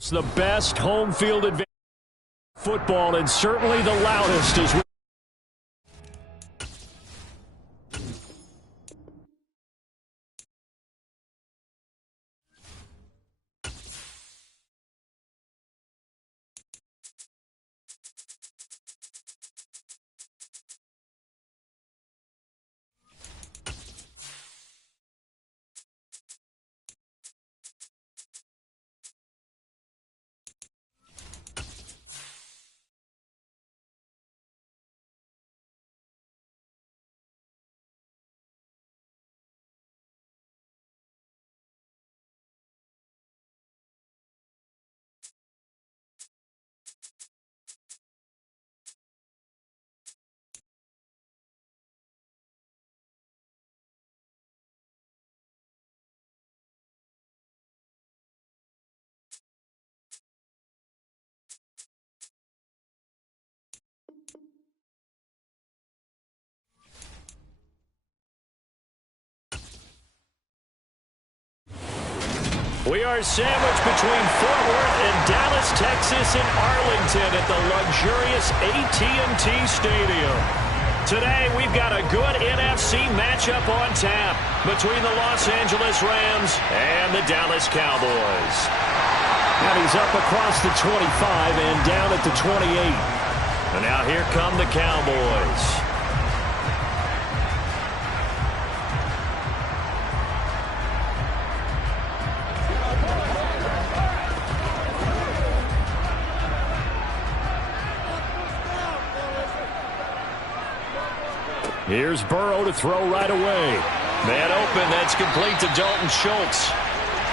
It's the best home field advantage football and certainly the loudest as well. We are sandwiched between Fort Worth and Dallas, Texas and Arlington at the luxurious AT&T Stadium. Today, we've got a good NFC matchup on tap between the Los Angeles Rams and the Dallas Cowboys. And he's up across the 25 and down at the 28. And now here come the Cowboys. Here's Burrow to throw right away. Man open, that's complete to Dalton Schultz.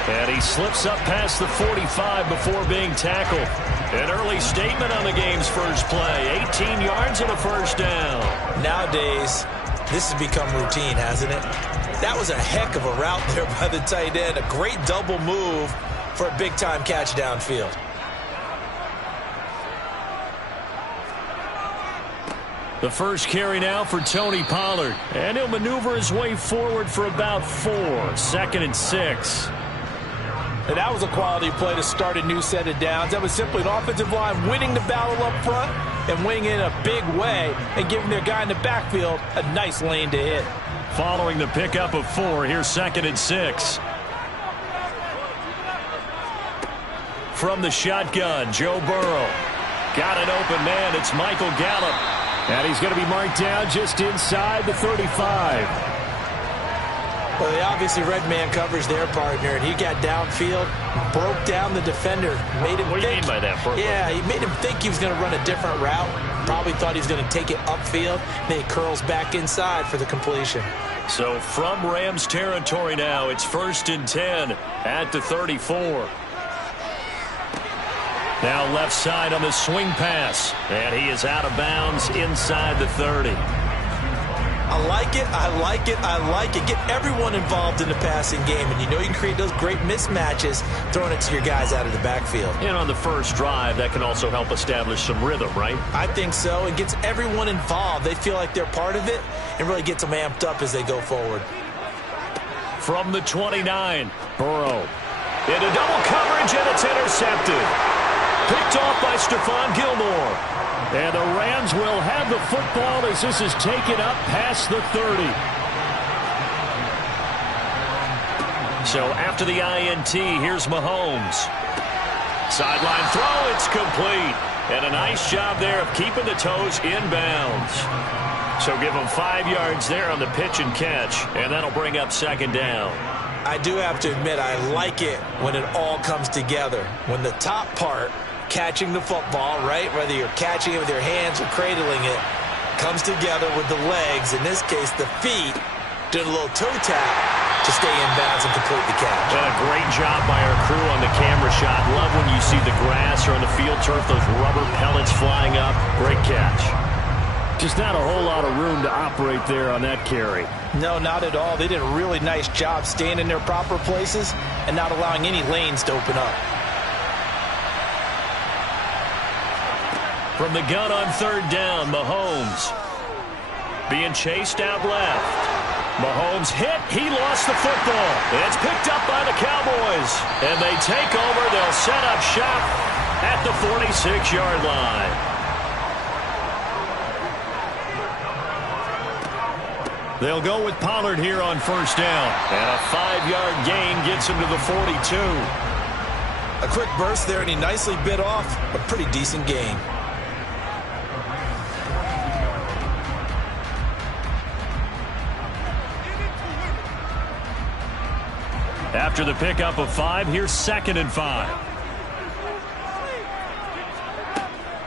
And he slips up past the 45 before being tackled. An early statement on the game's first play. 18 yards and a first down. Nowadays, this has become routine, hasn't it? That was a heck of a route there by the tight end. A great double move for a big-time catch downfield. The first carry now for Tony Pollard. And he'll maneuver his way forward for about 4. 2nd and 6. And that was a quality play to start a new set of downs. That was simply an offensive line winning the battle up front and winning in a big way and giving their guy in the backfield a nice lane to hit. Following the pickup of 4, here's 2nd and 6. From the shotgun, Joe Burrow. Got an open man. It's Michael Gallup. And he's going to be marked down just inside the 35. Well, they obviously red man covers their partner, and he got downfield, broke down the defender. Made him what do you mean by that, Burrow? Yeah, he made him think he was going to run a different route. Probably thought he was going to take it upfield. Then he curls back inside for the completion. So from Rams territory now, it's 1st and 10 at the 34. Now left side on the swing pass. And he is out of bounds inside the 30. I like it, I like it, I like it. Get everyone involved in the passing game. And you know you can create those great mismatches throwing it to your guys out of the backfield. And on the first drive, that can also help establish some rhythm, right? I think so. It gets everyone involved. They feel like they're part of it and really gets them amped up as they go forward. From the 29, Burrow. Into double coverage, and it's intercepted. Picked off by Stephon Gilmore. And the Rams will have the football as this is taken up past the 30. So after the INT, here's Mahomes. Sideline throw, it's complete. And a nice job there of keeping the toes inbounds. So give him 5 yards there on the pitch and catch, and that'll bring up 2nd down. I do have to admit, I like it when it all comes together. When the top part, catching the football, right, whether you're catching it with your hands or cradling it, comes together with the legs, in this case the feet, doing a little toe tap to stay in bounds and complete the catch. And a great job by our crew on the camera shot. Love when you see the grass or on the field turf, those rubber pellets flying up. Great catch. Just not a whole lot of room to operate there on that carry. No, not at all. They did a really nice job staying in their proper places and not allowing any lanes to open up. From the gun on 3rd down, Mahomes being chased out left. Mahomes hit. He lost the football. It's picked up by the Cowboys. And they take over. They'll set up shop at the 46-yard line. They'll go with Pollard here on first down. And a 5-yard gain gets him to the 42. A quick burst there, and he nicely bit off a pretty decent gain. After the pickup of 5, here's 2nd and 5.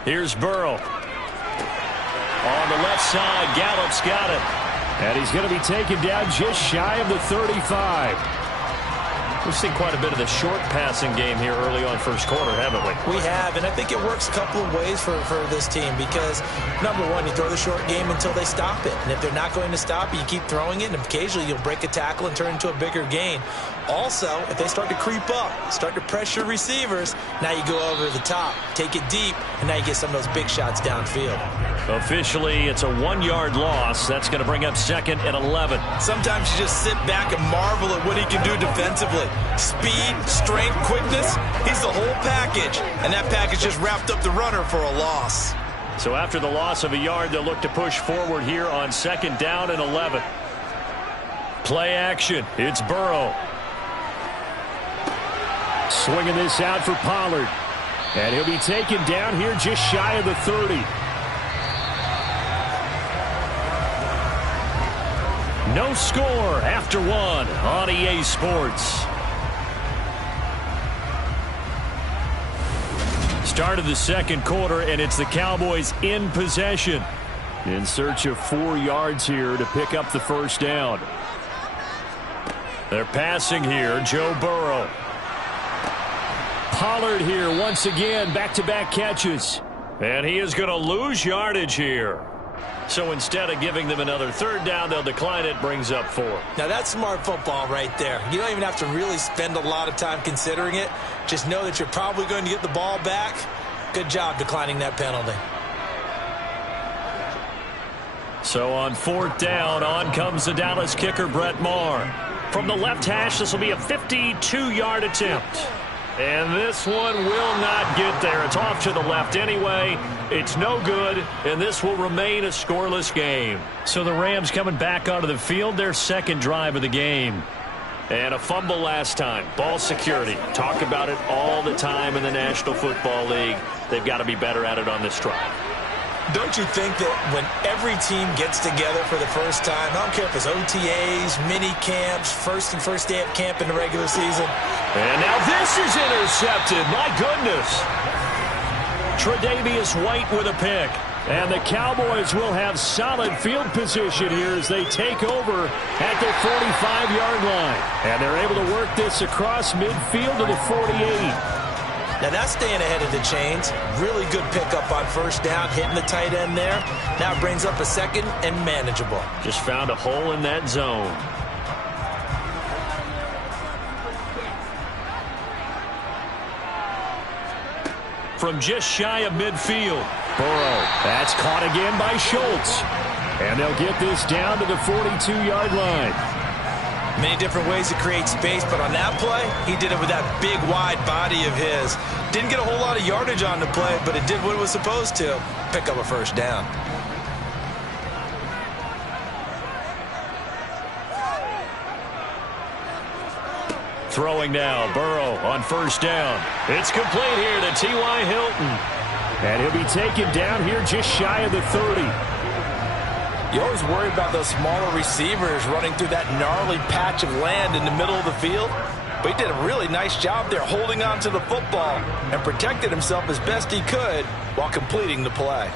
Here's Burrow. On the left side, Gallup's got it. And he's going to be taken down just shy of the 35. We've seen quite a bit of the short passing game here early on first quarter, haven't we? We have, and I think it works a couple of ways for this team because, number one, you throw the short game until they stop it. And if they're not going to stop it, you keep throwing it, and occasionally you'll break a tackle and turn it into a bigger gain. Also, if they start to creep up, start to pressure receivers, now you go over the top, take it deep, and now you get some of those big shots downfield. Officially, it's a 1-yard loss. That's going to bring up 2nd and 11. Sometimes you just sit back and marvel at what he can do defensively. Speed, strength, quickness, he's the whole package. And that package just wrapped up the runner for a loss. So after the loss of a yard, they'll look to push forward here on 2nd down and 11. Play action. It's Burrow. Swinging this out for Pollard. And he'll be taken down here just shy of the 30. No score after 1 on EA Sports. Start of the second quarter, and it's the Cowboys in possession. In search of 4 yards here to pick up the first down. They're passing here, Joe Burrow. Pollard here once again, back-to-back catches. And he is going to lose yardage here. So instead of giving them another 3rd down, they'll decline it, brings up 4. Now that's smart football right there. You don't even have to really spend a lot of time considering it. Just know that you're probably going to get the ball back. Good job declining that penalty. So on 4th down, on comes the Dallas kicker, Brett Maher. From the left hash, this will be a 52-yard attempt. And this one will not get there. It's off to the left anyway. It's no good, and this will remain a scoreless game. So the Rams coming back onto the field, their 2nd drive of the game. And a fumble last time. Ball security. Talk about it all the time in the National Football League. They've got to be better at it on this drive. Don't you think that when every team gets together for the first time, I don't care if it's OTAs, mini camps, first day of camp in the regular season. And now this is intercepted. My goodness. Tre'Davious White with a pick. And the Cowboys will have solid field position here as they take over at the 45-yard line. And they're able to work this across midfield to the 48. Now that's staying ahead of the chains. Really good pickup on first down, hitting the tight end there. Now it brings up a 2nd and manageable. Just found a hole in that zone. From just shy of midfield, Burrow. That's caught again by Schultz. And they'll get this down to the 42-yard line. Many different ways to create space, but on that play, he did it with that big, wide body of his. Didn't get a whole lot of yardage on the play, but it did what it was supposed to. Pick up a first down. Throwing now, Burrow on first down. It's complete here to T.Y. Hilton. And he'll be taken down here just shy of the 30. You always worry about those smaller receivers running through that gnarly patch of land in the middle of the field. But he did a really nice job there holding on to the football and protected himself as best he could while completing the play.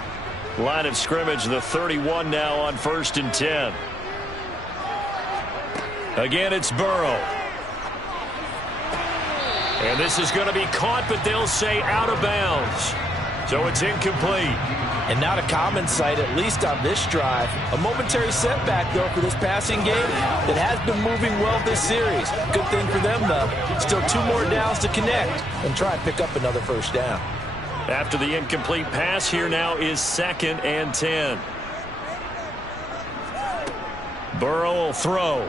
Line of scrimmage, the 31 now on 1st and 10. Again, it's Burrow. And this is going to be caught, but they'll say out of bounds. So it's incomplete. And not a common sight, at least on this drive. A momentary setback, though, for this passing game that has been moving well this series. Good thing for them, though. Still 2 more downs to connect and try and pick up another first down. After the incomplete pass, here now is 2nd and 10. Burrow will throw.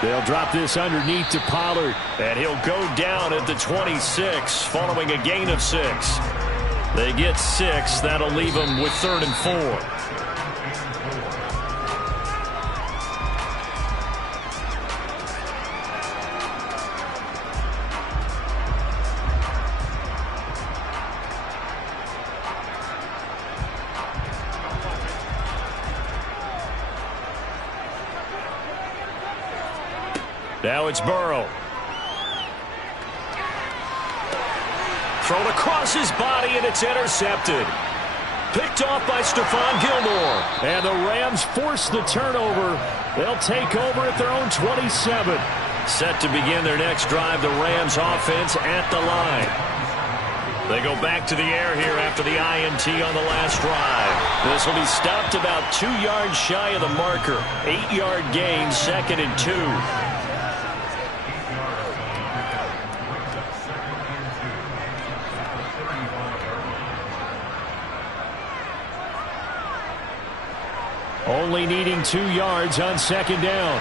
They'll drop this underneath to Pollard. And he'll go down at the 26 following a gain of 6. They get 6. That'll leave them with 3rd and 4. Now it's Burrow. Thrown across his body, and it's intercepted. Picked off by Stephon Gilmore. And the Rams force the turnover. They'll take over at their own 27. Set to begin their next drive, the Rams offense at the line. They go back to the air here after the INT on the last drive. This will be stopped about 2 yards shy of the marker. 8-yard gain, 2nd and 2. Only needing 2 yards on 2nd down.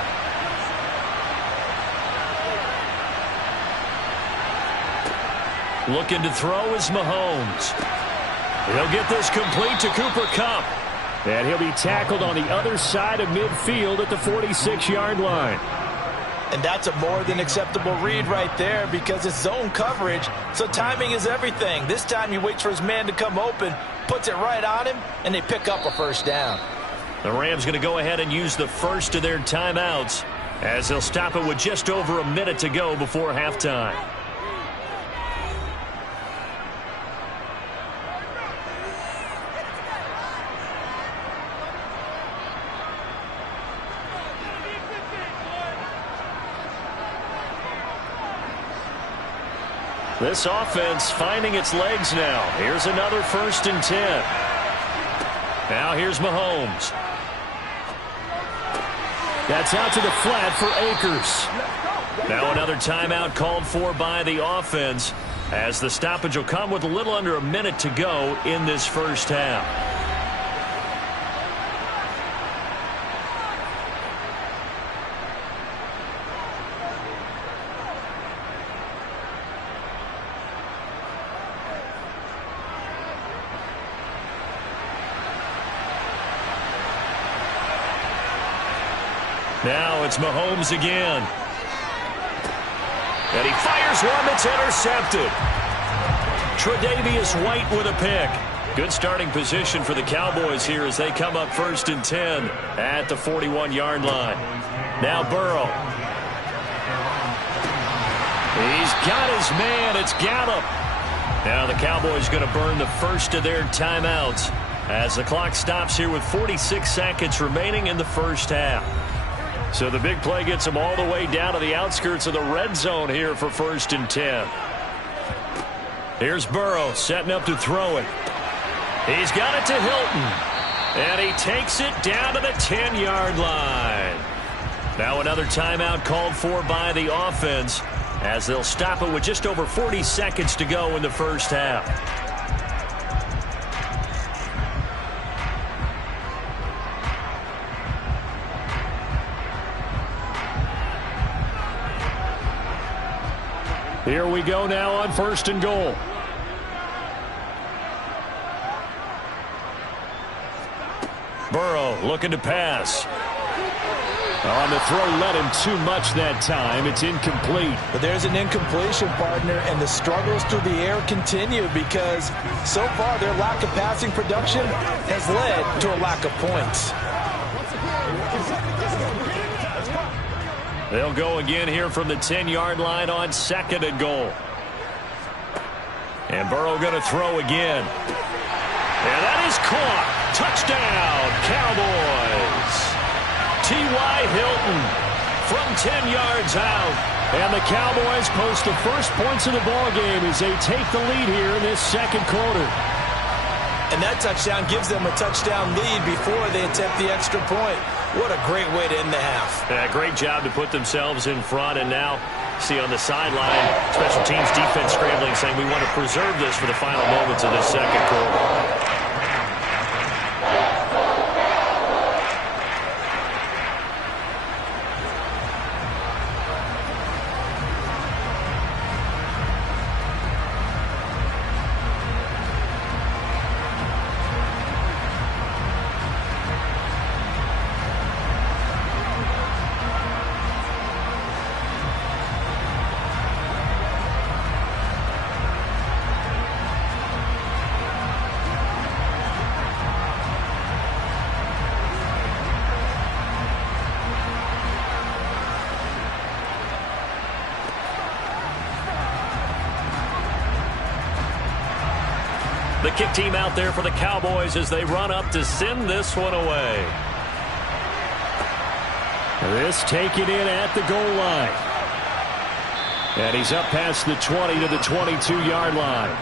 Looking to throw is Mahomes. He'll get this complete to Cooper Kupp. And he'll be tackled on the other side of midfield at the 46-yard line. And that's a more than acceptable read right there because it's zone coverage, so timing is everything. This time he waits for his man to come open, puts it right on him, and they pick up a 1st down. The Rams going to go ahead and use the first of their timeouts as they'll stop it with just over a minute to go before halftime. This offense finding its legs now. Here's another 1st and 10. Now here's Mahomes. That's out to the flat for Akers. Now another timeout called for by the offense as the stoppage will come with a little under a minute to go in this first half. Now it's Mahomes again. And he fires one that's intercepted. Tre'Davious White with a pick. Good starting position for the Cowboys here as they come up 1st and 10 at the 41-yard line. Now Burrow. He's got his man. It's Gallup. Now the Cowboys going to burn the first of their timeouts as the clock stops here with 46 seconds remaining in the first half. So the big play gets them all the way down to the outskirts of the red zone here for 1st and 10. Here's Burrow setting up to throw it. He's got it to Hilton. And he takes it down to the 10-yard line. Now another timeout called for by the offense as they'll stop it with just over 40 seconds to go in the first half. Here we go now on 1st and goal. Burrow looking to pass. On the throw, led him too much that time. It's incomplete. But there's an incompletion, partner, and the struggles through the air continue because so far their lack of passing production has led to a lack of points. They'll go again here from the 10-yard line on 2nd and goal. And Burrow going to throw again. And that is caught. Touchdown, Cowboys. T.Y. Hilton from 10 yards out. And the Cowboys post the first points of the ballgame as they take the lead here in this 2nd quarter. And that touchdown gives them a touchdown lead before they attempt the extra point. What a great way to end the half. Yeah, great job to put themselves in front. And now, see on the sideline, special teams defense scrambling, saying we want to preserve this for the final moments of this 2nd quarter. The kick team out there for the Cowboys as they run up to send this one away. This taken in at the goal line. And he's up past the 20 to the 22-yard line.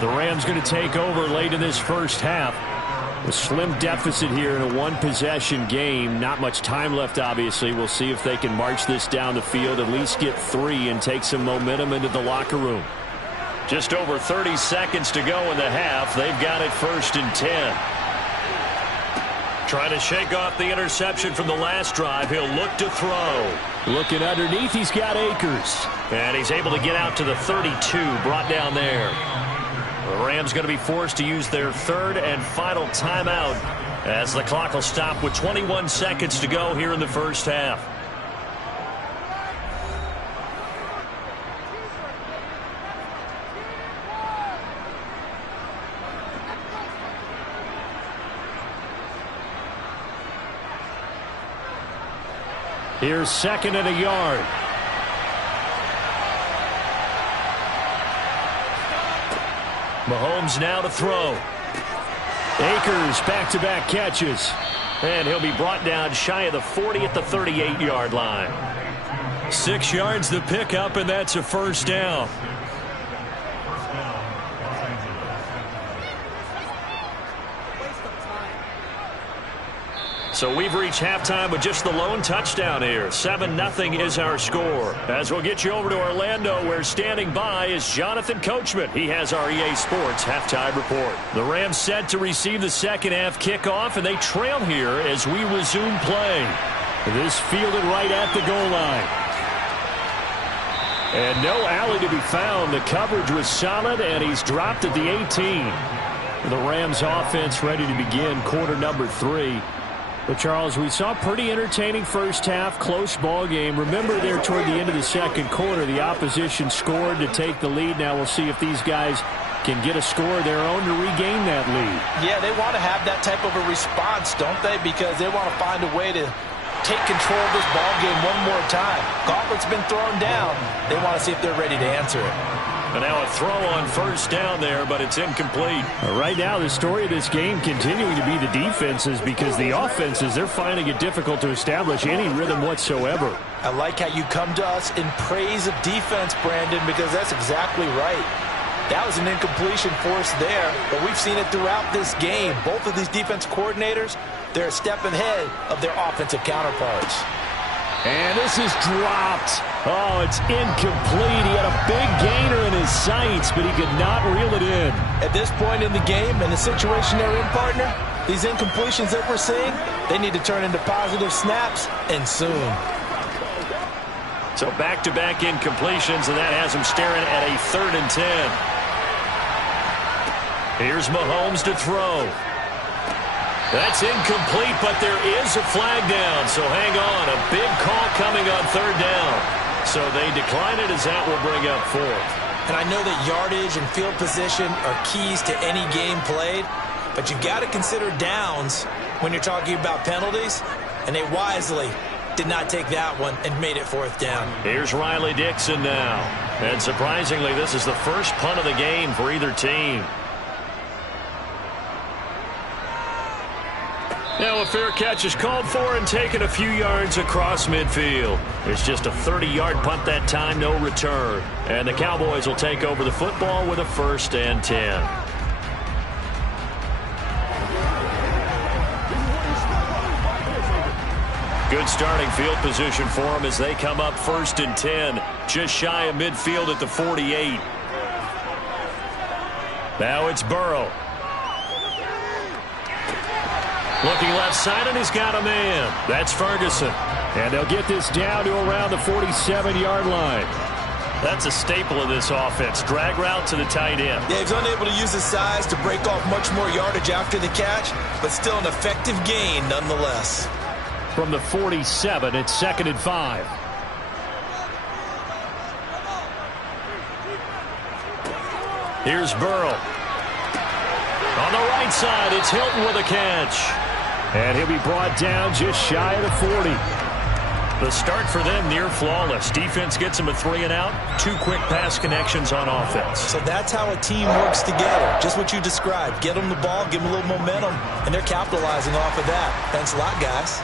The Rams going to take over late in this first half. A slim deficit here in a one-possession game. Not much time left, obviously. We'll see if they can march this down the field, at least get 3, and take some momentum into the locker room. Just over 30 seconds to go in the half. They've got it 1st and 10. Trying to shake off the interception from the last drive. He'll look to throw. Looking underneath, he's got Akers. And he's able to get out to the 32, brought down there. The Rams going to be forced to use their 3rd and final timeout as the clock will stop with 21 seconds to go here in the first half. Here's 2nd and a yard. Mahomes now to throw. Akers back-to-back catches. And he'll be brought down shy of the 40 at the 38-yard line. 6 yards the pickup, and that's a first down. So we've reached halftime with just the lone touchdown here. 7-0 is our score. As we'll get you over to Orlando, where standing by is Jonathan Coachman. He has our EA Sports halftime report. The Rams set to receive the second half kickoff, and they trail here as we resume play. This fielded right at the goal line. And no alley to be found. The coverage was solid, and he's dropped at the 18. The Rams offense ready to begin quarter number 3. But, Charles, we saw a pretty entertaining first half, close ball game. Remember there toward the end of the second quarter, the opposition scored to take the lead. Now we'll see if these guys can get a score of their own to regain that lead. Yeah, they want to have that type of a response, don't they? Because they want to find a way to take control of this ball game one more time. Gauntlet's been thrown down. They want to see if they're ready to answer it. And now a throw on first down there, but it's incomplete. Right now, the story of this game continuing to be the defenses, because the offenses, they're finding it difficult to establish any rhythm whatsoever. I like how you come to us in praise of defense, Brandon, because that's exactly right. That was an incompletion force there, but we've seen it throughout this game. Both of these defense coordinators, they're a step ahead of their offensive counterparts. And this is dropped. Oh, it's incomplete. He had a big gainer in his sights, but he could not reel it in. At this point in the game, and the situation they're in, partner, these incompletions that we're seeing, they need to turn into positive snaps, and soon. So back-to-back incompletions, and that has him staring at a 3rd and 10. Here's Mahomes to throw. That's incomplete, but there is a flag down, so hang on. A big call coming on 3rd down. So they decline it as that will bring up 4th. And I know that yardage and field position are keys to any game played, but you've got to consider downs when you're talking about penalties, and they wisely did not take that one and made it 4th down. Here's Riley Dixon now. And surprisingly, this is the first punt of the game for either team. Now a fair catch is called for and taken a few yards across midfield. It's just a 30-yard punt that time, no return. And the Cowboys will take over the football with a 1st and 10. Good starting field position for them as they come up 1st and 10, just shy of midfield at the 48. Now it's Burrow. Looking left side, and he's got a man. That's Ferguson. And they'll get this down to around the 47-yard line. That's a staple of this offense. Drag route to the tight end. Yeah, he's unable to use his size to break off much more yardage after the catch, but still an effective gain nonetheless. From the 47, it's 2nd and 5. Here's Burrow. On the right side, it's Hilton with a catch. And he'll be brought down just shy of the 40. The start for them near flawless. Defense gets them a 3 and out. 2 quick pass connections on offense. So that's how a team works together. Just what you described. Get them the ball, give them a little momentum, and they're capitalizing off of that. Thanks a lot, guys.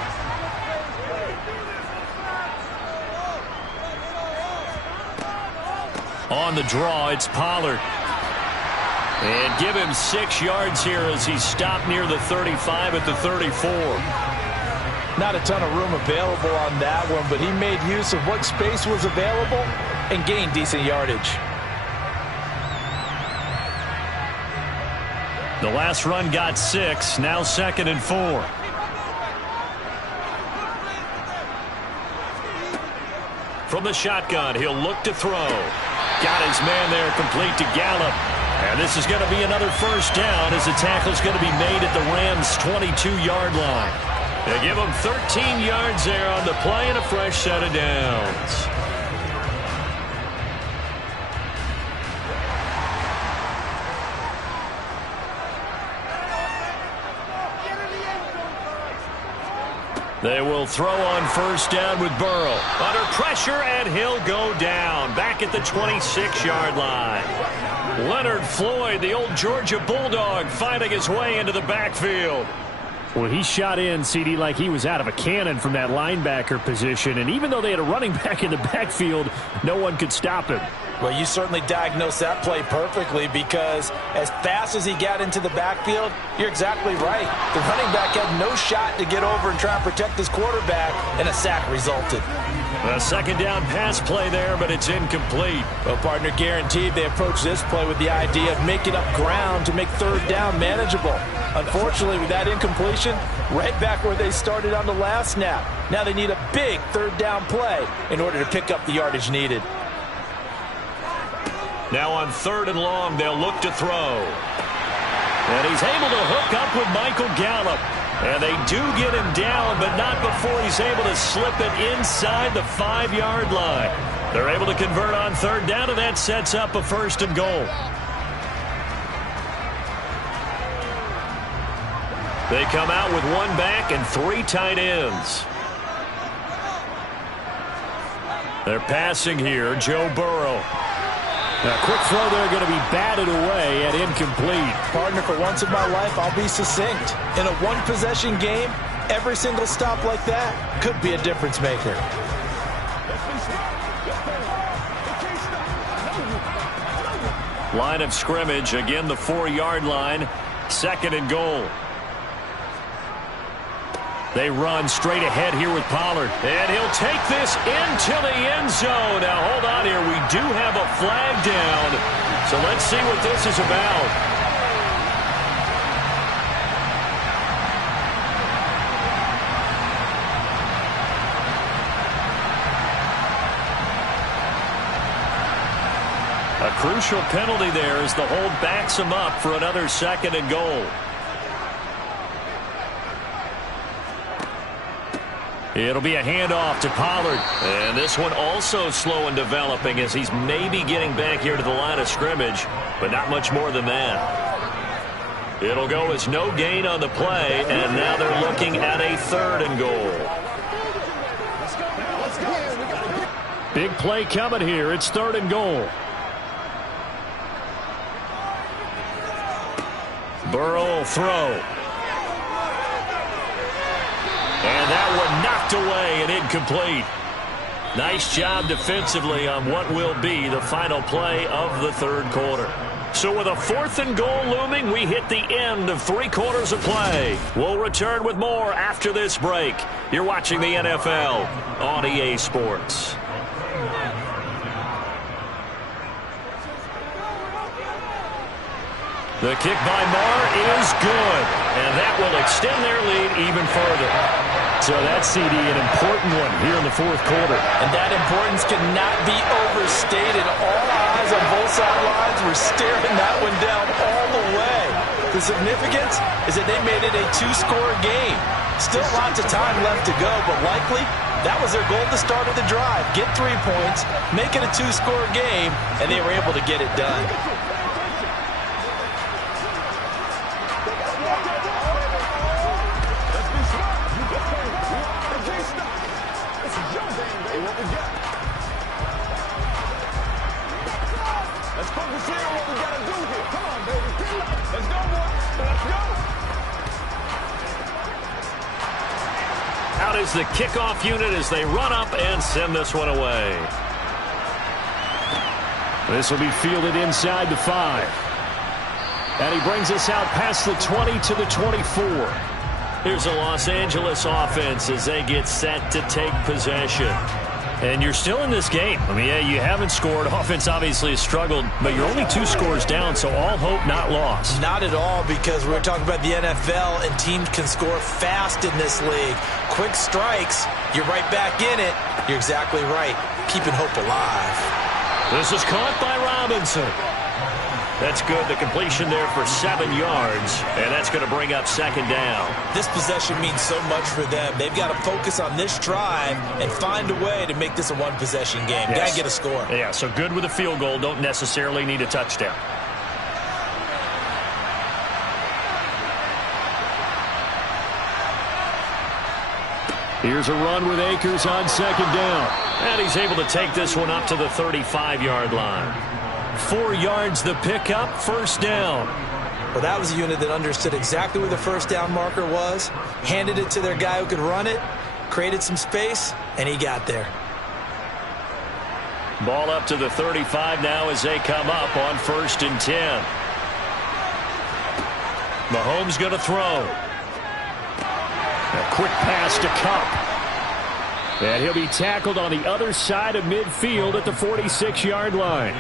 On the draw, it's Pollard. And give him 6 yards here as he stopped near the 35 at the 34. Not a ton of room available on that one, but he made use of what space was available and gained decent yardage. The last run got 6, now 2nd and 4. From the shotgun, he'll look to throw. Got his man there, complete to Gallup. And this is going to be another first down as the tackle's going to be made at the Rams' 22-yard line. They give him 13 yards there on the play and a fresh set of downs. They will throw on first down with Burrow. Under pressure, and he'll go down. Back at the 26-yard line. Leonard Floyd, the old Georgia Bulldog, finding his way into the backfield. Well, he shot in, CD, like he was out of a cannon from that linebacker position. And even though they had a running back in the backfield, no one could stop him. Well, you certainly diagnosed that play perfectly because as fast as he got into the backfield, you're exactly right. The running back had no shot to get over and try and protect his quarterback, and a sack resulted. A second down pass play there, but it's incomplete. Well, partner, guaranteed they approach this play with the idea of making up ground to make third down manageable. Unfortunately, with that incompletion, right back where they started on the last snap. Now they need a big third down play in order to pick up the yardage needed. Now on 3rd and long, they'll look to throw. And he's able to hook up with Michael Gallup. And they do get him down, but not before he's able to slip it inside the 5-yard line. They're able to convert on 3rd down, and that sets up a 1st and goal. They come out with 1 back and 3 tight ends. They're passing here, Joe Burrow. Now, quick throw there going to be batted away and incomplete. Partner, for once in my life, I'll be succinct. In a one-possession game, every single stop like that could be a difference maker. Line of scrimmage, again the 4-yard line, 2nd and goal. They run straight ahead here with Pollard. And he'll take this into the end zone. Now, hold on here. We do have a flag down. So let's see what this is about. A crucial penalty there as the hold backs him up for another 2nd and goal. It'll be a handoff to Pollard. And this one also slow in developing as he's maybe getting back here to the line of scrimmage, but not much more than that. It'll go as no gain on the play, and now they're looking at a 3rd and goal. Big play coming here. It's 3rd and goal. Burrow will throw. And that one knocked away and incomplete. Nice job defensively on what will be the final play of the 3rd quarter. So with a 4th and goal looming, we hit the end of 3 quarters of play. We'll return with more after this break. You're watching the NFL on EA Sports. The kick by Marr is good, and that will extend their lead even further. So that's, CD, an important one here in the 4th quarter. And that importance cannot be overstated. All eyes on both sidelines were staring that one down all the way. The significance is that they made it a 2-score game. Still lots of time left to go, but likely that was their goal at the start of the drive. Get 3 points, make it a 2-score game, and they were able to get it done. focus in on what we got to do here. Come on, baby. Let's go, boys. Let's go. Out is the kickoff unit as they run up and send this one away. This will be fielded inside the 5. And he brings us out past the 20 to the 24. Here's a Los Angeles offense as they get set to take possession. And you're still in this game. I mean, yeah, you haven't scored. Offense obviously has struggled, but you're only 2 scores down, so all hope not lost. Not at all, because we're talking about the NFL, and teams can score fast in this league. Quick strikes, you're right back in it. You're exactly right. Keeping hope alive. This is caught by Robinson. That's good. The completion there for 7 yards, and that's going to bring up 2nd down. This possession means so much for them. They've got to focus on this drive and find a way to make this a one-possession game. Yes. Got to get a score. Yeah, so good with a field goal. Don't necessarily need a touchdown. Here's a run with Akers on 2nd down. And he's able to take this one up to the 35-yard line. 4 yards the pickup, 1st down. Well, that was a unit that understood exactly where the 1st down marker was, handed it to their guy who could run it, created some space, and he got there. Ball up to the 35 now as they come up on 1st and 10. Mahomes going to throw. A quick pass to Kupp. And he'll be tackled on the other side of midfield at the 46-yard line.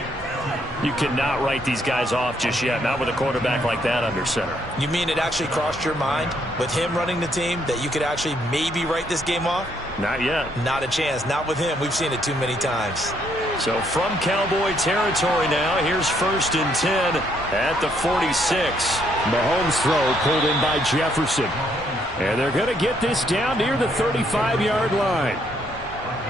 You cannot write these guys off just yet, not with a quarterback like that under center. You mean it actually crossed your mind with him running the team that you could actually maybe write this game off? Not yet. Not a chance. Not with him. We've seen it too many times. So from Cowboy territory now, here's 1st and 10 at the 46. Mahomes throw pulled in by Jefferson. And they're going to get this down near the 35-yard line.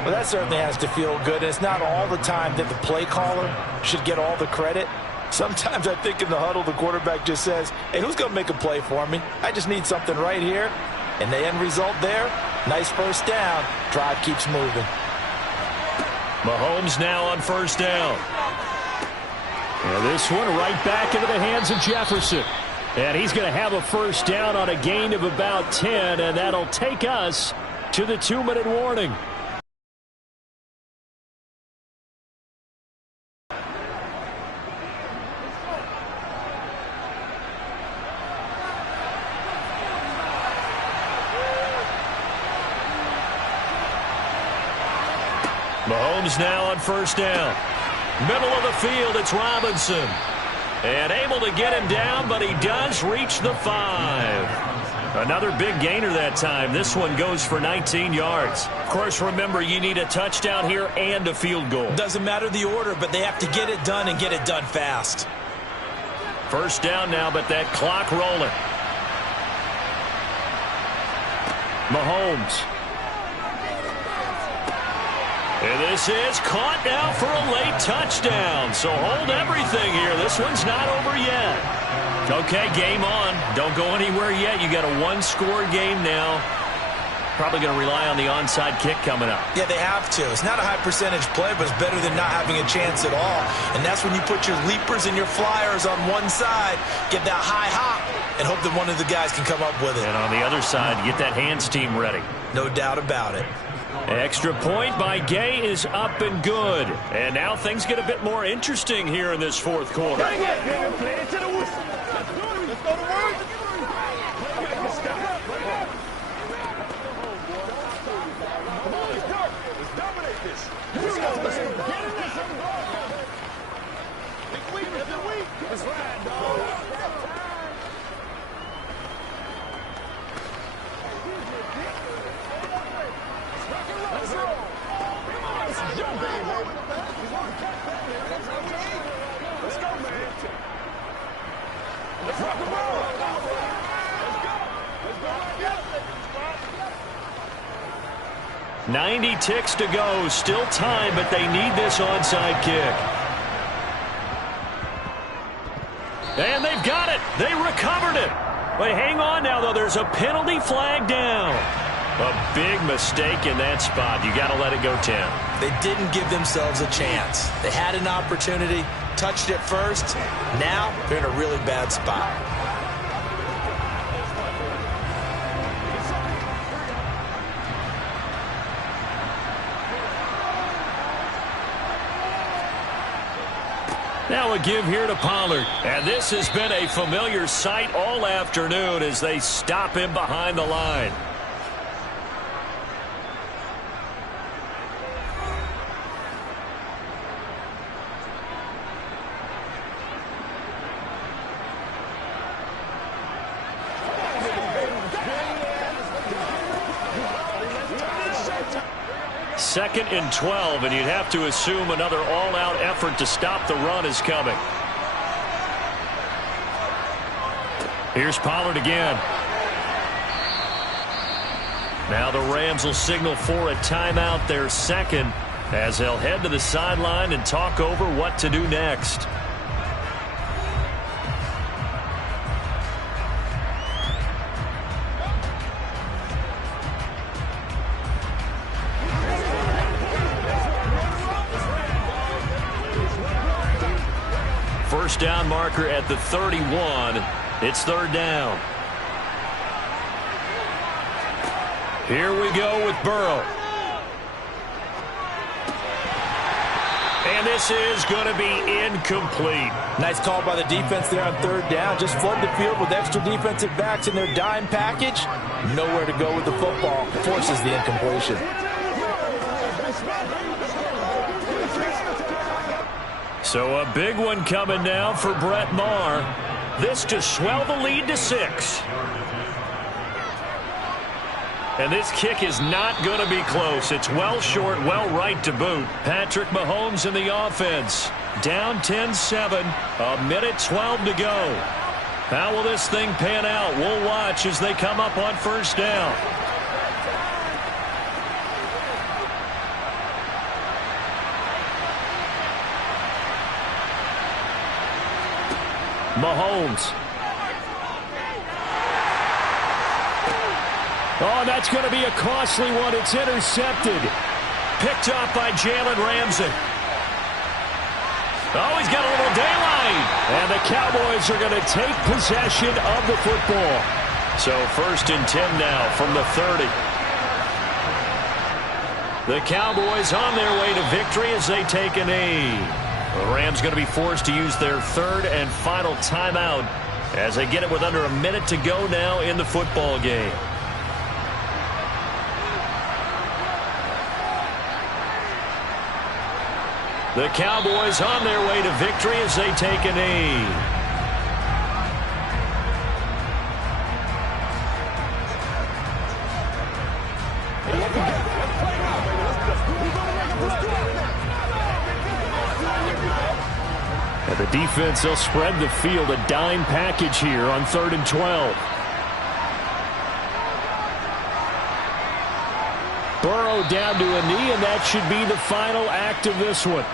Well, that certainly has to feel good. And it's not all the time that the play caller should get all the credit. Sometimes I think in the huddle, the quarterback just says, hey, who's going to make a play for me? I just need something right here. And the end result there, nice 1st down. Drive keeps moving. Mahomes now on 1st down. And this one right back into the hands of Jefferson. And he's going to have a 1st down on a gain of about 10, and that'll take us to the 2-minute warning. Mahomes now on 1st down. Middle of the field, it's Robinson. And able to get him down, but he does reach the 5. Another big gainer that time. This one goes for 19 yards. Of course, remember, you need a touchdown here and a field goal. Doesn't matter the order, but they have to get it done and get it done fast. 1st down now, but that clock rolling. Mahomes. And this is caught now for a late touchdown. So hold everything here. This one's not over yet. Okay, game on. Don't go anywhere yet. You got a 1-score game now. Probably going to rely on the onside kick coming up. Yeah, they have to. It's not a high percentage play, but it's better than not having a chance at all. And that's when you put your leapers and your flyers on one side, get that high hop, and hope that one of the guys can come up with it. And on the other side, get that hands team ready. No doubt about it. Extra point by Gay is up and good. And now things get a bit more interesting here in this 4th quarter. Bring it. Play it to the whistle. Let's go to work. Come on, let's go. Let's dominate this. Let's go, man. Get in this. Big week, Mr. Week. That's right, dog. Let's roll. Come on, this is your game, baby. Let's go, man. Let's rock and roll. Let's go. Let's go. 90 ticks to go. Still time, but they need this onside kick. And they've got it. They recovered it. But hang on now, though. There's a penalty flag down. A big mistake in that spot. You got to let it go 10. They didn't give themselves a chance. They had an opportunity. touched it first. Now they're in a really bad spot. Now a give here to Pollard. And this has been a familiar sight all afternoon as they stop him behind the line. Second and 12, and you'd have to assume another all-out effort to stop the run is coming. Here's Pollard again. Now the Rams will signal for a timeout, their second, as they'll head to the sideline and talk over what to do next. First down marker at the 31. It's third down. Here we go with Burrow. And this is going to be incomplete. Nice call by the defense there on third down. Just flood the field with extra defensive backs in their dime package. Nowhere to go with the football. Forces the incompletion. So a big one coming now for Brett Maher. This to swell the lead to 6. And this kick is not going to be close. It's well short, well right to boot. Patrick Mahomes in the offense. Down 10-7. A minute 12 to go. How will this thing pan out? We'll watch as they come up on first down. Mahomes. Oh, that's going to be a costly one. It's intercepted. Picked up by Jalen Ramsey. Oh, he's got a little daylight. And the Cowboys are going to take possession of the football. So first and 10 now from the 30. The Cowboys on their way to victory as they take a knee. The Rams going to be forced to use their third and final timeout as they get it with under a minute to go now in the football game. The Cowboys on their way to victory as they take a knee. And the defense, they'll spread the field, a dime package here on 3rd and 12. Burrow down to a knee, and that should be the final act of this one.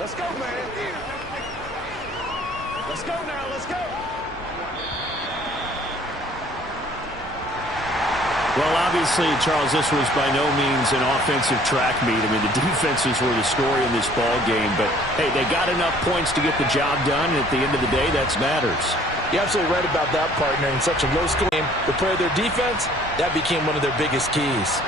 Let's go, man. Let's go now. Let's go. Well, obviously, Charles, this was by no means an offensive track meet. I mean, the defenses were the story in this ball game. But, hey, they got enough points to get the job done, and at the end of the day, that matters. You're absolutely right about that, partner. In such a low-scoring game, to play their defense, that became one of their biggest keys.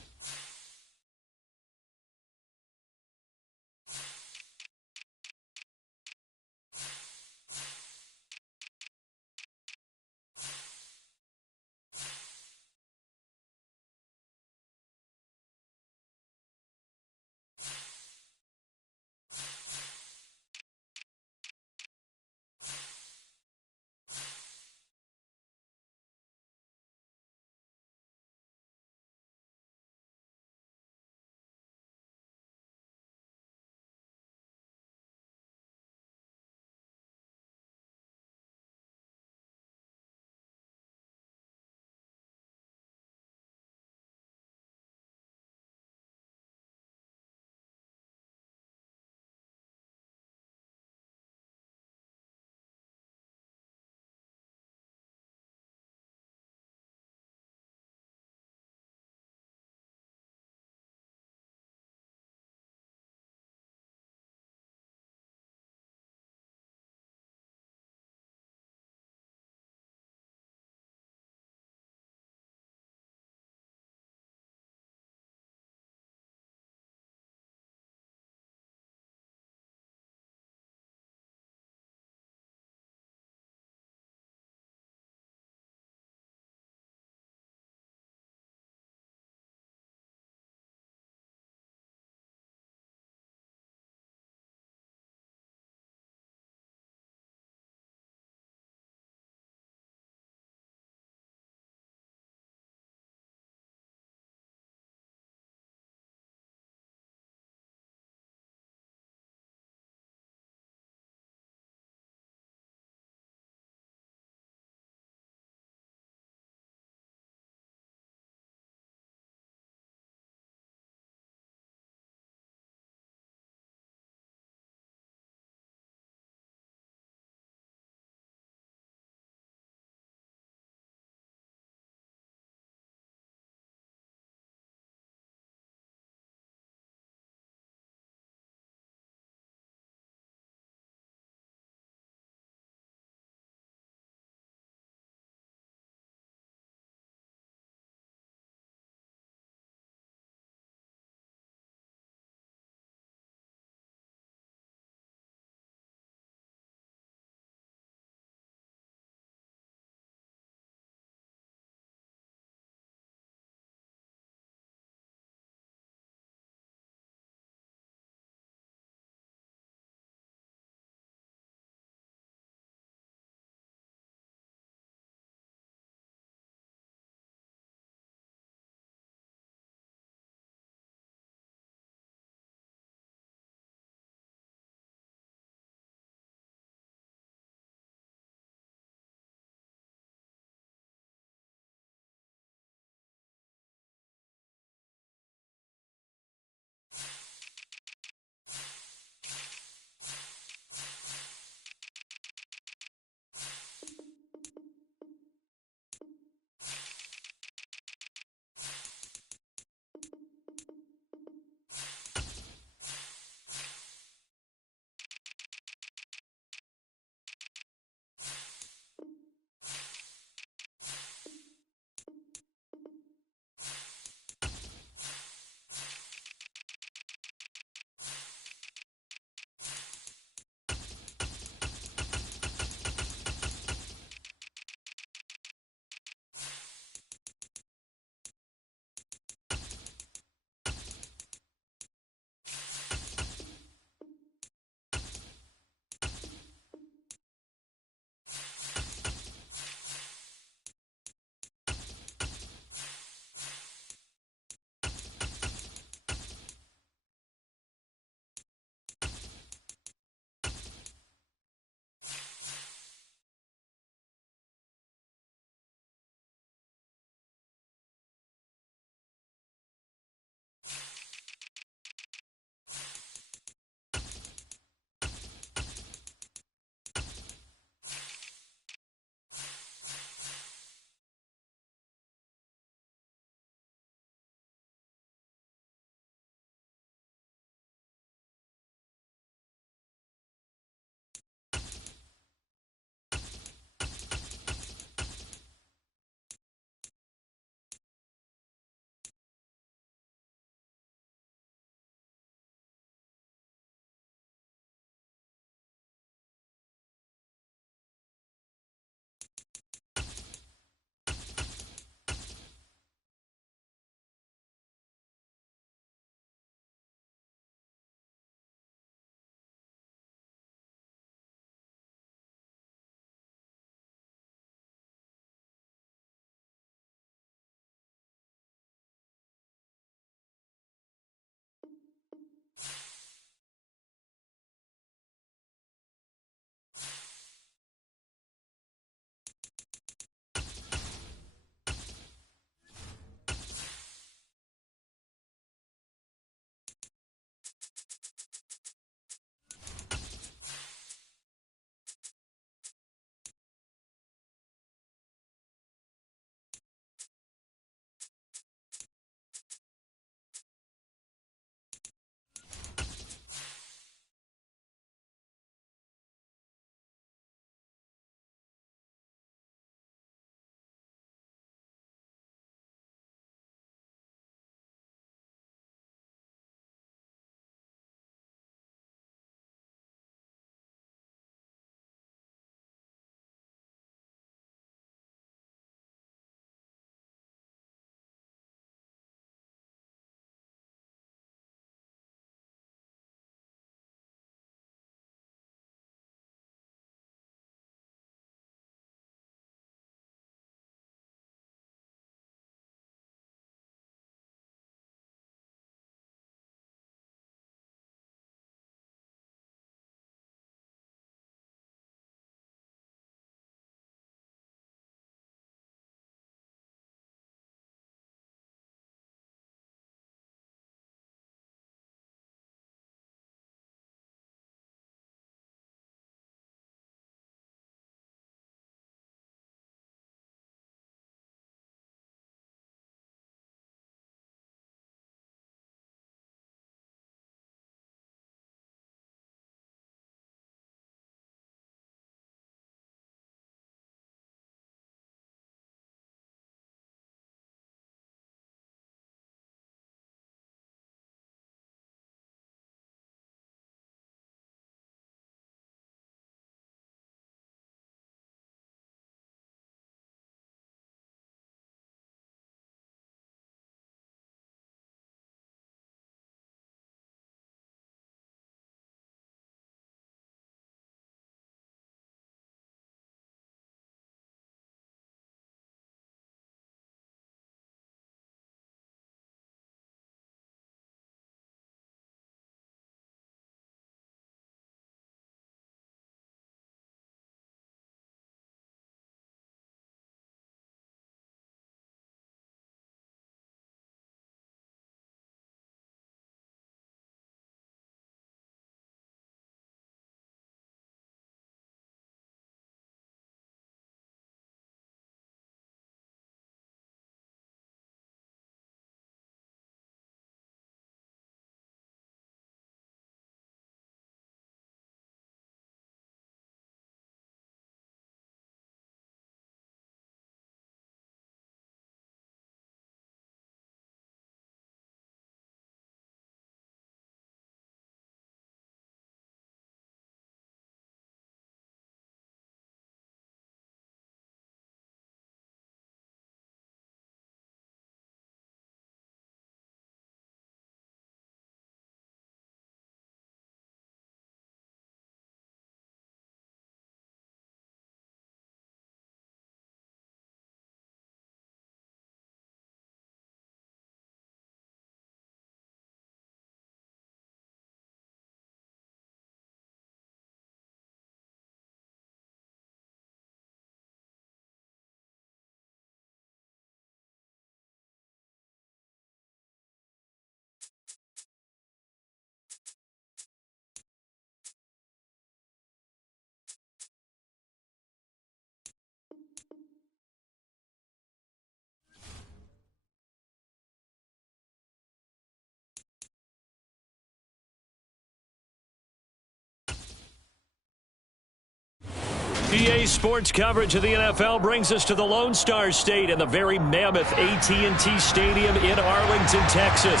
EA Sports coverage of the NFL brings us to the Lone Star State and the very mammoth AT&T Stadium in Arlington, Texas.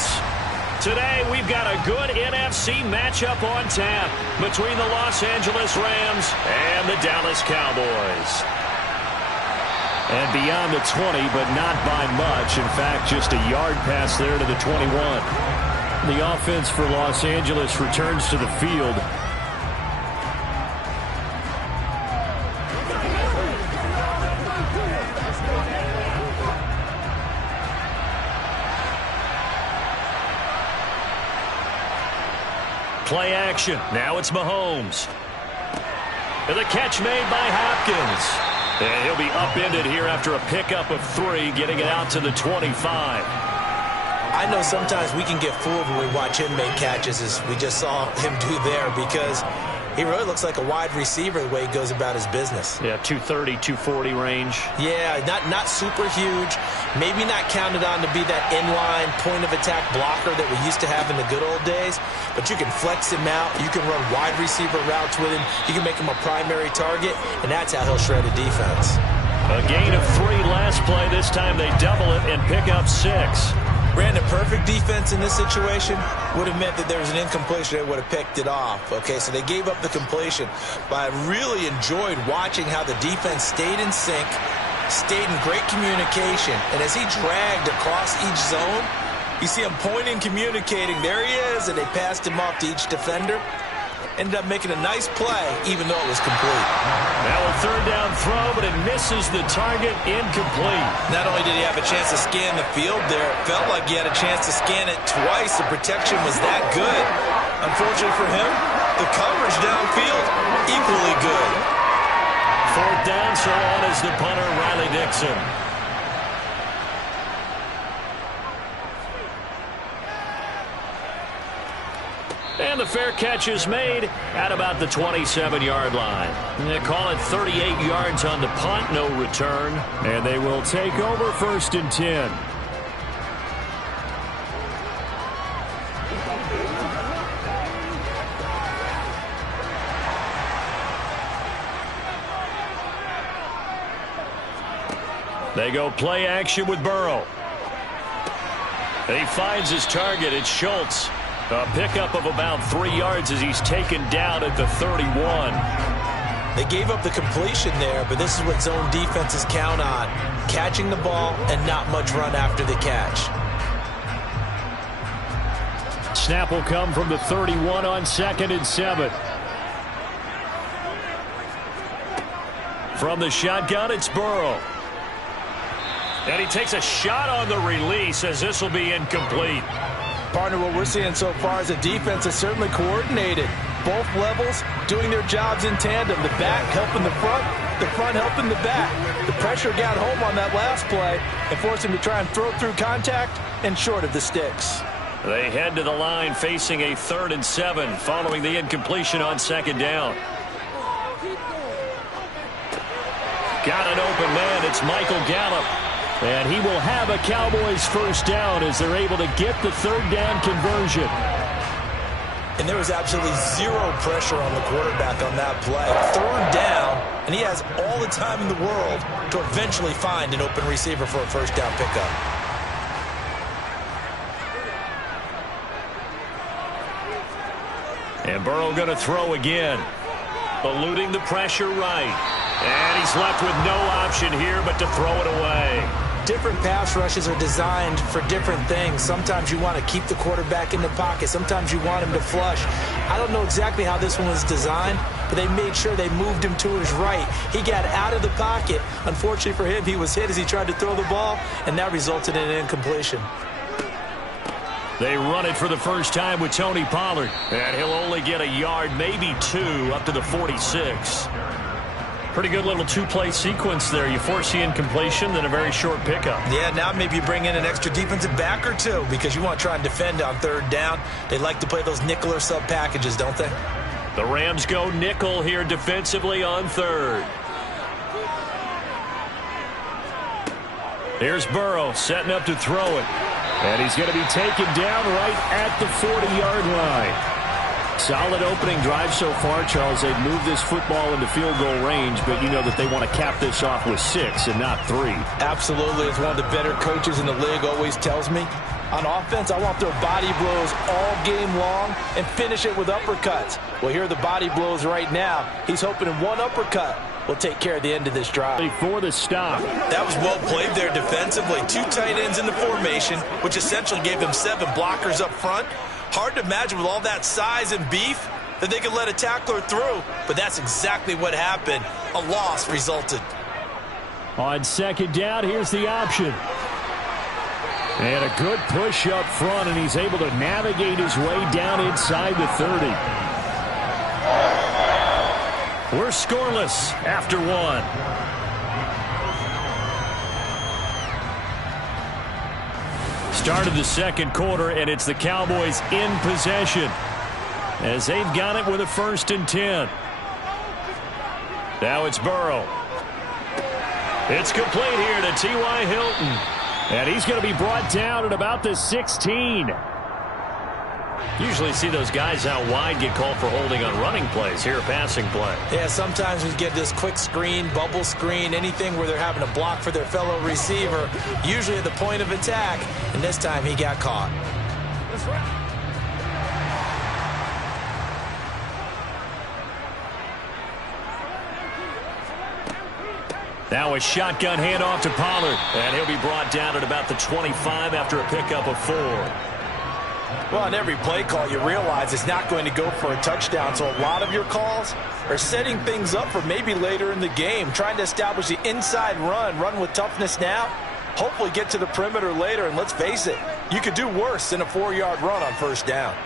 Today, we've got a good NFC matchup on tap between the Los Angeles Rams and the Dallas Cowboys. And beyond the 20, but not by much. In fact, just a yard pass there to the 21. The offense for Los Angeles returns to the field. Play action. Now it's Mahomes. And the catch made by Hopkins. And he'll be upended here after a pickup of 3, getting it out to the 25. I know sometimes we can get fooled when we watch him make catches, as we just saw him do there, because he really looks like a wide receiver the way he goes about his business. Yeah, 230, 240 range. Yeah, not super huge. Maybe not counted on to be that inline point-of-attack blocker that we used to have in the good old days. But you can flex him out. You can run wide receiver routes with him. You can make him a primary target, and that's how he'll shred a defense. A gain of 3 last play. This time they double it and pick up 6. Brandon, perfect defense in this situation would have meant that there was an incompletion. They would have picked it off. Okay, so they gave up the completion. But I really enjoyed watching how the defense stayed in sync, stayed in great communication. And as he dragged across each zone, you see him pointing, communicating. There he is, and they passed him off to each defender. Ended up making a nice play, even though it was complete. Now a third down throw, but it misses the target, incomplete. Not only did he have a chance to scan the field there, it felt like he had a chance to scan it twice. The protection was that good. Unfortunately for him, the coverage downfield, equally good. 4th down, so on is the punter, Riley Dixon. And the fair catch is made at about the 27-yard line. They call it 38 yards on the punt, no return. And they will take over 1st and 10. They go play action with Burrow. He finds his target. It's Schultz. A pickup of about 3 yards as he's taken down at the 31. They gave up the completion there, but this is what zone defenses count on. Catching the ball and not much run after the catch. Snap will come from the 31 on 2nd and 7. From the shotgun, it's Burrow. And he takes a shot on the release as this will be incomplete. Partner, what we're seeing so far is a defense that's certainly coordinated. Both levels doing their jobs in tandem. The back helping the front helping the back. The pressure got home on that last play and forced him to try and throw through contact and short of the sticks. They head to the line facing a 3rd and 7 following the incompletion on 2nd down. Got an open man. It's Michael Gallup. And he will have a Cowboys 1st down as they're able to get the 3rd down conversion. And there was absolutely zero pressure on the quarterback on that play. 3rd down, and he has all the time in the world to eventually find an open receiver for a 1st down pickup. And Burrow going to throw again. Eluding the pressure right. And he's left with no option here but to throw it away. Different pass rushes are designed for different things. Sometimes you want to keep the quarterback in the pocket. Sometimes you want him to flush. I don't know exactly how this one was designed, but they made sure they moved him to his right. He got out of the pocket. Unfortunately for him, he was hit as he tried to throw the ball, and that resulted in an incompletion. They run it for the first time with Tony Pollard. And he'll only get a yard, maybe 2, up to the 46. Pretty good little 2-play sequence there. You force the incompletion, then a very short pickup. Yeah, now maybe you bring in an extra defensive back or 2 because you want to try and defend on 3rd down. They like to play those nickel or sub packages, don't they? The Rams go nickel here defensively on 3rd. Here's Burrow setting up to throw it. And he's going to be taken down right at the 40-yard line. Solid opening drive so far, Charles. They've moved this football into field goal range, but you know that they want to cap this off with 6 and not 3. Absolutely. As one of the better coaches in the league always tells me, on offense, I want their body blows all game long and finish it with uppercuts. Well, here are the body blows right now. He's hoping in one uppercut will take care of the end of this drive. For the stop. That was well played there defensively. 2 tight ends in the formation, which essentially gave them 7 blockers up front. Hard to imagine with all that size and beef that they could let a tackler through, but that's exactly what happened. A loss resulted. On second down, here's the option. And a good push up front, and he's able to navigate his way down inside the 30. We're scoreless after 1. Start of the second quarter, and it's the Cowboys in possession as they've got it with a 1st and 10. Now it's Burrow. It's complete here to T.Y. Hilton. And he's going to be brought down at about the 16. Usually see those guys out wide get called for holding on running plays. Here, a passing play. Yeah, sometimes we get this quick screen, bubble screen, anything where they're having to block for their fellow receiver, usually at the point of attack, and this time he got caught. Now a shotgun handoff to Pollard, and he'll be brought down at about the 25 after a pickup of 4. Well, on every play call, you realize it's not going to go for a touchdown, so a lot of your calls are setting things up for maybe later in the game, trying to establish the inside run with toughness now, hopefully get to the perimeter later, and let's face it, you could do worse than a 4-yard run on 1st down.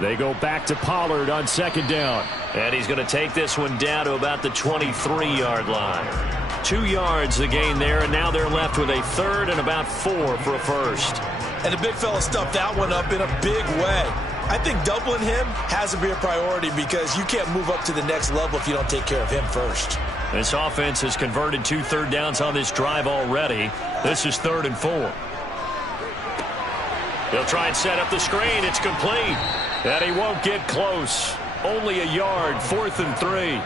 They go back to Pollard on 2nd down. And he's going to take this one down to about the 23-yard line. 2 yards the gain there, and now they're left with a 3rd and about 4 for a 1st. And the big fella stuffed that one up in a big way. I think doubling him has to be a priority because you can't move up to the next level if you don't take care of him first. This offense has converted 2 third downs on this drive already. This is 3rd and 4. He'll try and set up the screen. It's complete. And he won't get close. Only a yard, 4th and 3.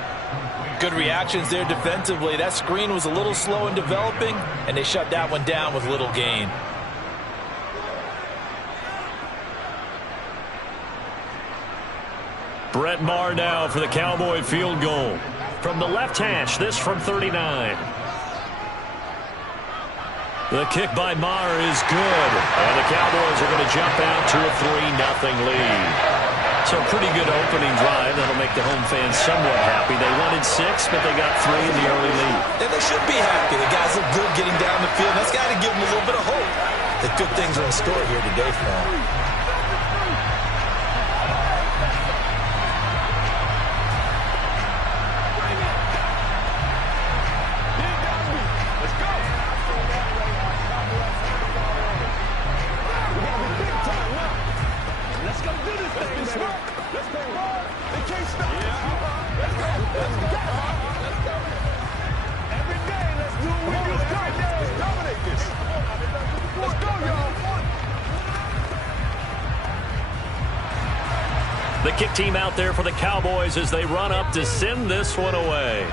Good reactions there defensively. That screen was a little slow in developing, and they shut that one down with little gain. Brett Maher now for the Cowboy field goal. From the left hash, this from 39. The kick by Maher is good. And the Cowboys are going to jump out to a 3-0 lead. So pretty good opening drive. That'll make the home fans somewhat happy. They wanted 6, but they got 3 in the early lead. And they should be happy. The guys look good getting down the field. That's got to give them a little bit of hope that good things are in store here today for them. The kick team out there for the Cowboys as they run up to send this one away.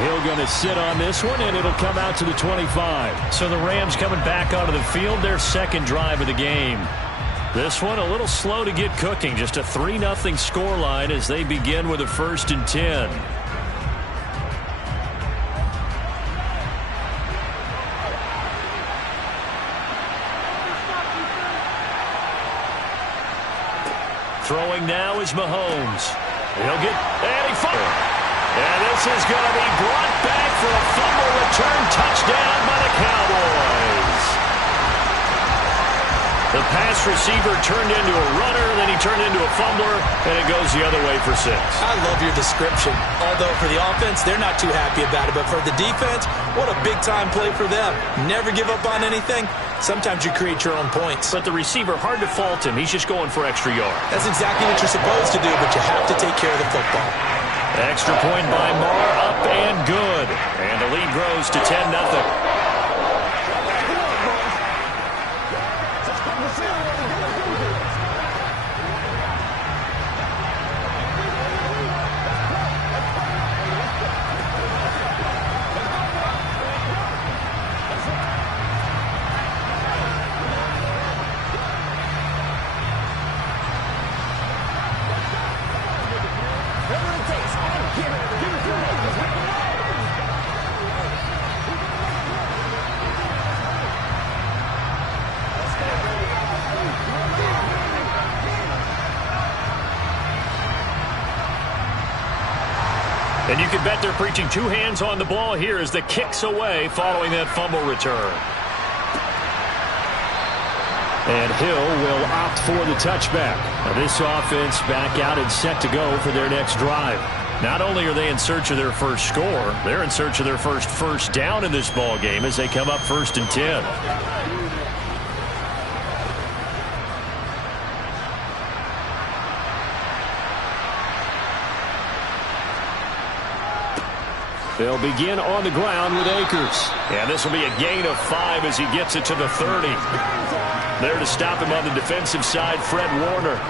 Hill going to sit on this one, and it'll come out to the 25. So the Rams coming back onto the field, their 2nd drive of the game. This one a little slow to get cooking. Just a 3-0 scoreline as they begin with a 1st and 10. Throwing now is Mahomes. He'll get, and he fires. And this is going to be brought back for a fumble return touchdown by the Cowboys. The pass receiver turned into a runner, then he turned into a fumbler, and it goes the other way for 6. I love your description. Although for the offense, they're not too happy about it. But for the defense, what a big-time play for them. Never give up on anything. Sometimes you create your own points. But the receiver, hard to fault him. He's just going for extra yard. That's exactly what you're supposed to do, but you have to take care of the football. Extra point by Maher, up and good. And the lead grows to 10-0. And you can bet they're preaching two hands on the ball here as the kick's away following that fumble return. And Hill will opt for the touchback. Now this offense back out and set to go for their next drive. Not only are they in search of their first score, they're in search of their first down in this ball game as they come up 1st and 10. They'll begin on the ground with Akers. And this will be a gain of 5 as he gets it to the 30. There to stop him on the defensive side, Fred Warner.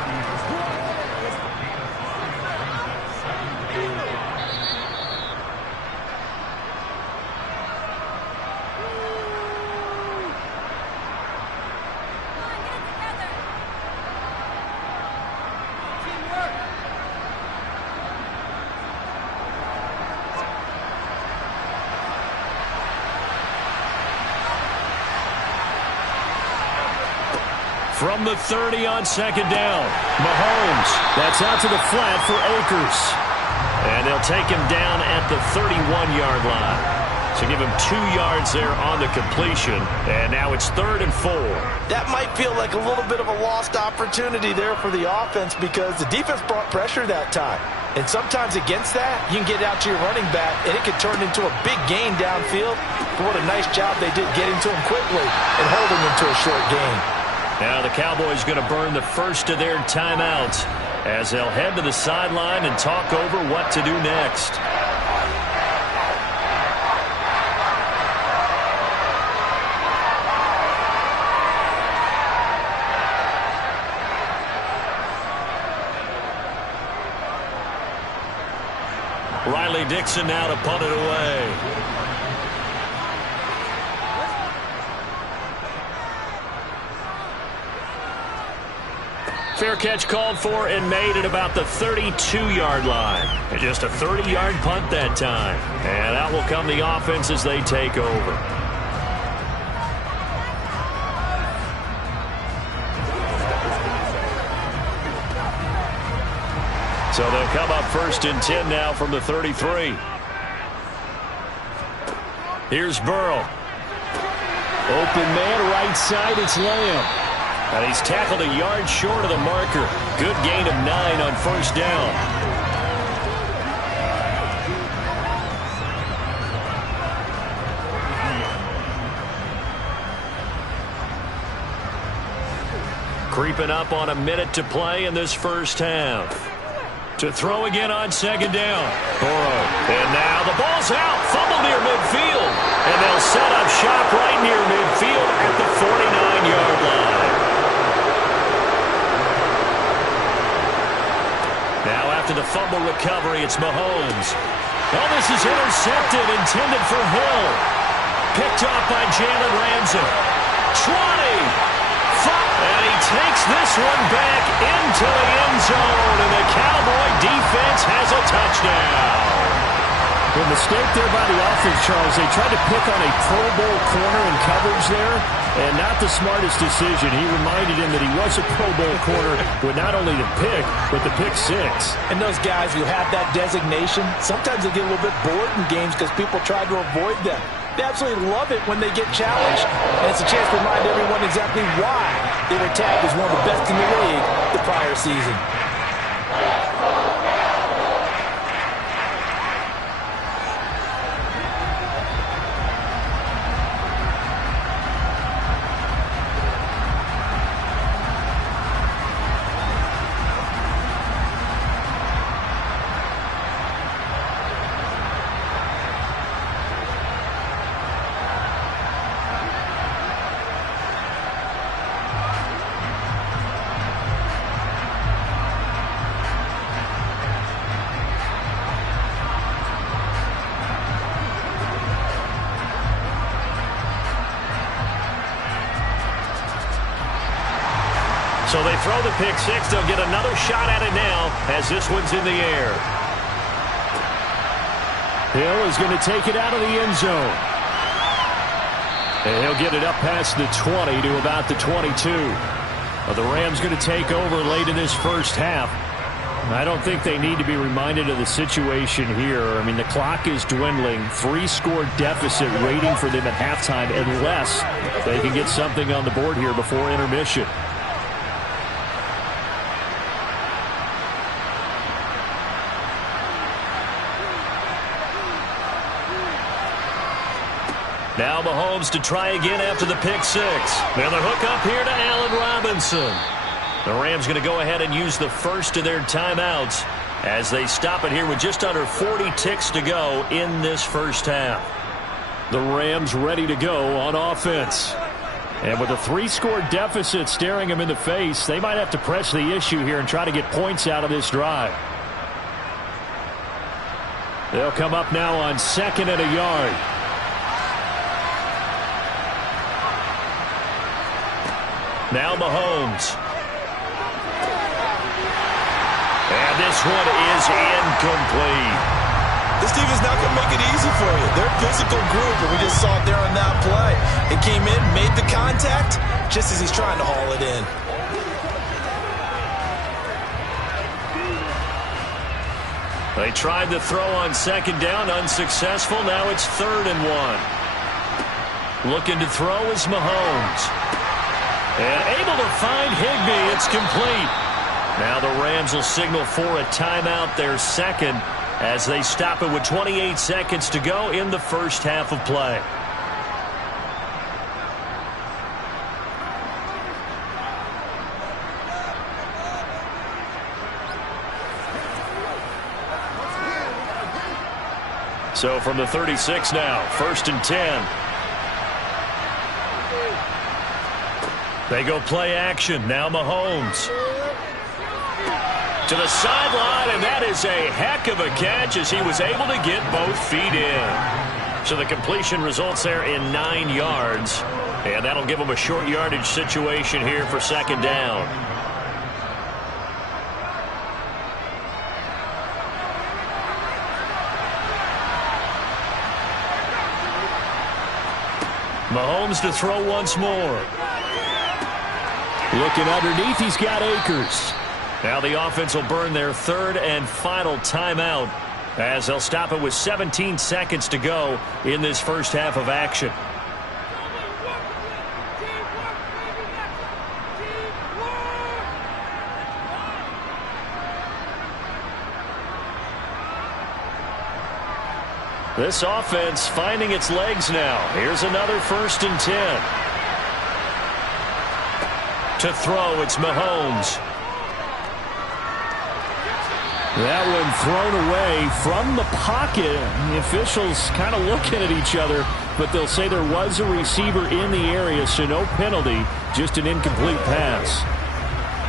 From the 30 on 2nd down, Mahomes. That's out to the flat for Akers. And they'll take him down at the 31-yard line. So give him 2 yards there on the completion. And now it's 3rd and 4. That might feel like a little bit of a lost opportunity there for the offense because the defense brought pressure that time. And sometimes against that, you can get out to your running back, and it can turn into a big gain downfield. But what a nice job they did getting to him quickly and holding him to a short gain. Now the Cowboys going to burn the first of their timeouts as they'll head to the sideline and talk over what to do next. Riley Dixon now to punt it away. Fair catch called for and made at about the 32-yard line. And just a 30-yard punt that time. And out will come the offense as they take over. So they'll come up 1st and 10 now from the 33. Here's Burrow. Open man right side, it's Lamb. And he's tackled a yard short of the marker. Good gain of 9 on 1st down. Creeping up on a minute to play in this first half. To throw again on 2nd down. Burrow. And now the ball's out. Fumble near midfield. And they'll set up shop right near midfield at the 49-yard line. Now after the fumble recovery, it's Mahomes. Oh, this is intercepted, intended for Hill. Picked off by Jalen Ramsey. 20. And he takes this one back into the end zone, and the Cowboy defense has a touchdown. The mistake there by the offense, Charles. They tried to pick on a Pro Bowl corner in coverage there, and not the smartest decision. He reminded him that he was a Pro Bowl corner with not only the pick, but the pick 6. And those guys who have that designation, sometimes they get a little bit bored in games because people try to avoid them. They absolutely love it when they get challenged, and it's a chance to remind everyone exactly why they were tagged as one of the best in the league the prior season. So they throw the pick six. They'll get another shot at it now as this one's in the air. Hill is going to take it out of the end zone. And he'll get it up past the 20 to about the 22. The Rams going to take over late in this first half. I don't think they need to be reminded of the situation here. I mean, the clock is dwindling. 3-score deficit waiting for them at halftime unless they can get something on the board here before intermission. Now Mahomes to try again after the pick six. Now the hook up here to Allen Robinson. The Rams going to go ahead and use the first of their timeouts as they stop it here with just under 40 ticks to go in this first half. The Rams ready to go on offense. And with a 3-score deficit staring them in the face, they might have to press the issue here and try to get points out of this drive. They'll come up now on 2nd and a yard. Now Mahomes. And this one is incomplete. This team is not going to make it easy for you. They're a physical group, and we just saw it there on that play. It came in, made the contact, just as he's trying to haul it in. They tried to throw on 2nd down, unsuccessful. Now it's 3rd and 1. Looking to throw is Mahomes. And able to find Higbee. It's complete. Now the Rams will signal for a timeout, their second, as they stop it with 28 seconds to go in the first half of play. So from the 36 now, 1st and 10. They go play action. Now Mahomes. To the sideline, and that is a heck of a catch as he was able to get both feet in. So the completion results there in 9 yards. And that'll give him a short yardage situation here for 2nd down. Mahomes to throw once more. Looking underneath, he's got Akers. Now the offense will burn their 3rd and final timeout as they'll stop it with 17 seconds to go in this first half of action. This offense finding its legs now. Here's another 1st and 10. To throw, it's Mahomes. That one thrown away from the pocket. The officials kind of looking at each other, but they'll say there was a receiver in the area, so no penalty, just an incomplete pass.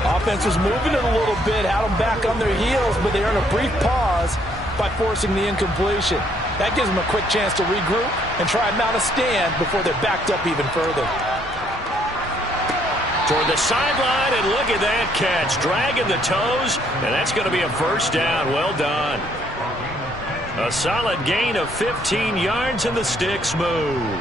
Offense was moving it a little bit, had them back on their heels, but they earned a brief pause by forcing the incompletion. That gives them a quick chance to regroup and try and mount a stand before they're backed up even further. Toward the sideline, and look at that catch. Dragging the toes, and that's going to be a 1st down. Well done. A solid gain of 15 yards, and the sticks move.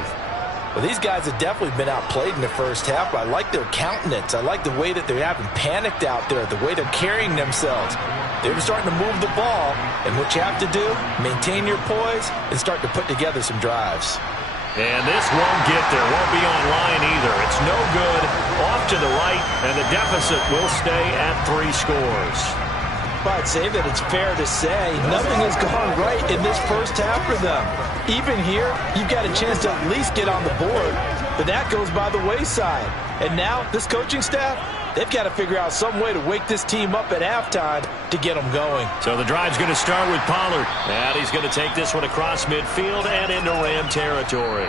Well, these guys have definitely been outplayed in the first half, but I like their countenance. I like the way that they're having panicked out there, the way they're carrying themselves. They're starting to move the ball, and what you have to do, maintain your poise and start to put together some drives. And this won't get there, won't be online either. It's no good, off to the right, and the deficit will stay at 3 scores. But I'd say that it's fair to say nothing has gone right in this first half for them. Even here, you've got a chance to at least get on the board, but that goes by the wayside. And now, this coaching staff, they've got to figure out some way to wake this team up at halftime to get them going. So the drive's going to start with Pollard. And he's going to take this one across midfield and into Ram territory.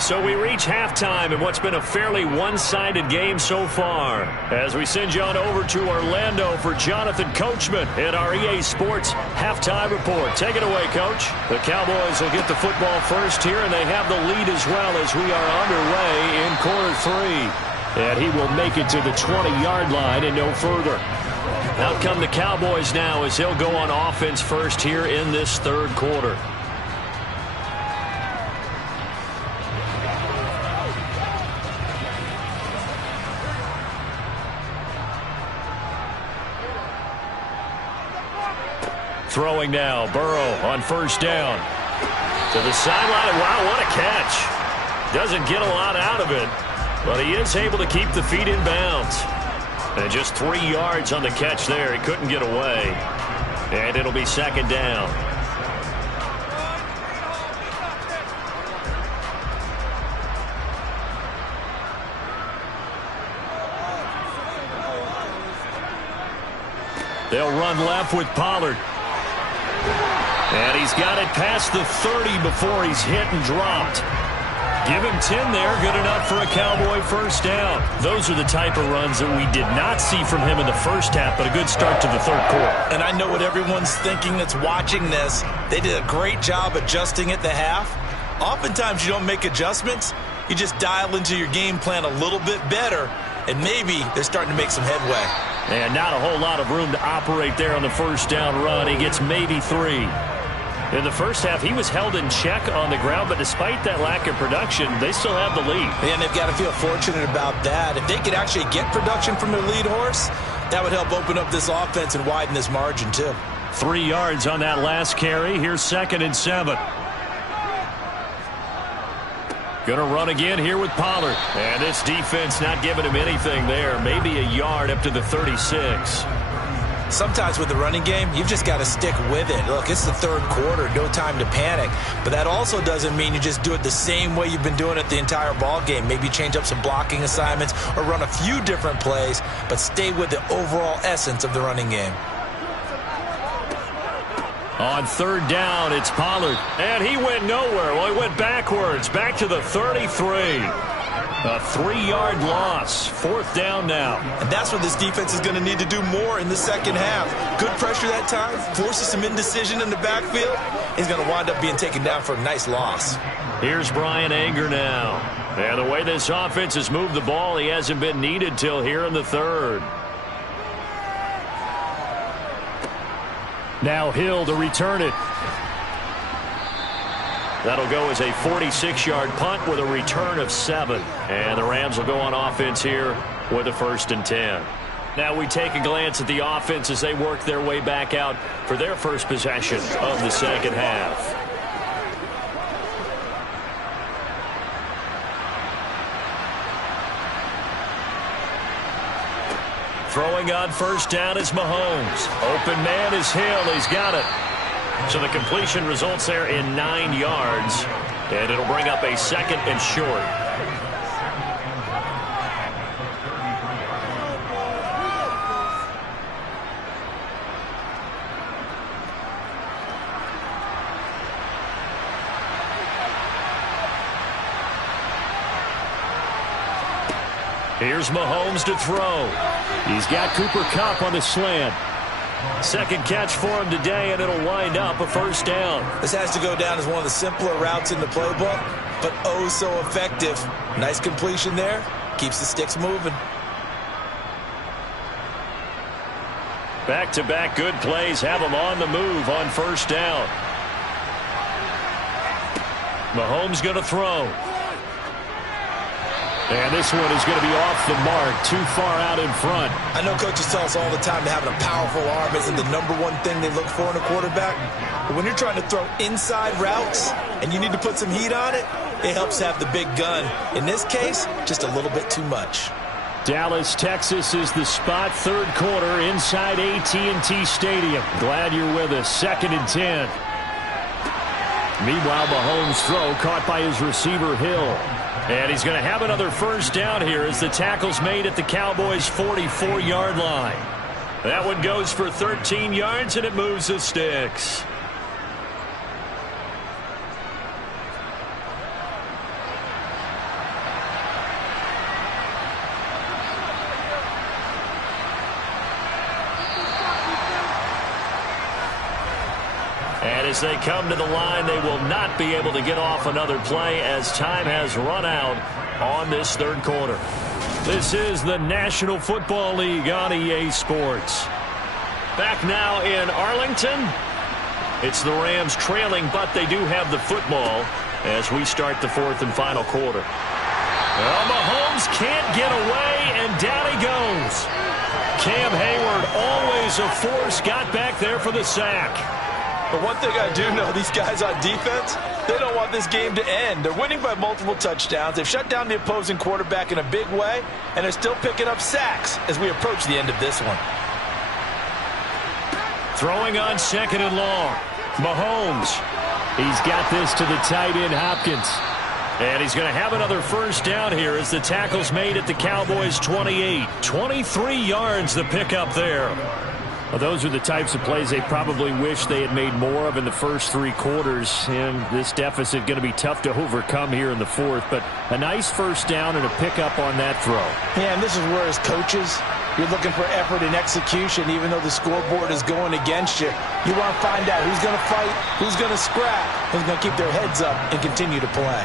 So we reach halftime in what's been a fairly one-sided game so far. As we send you on over to Orlando for Jonathan Coachman in our EA Sports Halftime Report. Take it away, Coach. The Cowboys will get the football first here, and they have the lead as well as we are underway in quarter 3. And he will make it to the 20-yard line and no further. Out come the Cowboys now as they'll go on offense first here in this third quarter. Throwing now, Burrow on first down. To the sideline. Wow, what a catch. Doesn't get a lot out of it, but he is able to keep the feet in bounds. And just 3 yards on the catch there. He couldn't get away. And it'll be second down. They'll run left with Pollard. And he's got it past the 30 before he's hit and dropped. Give him 10 there, good enough for a Cowboy first down. Those are the type of runs that we did not see from him in the first half, but a good start to the third quarter. And I know what everyone's thinking that's watching this. They did a great job adjusting at the half. Oftentimes you don't make adjustments. You just dial into your game plan a little bit better, and maybe they're starting to make some headway. And not a whole lot of room to operate there on the first down run. He gets maybe 3. In the first half, he was held in check on the ground, but despite that lack of production, they still have the lead. And they've got to feel fortunate about that. If they could actually get production from their lead horse, that would help open up this offense and widen this margin too. 3 yards on that last carry. Here's 2nd and 7. Gonna run again here with Pollard. And this defense not giving him anything there. Maybe a yard up to the 36. Sometimes with the running game, you've just got to stick with it. Look, it's the third quarter, no time to panic. But that also doesn't mean you just do it the same way you've been doing it the entire ball game. Maybe change up some blocking assignments or run a few different plays, but stay with the overall essence of the running game. On third down, it's Pollard. And he went nowhere. Well, he went backwards, back to the 33. A 3-yard loss. 4th down now. And that's what this defense is going to need to do more in the second half. Good pressure that time, forces some indecision in the backfield. He's going to wind up being taken down for a nice loss. Here's Brian Anger now. And the way this offense has moved the ball, he hasn't been needed till here in the third. Now Hill to return it. That'll go as a 46-yard punt with a return of 7. And the Rams will go on offense here with a 1st and 10. Now we take a glance at the offense as they work their way back out for their first possession of the second half. Throwing on first down is Mahomes. Open man is Hill. He's got it. So the completion results there in 9 yards. And it'll bring up a 2nd and short. Here's Mahomes to throw. He's got Cooper Kupp on the slant. 2nd catch for him today, and it'll wind up a 1st down. This has to go down as one of the simpler routes in the playbook, but oh so effective. Nice completion there. Keeps the sticks moving. Back-to-back good plays have him on the move on 1st down. Mahomes going to throw. And this one is going to be off the mark, too far out in front. I know coaches tell us all the time that having a powerful arm isn't the #1 thing they look for in a quarterback. But when you're trying to throw inside routes and you need to put some heat on it, it helps have the big gun. In this case, just a little bit too much. Dallas, Texas is the spot. Third quarter inside AT&T Stadium. Glad you're with us. 2nd and 10. Meanwhile, Mahomes' throw caught by his receiver, Hill. And he's going to have another 1st down here as the tackle's made at the Cowboys' 44-yard line. That one goes for 13 yards, and it moves the sticks. And as they come to the line, they will not be able to get off another play as time has run out on this third quarter. This is the National Football League on EA Sports. Back now in Arlington. It's the Rams trailing, but they do have the football as we start the fourth and final quarter. Well, Mahomes can't get away, and down he goes. Cam Hayward, always a force, got back there for the sack. But one thing I do know, these guys on defense, they don't want this game to end. They're winning by multiple touchdowns. They've shut down the opposing quarterback in a big way, and they're still picking up sacks as we approach the end of this one. Throwing on second and long. Mahomes. He's got this to the tight end, Hopkins. And he's going to have another first down here as the tackle's made at the Cowboys' 28. 23 yards the pickup there. Well, those are the types of plays they probably wish they had made more of in the first three quarters. And this deficit going to be tough to overcome here in the fourth. But a nice first down and a pickup on that throw. Yeah, and this is where as coaches, you're looking for effort and execution, even though the scoreboard is going against you. You want to find out who's going to fight, who's going to scrap, who's going to keep their heads up and continue to play.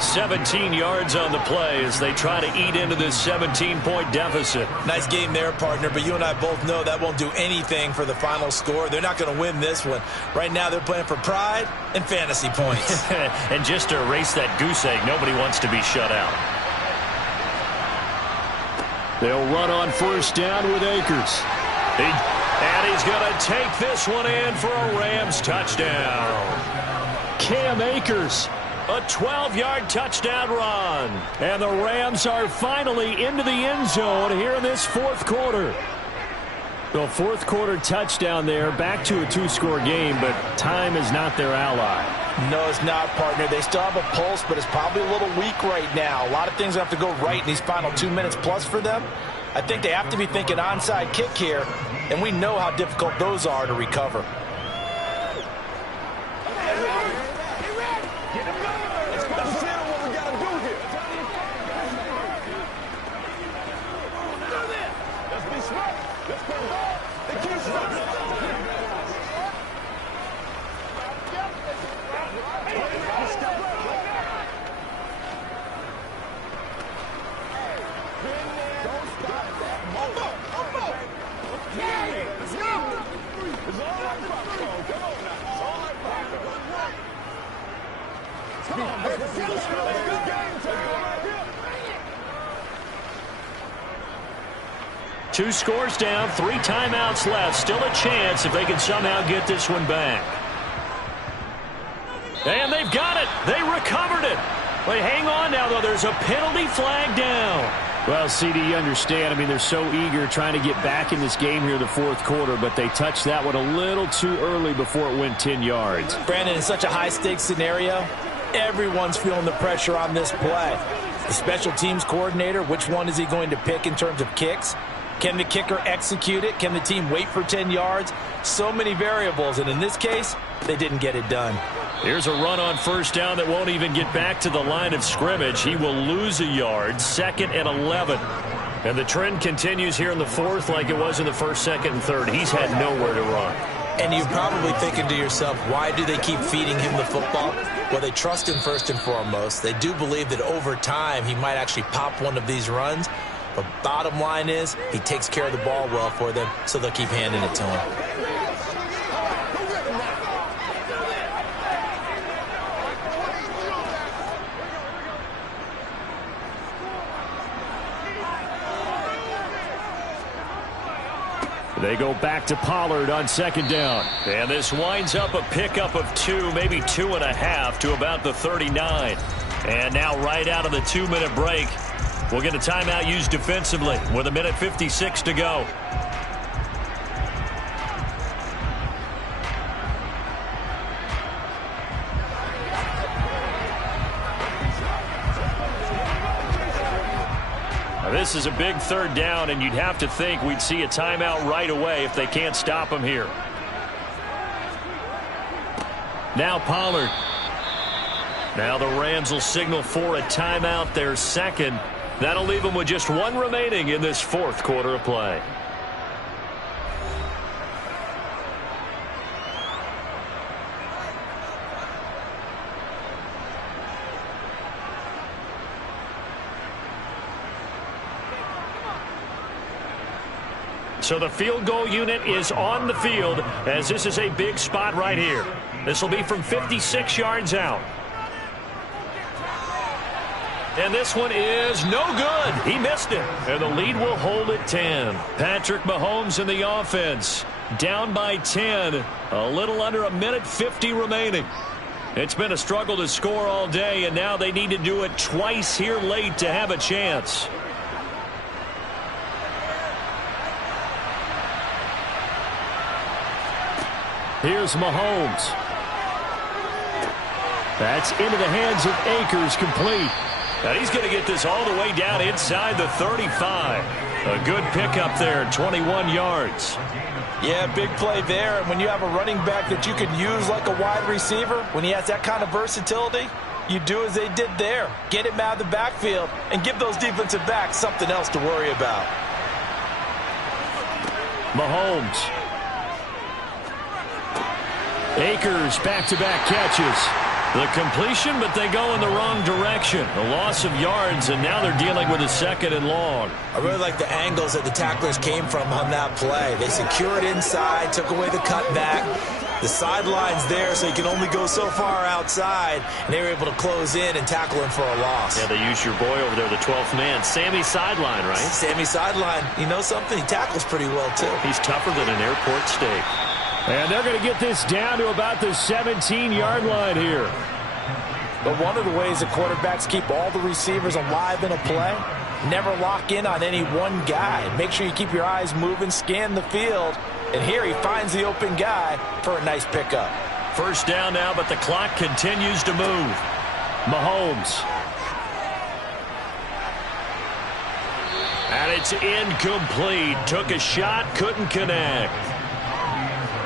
17 yards on the play as they try to eat into this 17-point deficit. Nice game there, partner, but you and I both know that won't do anything for the final score. They're not going to win this one. Right now they're playing for pride and fantasy points. And just to erase that goose egg, nobody wants to be shut out. They'll run on first down with Akers. And he's going to take this one in for a Rams touchdown. Cam Akers. A 12-yard touchdown run. And the Rams are finally into the end zone here in this fourth quarter. The fourth quarter touchdown there, back to a two-score game, but time is not their ally. No, it's not, partner. They still have a pulse, but it's probably a little weak right now. A lot of things have to go right in these final 2 minutes plus for them. I think they have to be thinking onside kick here, and we know how difficult those are to recover. Two scores down, 3 timeouts left. Still a chance if they can somehow get this one back. And they've got it. They recovered it. But hang on now, though. There's a penalty flag down. Well, CD, you understand. I mean, they're so eager trying to get back in this game here in the fourth quarter, but they touched that one a little too early before it went 10 yards. Brandon, in such a high-stakes scenario, everyone's feeling the pressure on this play. The special teams coordinator, which one is he going to pick in terms of kicks? Can the kicker execute it? Can the team wait for 10 yards? So many variables, and in this case, they didn't get it done. Here's a run on first down that won't even get back to the line of scrimmage. He will lose a yard, 2nd and 11. And the trend continues here in the fourth like it was in the first, second, and third. He's had nowhere to run. And you're probably thinking to yourself, why do they keep feeding him the football? Well, they trust him first and foremost. They do believe that over time he might actually pop one of these runs. But bottom line is he takes care of the ball well for them, so they'll keep handing it to him. They go back to Pollard on second down. And this winds up a pickup of 2, maybe 2.5 to about the 39. And now right out of the 2-minute break, we'll get a timeout used defensively with 1:56 to go. This is a big third down, and you'd have to think we'd see a timeout right away if they can't stop him here. Now Pollard. Now the Rams will signal for a timeout, their second. That'll leave them with just 1 remaining in this fourth quarter of play. So the field goal unit is on the field as this is a big spot right here. This will be from 56 yards out. And this one is no good. He missed it. And the lead will hold at 10. Patrick Mahomes in the offense. Down by 10. A little under 1:50 remaining. It's been a struggle to score all day, and now they need to do it twice here late to have a chance. Here's Mahomes. That's into the hands of Akers, complete. Now he's going to get this all the way down inside the 35. A good pickup there, 21 yards. Yeah, big play there. And when you have a running back that you can use like a wide receiver, when he has that kind of versatility, you do as they did there. Get him out of the backfield and give those defensive backs something else to worry about. Mahomes. Akers, back-to-back catches. The completion, but they go in the wrong direction. A loss of yards, and now they're dealing with a 2nd and long. I really like the angles that the tacklers came from on that play. They secured inside, took away the cutback. The sideline's there, so you can only go so far outside, and they were able to close in and tackle him for a loss. Yeah, they used your boy over there, the 12th man. Sammy Sideline, right? Sammy Sideline. You know something? He tackles pretty well, too. He's tougher than an airport steak. And they're going to get this down to about the 17-yard line here. But one of the ways that quarterbacks keep all the receivers alive in a play, never lock in on any one guy. Make sure you keep your eyes moving, scan the field. And here he finds the open guy for a nice pickup. First down now, but the clock continues to move. Mahomes. And it's incomplete. Took a shot, couldn't connect.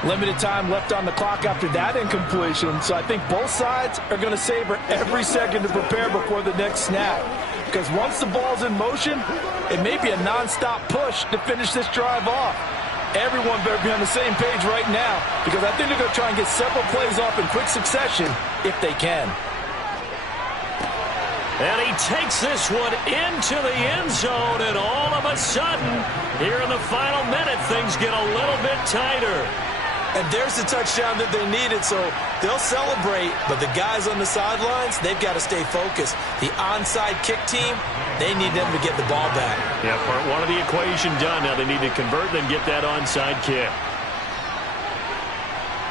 Limited time left on the clock after that incompletion, so I think both sides are going to savor every second to prepare before the next snap. Because once the ball's in motion, it may be a nonstop push to finish this drive off. Everyone better be on the same page right now, because I think they're going to try and get several plays off in quick succession if they can. And he takes this one into the end zone, and all of a sudden, here in the final minute, things get a little bit tighter. And there's the touchdown that they needed, so they'll celebrate. But the guys on the sidelines, they've got to stay focused. The onside kick team, they need them to get the ball back. Yeah, part one of the equation done. Now they need to convert and get that onside kick.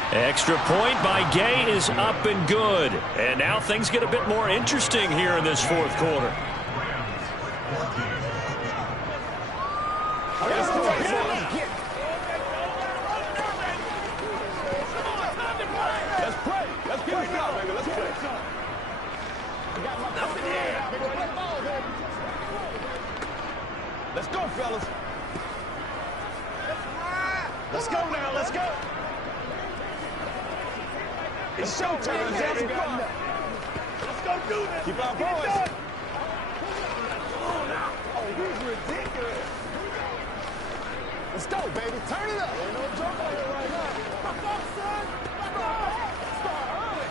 Extra point by Gay is up and good. And now things get a bit more interesting here in this fourth quarter. Let's go, fellas. Let's go now. Let's go. It's showtime. Let's go do this. Keep our boys. Oh, he's ridiculous. Let's go, baby. Turn it up. Ain't no joke on it right now. Fuck off, son. Fuck off. Start early.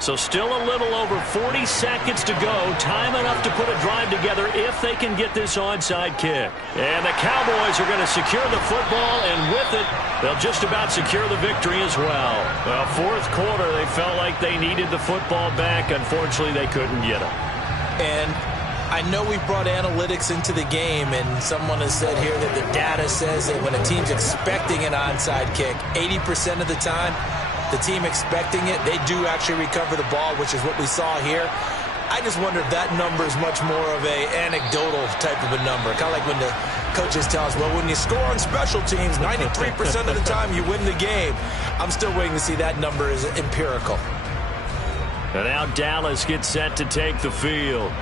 So still a little over 40 seconds to go. Time enough to put a drive together if they can get this onside kick. And the Cowboys are going to secure the football, and with it, they'll just about secure the victory as well. Well, fourth quarter, they felt like they needed the football back. Unfortunately, they couldn't get it. And I know we brought analytics into the game, and someone has said here that the data says that when a team's expecting an onside kick, 80% of the time, the team expecting it, they do actually recover the ball, which is what we saw here. I just wonder if that number is much more of a anecdotal type of a number. Kind of like when the coaches tell us, well, when you score on special teams, 93% of the time you win the game. I'm still waiting to see that number is empirical. And now Dallas gets set to take the field.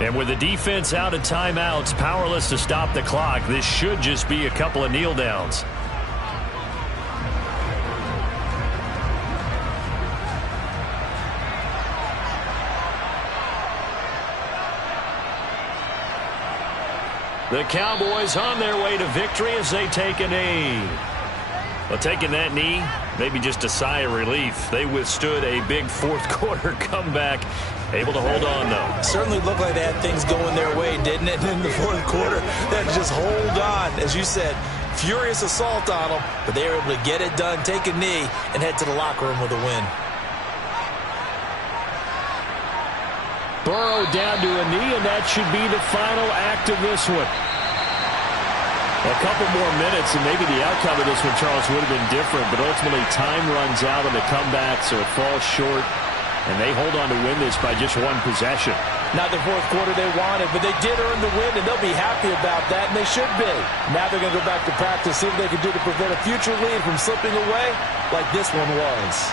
And with the defense out of timeouts, powerless to stop the clock, this should just be a couple of kneel downs. The Cowboys on their way to victory as they take a knee. Well, taking that knee maybe just a sigh of relief. They withstood a big fourth-quarter comeback. Able to hold on, though. Certainly looked like they had things going their way, didn't it? In the fourth quarter, they had to just hold on. As you said, furious assault on them, but they were able to get it done, take a knee, and head to the locker room with a win. Burrow down to a knee, and that should be the final act of this one. A couple more minutes, and maybe the outcome of this one, Charles, would have been different, but ultimately time runs out on the comeback, so it falls short, and they hold on to win this by just one possession. Not the fourth quarter they wanted, but they did earn the win, and they'll be happy about that, and they should be. Now they're going to go back to practice, see what they can do to prevent a future lead from slipping away like this one was.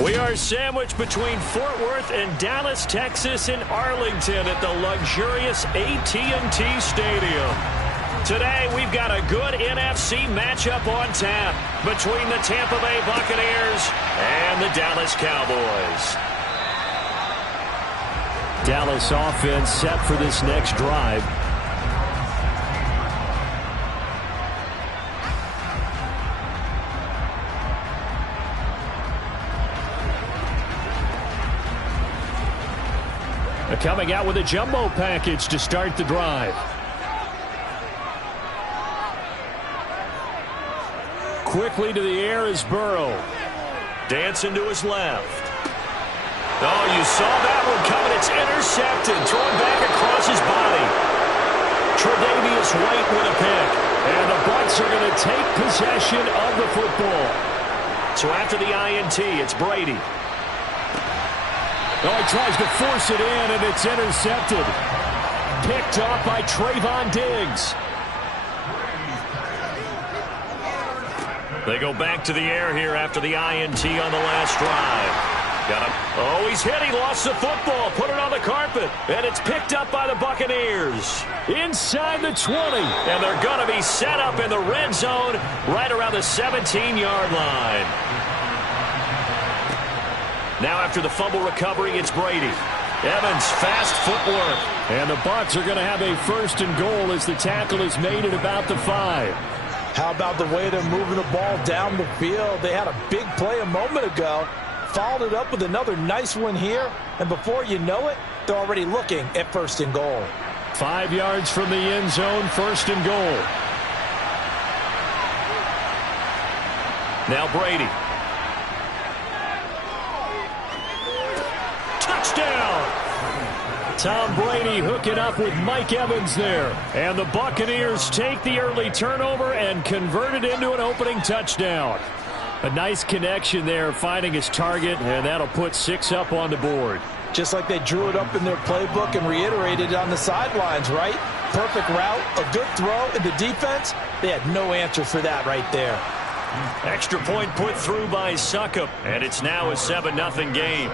We are sandwiched between Fort Worth and Dallas, Texas in Arlington at the luxurious AT&T Stadium. Today, we've got a good NFC matchup on tap between the Tampa Bay Buccaneers and the Dallas Cowboys. Dallas offense set for this next drive. Coming out with a jumbo package to start the drive. Quickly to the air is Burrow. Dancing to his left. Oh, you saw that one coming. It's intercepted. Thrown back across his body. Tre'Davious White with a pick. And the Bucs are going to take possession of the football. So after the INT, it's Brady. Oh, he tries to force it in, and it's intercepted. Picked off by Trayvon Diggs. They go back to the air here after the INT on the last drive. Got him. Oh, he's hit. He lost the football. Put it on the carpet. And it's picked up by the Buccaneers. Inside the 20. And they're going to be set up in the red zone right around the 17-yard line. Now after the fumble recovery, it's Brady. Evans, fast footwork. And the Bucs are going to have a first and goal as the tackle is made at about the 5. How about the way they're moving the ball down the field? They had a big play a moment ago. Followed it up with another nice one here. And before you know it, they're already looking at first and goal. 5 yards from the end zone, first and goal. Now Brady. Touchdown! Tom Brady hooking up with Mike Evans there. And the Buccaneers take the early turnover and convert it into an opening touchdown. A nice connection there, finding his target, and that'll put 6 up on the board. Just like they drew it up in their playbook and reiterated it on the sidelines, right? Perfect route, a good throw, and the defense, they had no answer for that right there. Extra point put through by Succop, and it's now a 7-0 game.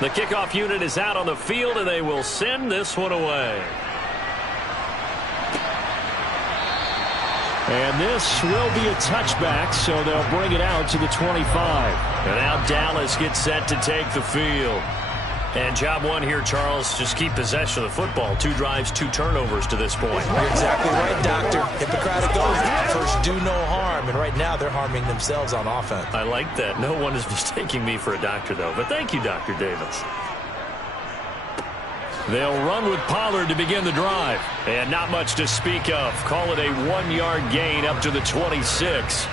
The kickoff unit is out on the field, and they will send this one away. And this will be a touchback, so they'll bring it out to the 25. And now Dallas gets set to take the field. And job one here, Charles, just keep possession of the football. 2 drives, 2 turnovers to this point. You're exactly right, Doctor. Hippocratic oath, first do no harm. And right now they're harming themselves on offense. I like that. No one is mistaking me for a doctor, though. But thank you, Dr. Davis. They'll run with Pollard to begin the drive. And not much to speak of. Call it a 1-yard gain up to the 26.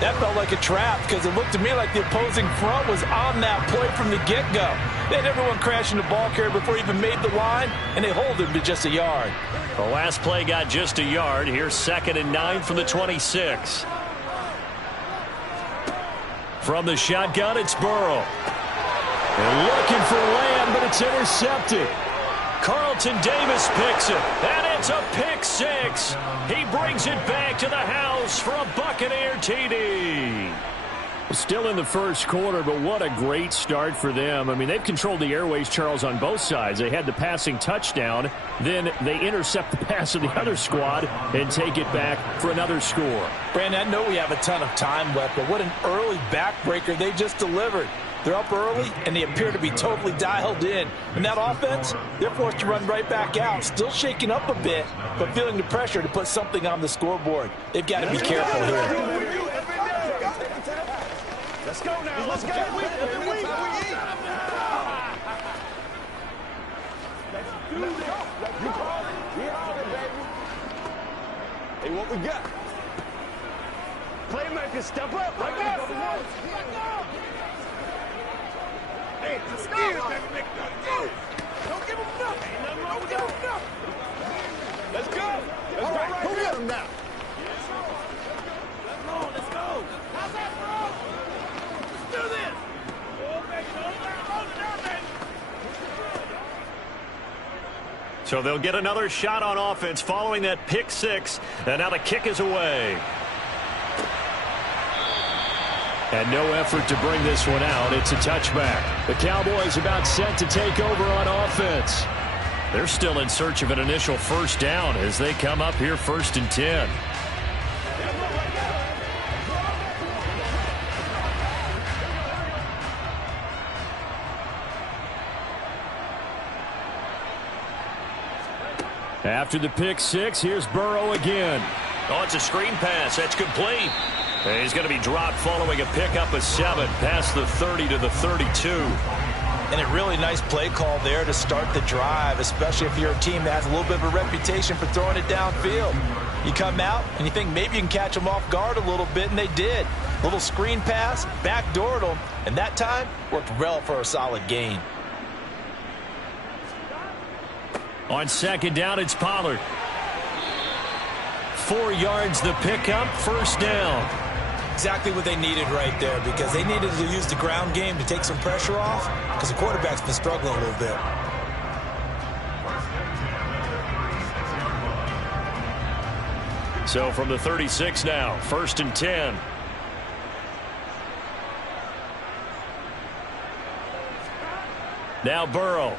That felt like a trap because it looked to me like the opposing front was on that play from the get-go. They had everyone crashing the ball carrier before he even made the line, and they hold him to just a yard. The last play got just a yard. Here's 2nd and 9 from the 26. From the shotgun, it's Burrow. They're looking for Lamb, but it's intercepted. Carlton Davis picks it, and it's a pick 6. He brings it back to the house for a Buccaneer TD. Still in the first quarter, but what a great start for them. I mean, they've controlled the airways, Charles, on both sides. They had the passing touchdown. Then they intercept the pass of the other squad and take it back for another score. Brandon, I know we have a ton of time left, but what an early backbreaker they just delivered. They're up early, and they appear to be totally dialed in. And that offense, they're forced to run right back out. Still shaking up a bit, but feeling the pressure to put something on the scoreboard. They've got to be careful here. Let's go now. Let's go. We eat. Let's do this. You call it. We on it, baby. Hey, what we got? Playmakers, step up. Right now. Hey, let's go. Don't give him nothing. Ain't nothing wrong with that. Let's go. Let's go right here. Who get him now? Let's go. How's that, bro? Let's do this. Oh, baby. Hold it down, baby. So they'll get another shot on offense following that pick six. And now the kick is away. And no effort to bring this one out. It's a touchback. The Cowboys about set to take over on offense. They're still in search of an initial first down as they come up here 1st and 10. After the pick six, here's Burrow again. Oh, it's a screen pass. That's complete. And he's going to be dropped following a pickup of 7 past the 30 to the 32. And a really nice play call there to start the drive, especially if you're a team that has a little bit of a reputation for throwing it downfield. You come out and you think maybe you can catch them off guard a little bit, and they did. Little screen pass, backdoored them, and that time worked well for a solid gain. On 2nd down, it's Pollard. 4 yards the pickup, 1st down. Exactly what they needed right there, because they needed to use the ground game to take some pressure off, because the quarterback's been struggling a little bit. So from the 36 now, 1st and 10. Now Burrow.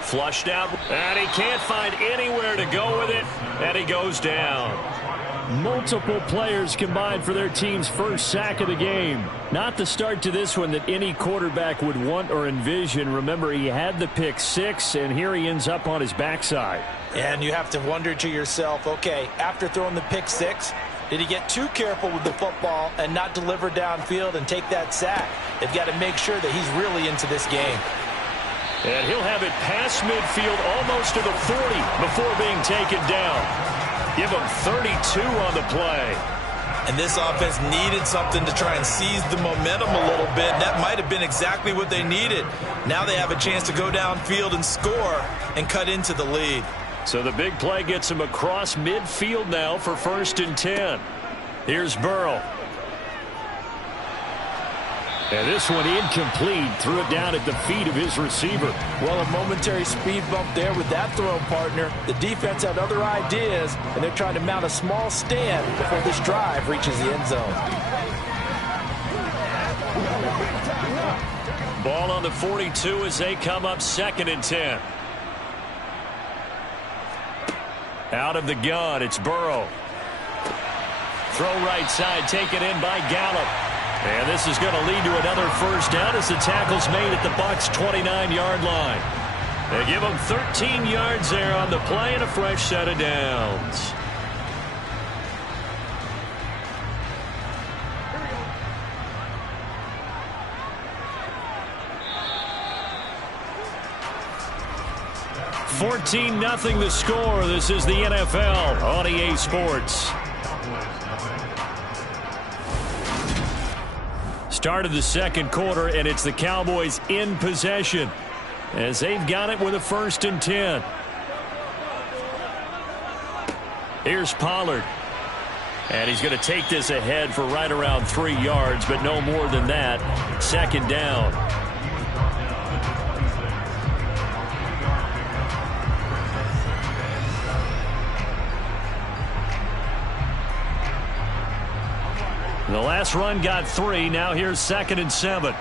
Flushed out, and he can't find anywhere to go with it, and he goes down. Multiple players combined for their team's first sack of the game. Not the start to this one that any quarterback would want or envision. Remember, he had the pick six, and here he ends up on his backside. And you have to wonder to yourself, okay, after throwing the pick six, did he get too careful with the football and not deliver downfield and take that sack? They've got to make sure that he's really into this game. And he'll have it past midfield almost to the 40 before being taken down. Give him 32 on the play. And this offense needed something to try and seize the momentum a little bit. That might have been exactly what they needed. Now they have a chance to go downfield and score and cut into the lead. So the big play gets him across midfield now for 1st and 10. Here's Burrow. And this one incomplete. Threw it down at the feet of his receiver. Well, a momentary speed bump there with that throw, partner. The defense had other ideas, and they're trying to mount a small stand before this drive reaches the end zone. Ball on the 42 as they come up 2nd and 10. Out of the gun, it's Burrow. Throw right side, taken in by Gallup. And this is going to lead to another first down as the tackle's made at the Bucs' 29-yard line. They give them 13 yards there on the play and a fresh set of downs. $14-0 the score. This is the NFL on EA Sports. Start of the 2nd quarter, and it's the Cowboys in possession as they've got it with a 1st and 10. Here's Pollard. And he's going to take this ahead for right around 3 yards, but no more than that. 2nd down. The last run got 3. Now here's 2nd and 7.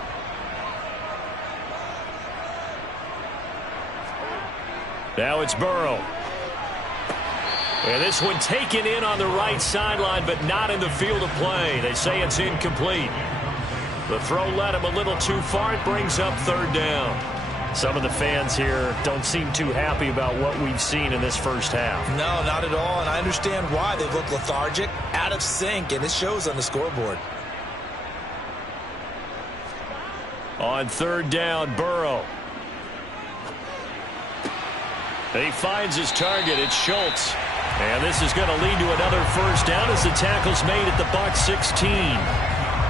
Now it's Burrow. And this one taken in on the right sideline, but not in the field of play. They say it's incomplete. The throw led him a little too far. It brings up 3rd down. Some of the fans here don't seem too happy about what we've seen in this first half. No, not at all, and I understand why. They look lethargic, out of sync, and it shows on the scoreboard. On third down, Burrow. He finds his target. It's Schultz. And this is going to lead to another first down as the tackle's made at the Bucs 16.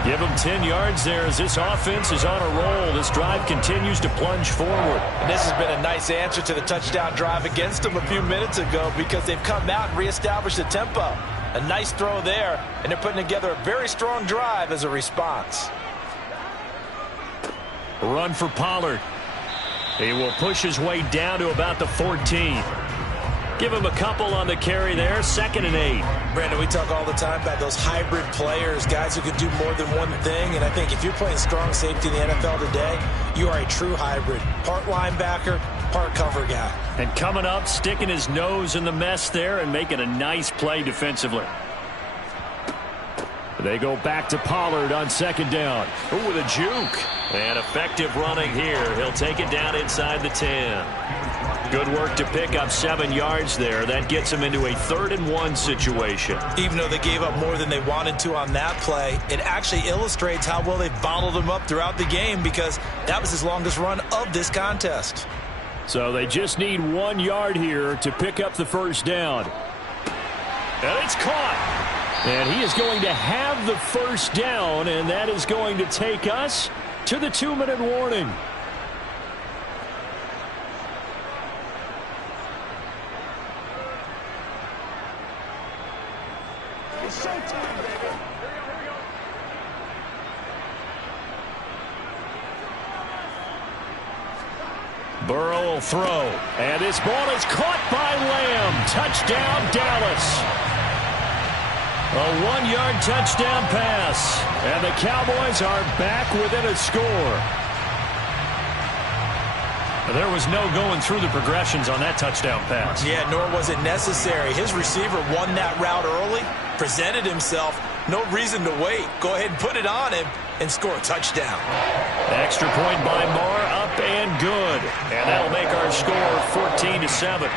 Give him 10 yards there as this offense is on a roll. This drive continues to plunge forward. And this has been a nice answer to the touchdown drive against them a few minutes ago because they've come out and reestablished the tempo. A nice throw there, and they're putting together a very strong drive as a response. Run for Pollard. He will push his way down to about the 14. Give him a couple on the carry there. 2nd and 8. Brandon, we talk all the time about those hybrid players, guys who can do more than one thing. And I think if you're playing strong safety in the NFL today, you are a true hybrid. Part linebacker, part cover guy. And coming up, sticking his nose in the mess there and making a nice play defensively. They go back to Pollard on 2nd down. Ooh, with a juke. And effective running here. He'll take it down inside the 10. Good work to pick up 7 yards there. That gets him into a 3rd and 1 situation. Even though they gave up more than they wanted to on that play, it actually illustrates how well they bottled him up throughout the game because that was his longest run of this contest. So they just need 1 yard here to pick up the first down. And it's caught. And he is going to have the first down, and that is going to take us to the 2-minute warning. It's showtime, baby. Burrow will throw. And this ball is caught by Lamb. Touchdown, Dallas. A 1-yard touchdown pass. And the Cowboys are back within a score. There was no going through the progressions on that touchdown pass. Yeah, nor was it necessary. His receiver won that route early, presented himself. No reason to wait. Go ahead and put it on him and score a touchdown. Extra point by Marr, up and good. And that'll make our score 14-7.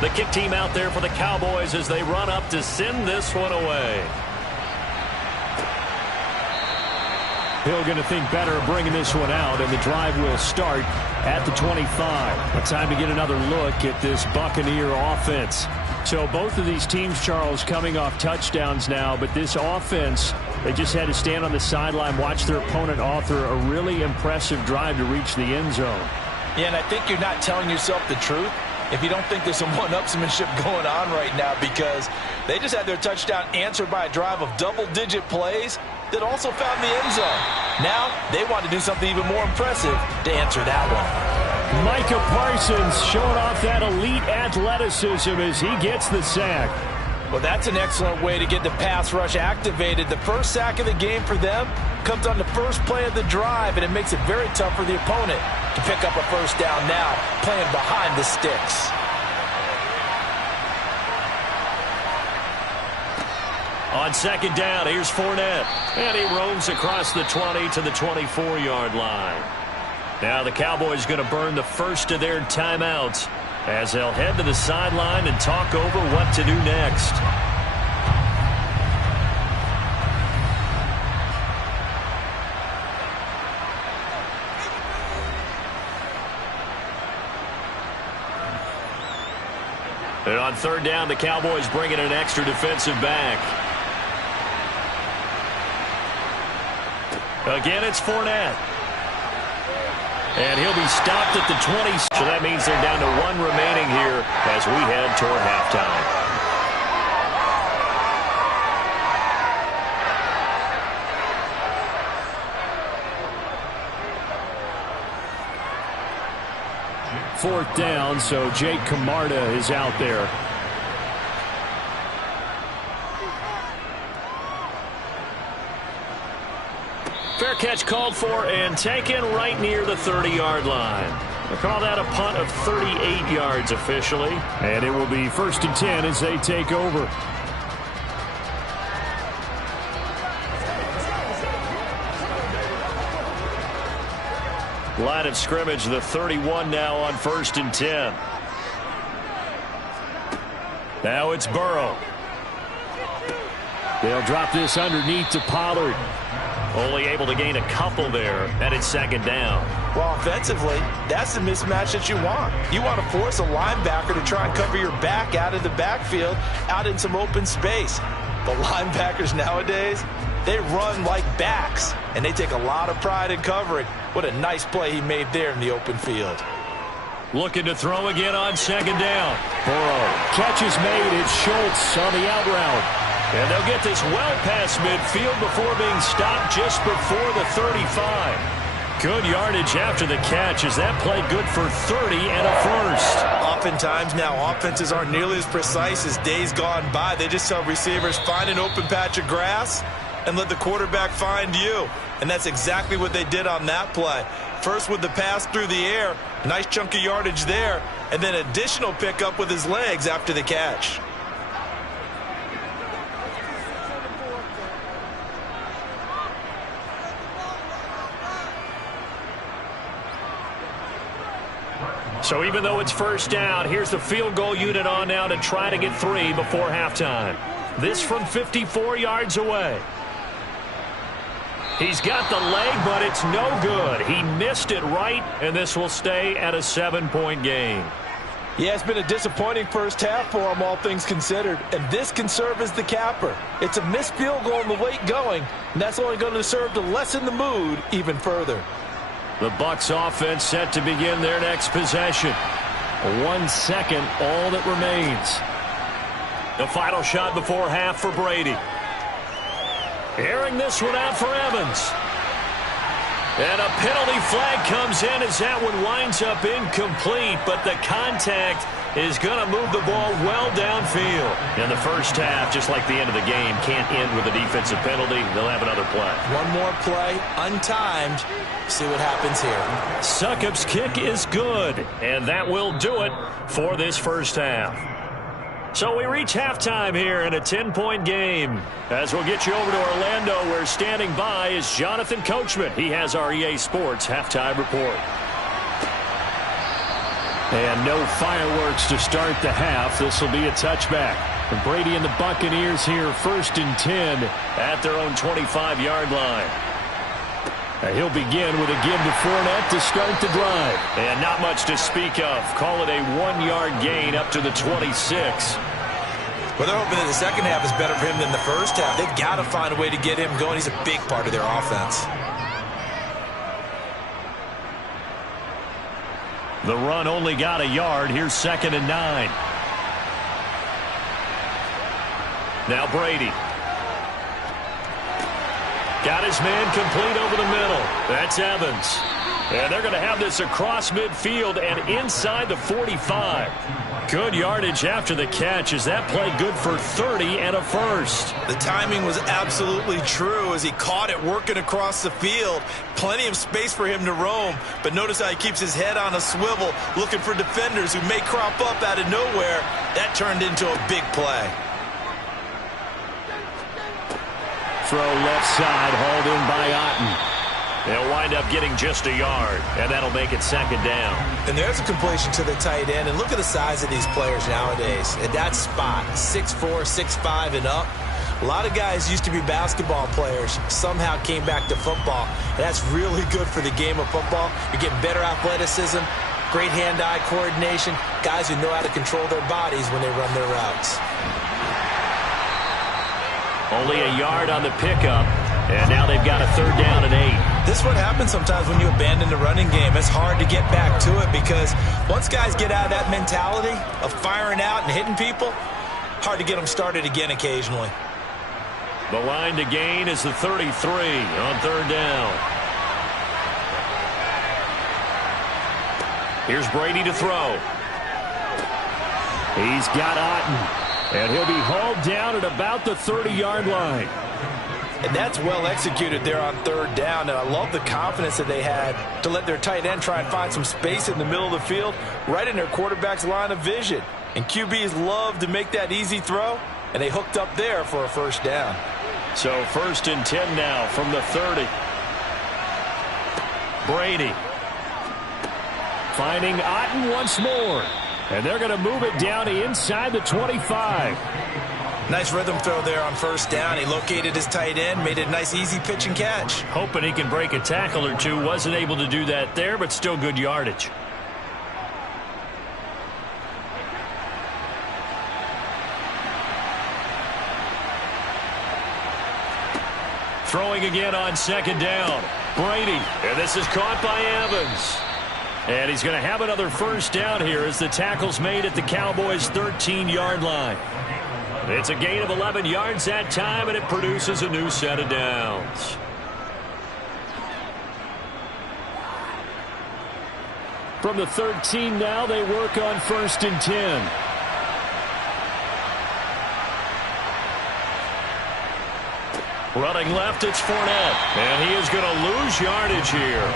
The kick team out there for the Cowboys as they run up to send this one away. Hill going to think better of bringing this one out, and the drive will start at the 25. But time to get another look at this Buccaneer offense. So both of these teams, Charles, coming off touchdowns now, but this offense, they just had to stand on the sideline, watch their opponent author a really impressive drive to reach the end zone. Yeah, and I think you're not telling yourself the truth if you don't think there's some one-upsmanship going on right now, because they just had their touchdown answered by a drive of double-digit plays that also found the end zone. Now they want to do something even more impressive to answer that one. Micah Parsons showing off that elite athleticism as he gets the sack. Well, that's an excellent way to get the pass rush activated. The first sack of the game for them comes on the first play of the drive, and it makes it very tough for the opponent to pick up a first down now, playing behind the sticks. On 2nd down, here's Fournette. And he roams across the 20 to the 24-yard line. Now the Cowboys going to burn the first of their timeouts as they'll head to the sideline and talk over what to do next. And on 3rd down, the Cowboys bring in an extra defensive back. Again, it's Fournette. And he'll be stopped at the 20. So that means they're down to 1 remaining here as we head toward halftime. 4th down, so Jake Camarda is out there. Fair catch called for and taken right near the 30-yard line. They call that a punt of 38 yards officially. And it will be 1st and 10 as they take over. Line of scrimmage, the 31 now on 1st and 10. Now it's Burrow. They'll drop this underneath to Pollard. Only able to gain a couple there, and it's 2nd down. Well, offensively, that's the mismatch that you want. You want to force a linebacker to try and cover your back out of the backfield, out in some open space. But linebackers nowadays, they run like backs, and they take a lot of pride in covering. What a nice play he made there in the open field. Looking to throw again on 2nd down. Burrow. Catch is made. It's Schultz on the out route. And they'll get this well past midfield before being stopped just before the 35. Good yardage after the catch as that play good for 30 and a first. Oftentimes now offenses aren't nearly as precise as days gone by. They just tell receivers, find an open patch of grass and let the quarterback find you. And that's exactly what they did on that play. First with the pass through the air, nice chunk of yardage there, and then additional pickup with his legs after the catch. So even though it's 1st down, here's the field goal unit on now to try to get 3 before halftime. This from 54 yards away. He's got the leg, but it's no good. He missed it right, and this will stay at a 7-point game. Yeah, it's been a disappointing first half for him, all things considered. And this can serve as the capper. It's a missed field goal in the late going, and that's only going to serve to lessen the mood even further. The Bucs offense set to begin their next possession. 1 second, all that remains. The final shot before half for Brady. Airing this one out for Evans. And a penalty flag comes in as that one winds up incomplete, but the contact is going to move the ball well downfield. In the first half, just like the end of the game, can't end with a defensive penalty. They'll have another play. One more play, untimed. See what happens here. Succop's kick is good, and that will do it for this first half. So we reach halftime here in a 10-point game. As we'll get you over to Orlando, where standing by is Jonathan Coachman. He has our EA Sports halftime report. And no fireworks to start the half. This will be a touchback. And Brady and the Buccaneers here 1st and 10 at their own 25-yard line. And he'll begin with a give to Fournette to start the drive. And not much to speak of. Call it a 1-yard gain up to the 26. Well, they're hoping that the second half is better for him than the first half. They've got to find a way to get him going. He's a big part of their offense. The run only got a yard. Here's 2nd and 9. Now Brady. Got his man complete over the middle. That's Evans. And they're going to have this across midfield and inside the 45. Good yardage after the catch. Is that play good for 30 and a first? The timing was absolutely true as he caught it working across the field. Plenty of space for him to roam. But notice how he keeps his head on a swivel looking for defenders who may crop up out of nowhere. That turned into a big play. Throw left side, hauled in by Otten. They'll wind up getting just a yard, and that'll make it 2nd down. And there's a completion to the tight end. And look at the size of these players nowadays. At that spot, 6'4", 6'5", and up. A lot of guys used to be basketball players, somehow came back to football. And that's really good for the game of football. You're getting better athleticism, great hand-eye coordination, guys who know how to control their bodies when they run their routes. Only a yard on the pickup, and now they've got a 3rd down and 8. This is what happens sometimes when you abandon the running game. It's hard to get back to it because once guys get out of that mentality of firing out and hitting people, hard to get them started again occasionally. The line to gain is the 33 on 3rd down. Here's Brady to throw. He's got Otten, and he'll be hauled down at about the 30-yard line. And that's well executed there on third down, and I love the confidence that they had to let their tight end try and find some space in the middle of the field, right in their quarterback's line of vision. And QBs love to make that easy throw, and they hooked up there for a first down. So 1st and 10 now from the 30. Brady finding Otten once more, and they're going to move it down to inside the 25. Nice rhythm throw there on first down. He located his tight end, made it a nice easy pitch and catch. Hoping he can break a tackle or two. Wasn't able to do that there, but still good yardage. Throwing again on 2nd down. Brady, and this is caught by Evans. And he's going to have another first down here as the tackle's made at the Cowboys' 13-yard line. It's a gain of 11 yards that time, and it produces a new set of downs. From the 13 now, they work on 1st and 10. Running left, it's Fournette. And he is going to lose yardage here.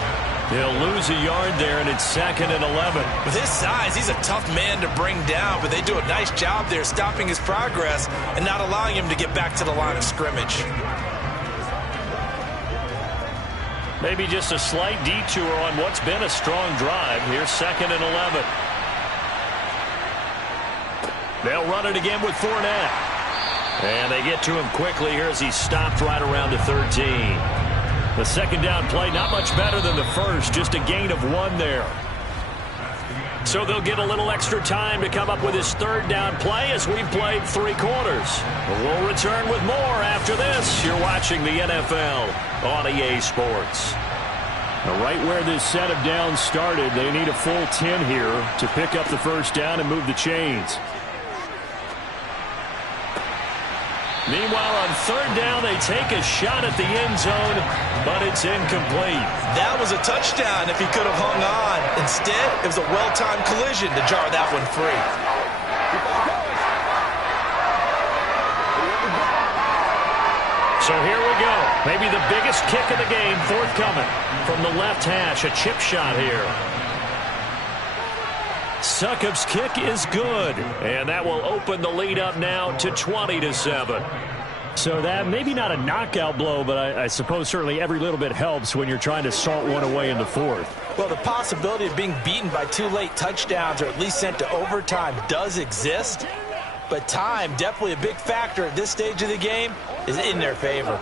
He'll lose a yard there, and it's 2nd and 11. With his size, he's a tough man to bring down, but they do a nice job there stopping his progress and not allowing him to get back to the line of scrimmage. Maybe just a slight detour on what's been a strong drive. Here's 2nd and 11. They'll run it again with Fournette. And they get to him quickly here as he's stopped right around the 13. The 2nd down play, not much better than the first, just a gain of 1 there. So they'll get a little extra time to come up with his 3rd down play as we've played 3 quarters. We'll return with more after this. You're watching the NFL on EA Sports. Now, right where this set of downs started, they need a full 10 here to pick up the first down and move the chains. Meanwhile, on 3rd down, they take a shot at the end zone, but it's incomplete. That was a touchdown if he could have hung on. Instead, it was a well-timed collision to jar that one free. So here we go. Maybe the biggest kick of the game forthcoming from the left hash. A chip shot here. Succop's kick is good, and that will open the lead up now to 20-7. So that maybe not a knockout blow, but I suppose certainly every little bit helps when you're trying to salt one away in the 4th. Well, the possibility of being beaten by 2 late touchdowns or at least sent to overtime does exist, but time, definitely a big factor at this stage of the game, is in their favor.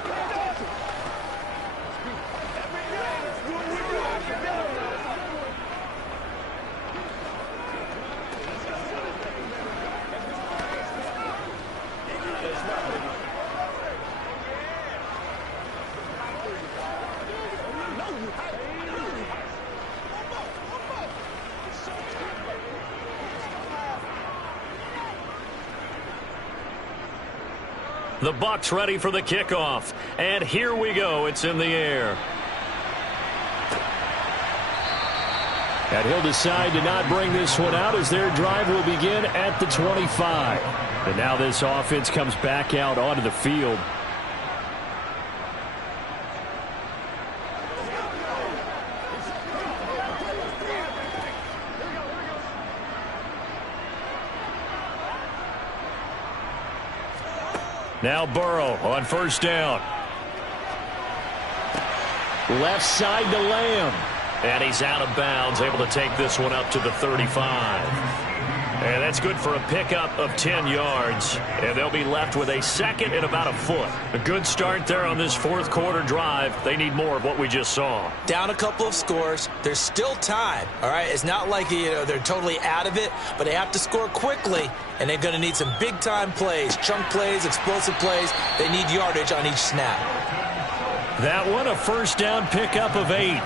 The Bucs ready for the kickoff. And here we go. It's in the air. And he'll decide to not bring this one out as their drive will begin at the 25. And now this offense comes back out onto the field. Now Burrow on 1st down. Left side to Lamb. And he's out of bounds, able to take this one up to the 35. And that's good for a pickup of 10 yards. And they'll be left with a 2nd and about a foot. A good start there on this 4th quarter drive. They need more of what we just saw. Down a couple of scores. There's still time. All right, it's not like they're totally out of it, but they have to score quickly, and they're going to need some big-time plays, chunk plays, explosive plays. They need yardage on each snap. That one, a 1st down pickup of 8.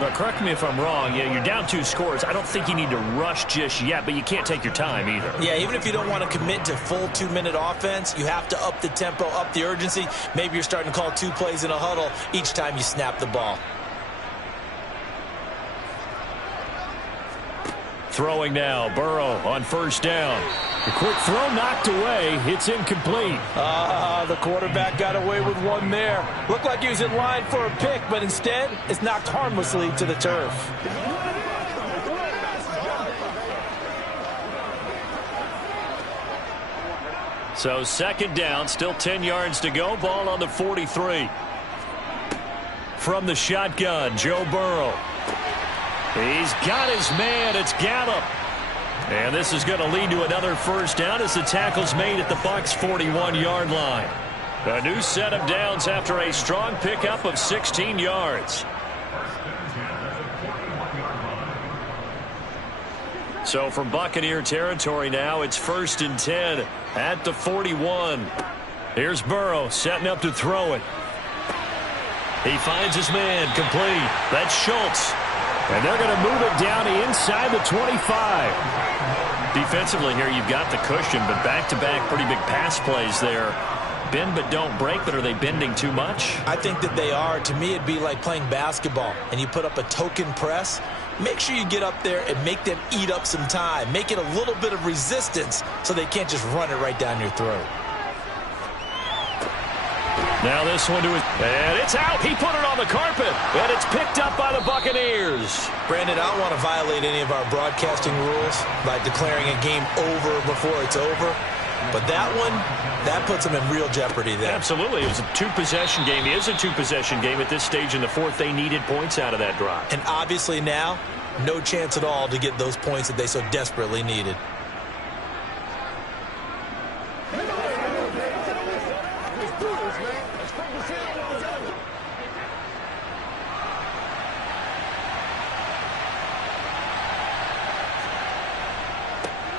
But correct me if I'm wrong. Yeah, you're down 2 scores. I don't think you need to rush just yet, but you can't take your time either. Yeah, even if you don't want to commit to full 2-minute offense, you have to up the tempo, up the urgency. Maybe you're starting to call 2 plays in a huddle each time you snap the ball. Throwing now, Burrow on first down. The quick throw knocked away. It's incomplete. The quarterback got away with one there. Looked like he was in line for a pick, but instead, it's knocked harmlessly to the turf. So second down, still 10 yards to go. Ball on the 43. From the shotgun, Joe Burrow. He's got his man. It's Gallup. And this is going to lead to another first down as the tackle's made at the Bucs' 41-yard line. A new set of downs after a strong pickup of 16 yards. So from Buccaneer territory now, it's 1st and 10 at the 41. Here's Burrow setting up to throw it. He finds his man, complete. That's Schultz. And they're going to move it down inside the 25. Defensively here, you've got the cushion, but back-to-back pretty big pass plays there. Bend but don't break, but are they bending too much? I think that they are. To me, it'd be like playing basketball, and you put up a token press. Make sure you get up there and make them eat up some time. Make it a little bit of resistance so they can't just run it right down your throat. Now this one to his, and it's out. He put it on the carpet, and it's picked up by the Buccaneers. Brandon, I don't want to violate any of our broadcasting rules by declaring a game over before it's over. But that one, that puts them in real jeopardy there. Absolutely. It was a two-possession game. It is a two-possession game at this stage in the fourth. They needed points out of that drive. And obviously now, no chance at all to get those points that they so desperately needed.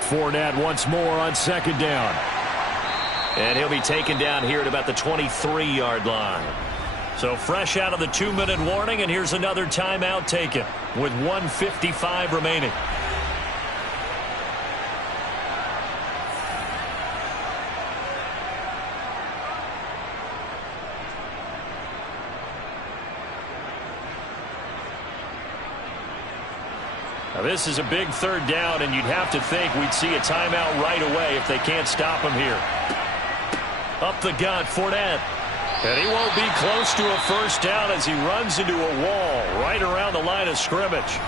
Fournette once more on second down. And he'll be taken down here at about the 23-yard line. So fresh out of the 2-minute warning, and here's another timeout taken with 1:55 remaining. Now this is a big third down, and you'd have to think we'd see a timeout right away if they can't stop him here. Up the gut, Fournette. And he won't be close to a first down as he runs into a wall right around the line of scrimmage.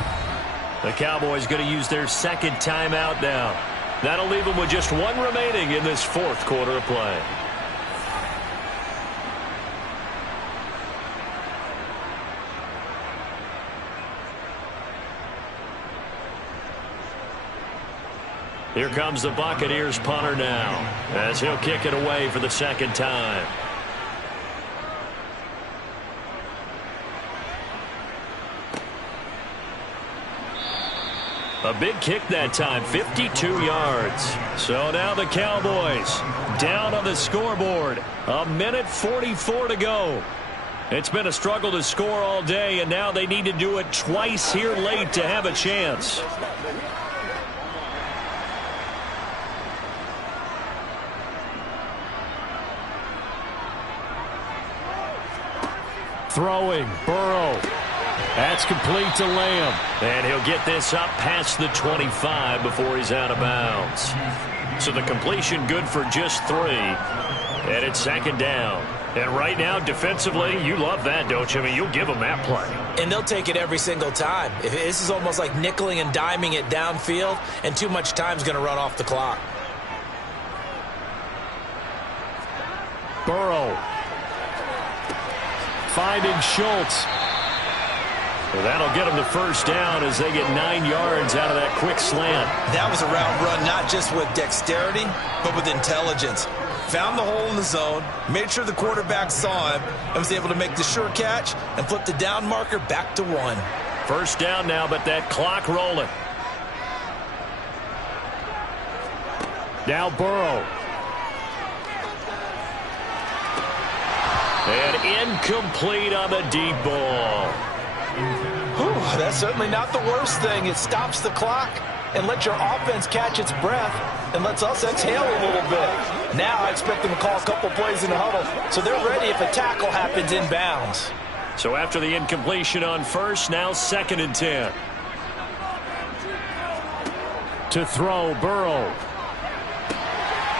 The Cowboys going to use their second timeout now. That'll leave them with just one remaining in this fourth quarter of play. Here comes the Buccaneers punter now as he'll kick it away for the second time. A big kick that time, 52 yards. So now the Cowboys down on the scoreboard. 1:44 to go. It's been a struggle to score all day, and now they need to do it twice here late to have a chance. Throwing, Burrow. That's complete to Lamb. And he'll get this up past the 25 before he's out of bounds. So the completion good for just 3. And it's second down. And right now, defensively, you love that, don't you? I mean, you'll give them that play. And they'll take it every single time. This is almost like nickeling and diming it downfield, and too much time's going to run off the clock. Burrow. Finding Schultz. Well, that'll get them the first down as they get 9 yards out of that quick slant. That was a route run not just with dexterity, but with intelligence. Found the hole in the zone, made sure the quarterback saw him, and was able to make the sure catch and flip the down marker back to 1. First down now, but that clock rolling. Now Burrow. And incomplete on the deep ball. Whew, that's certainly not the worst thing. It stops the clock and lets your offense catch its breath and lets us exhale a little bit. Now I expect them to call a couple plays in the huddle so they're ready if a tackle happens inbounds. So after the incompletion on first, now 2nd and 10. To throw, Burrow.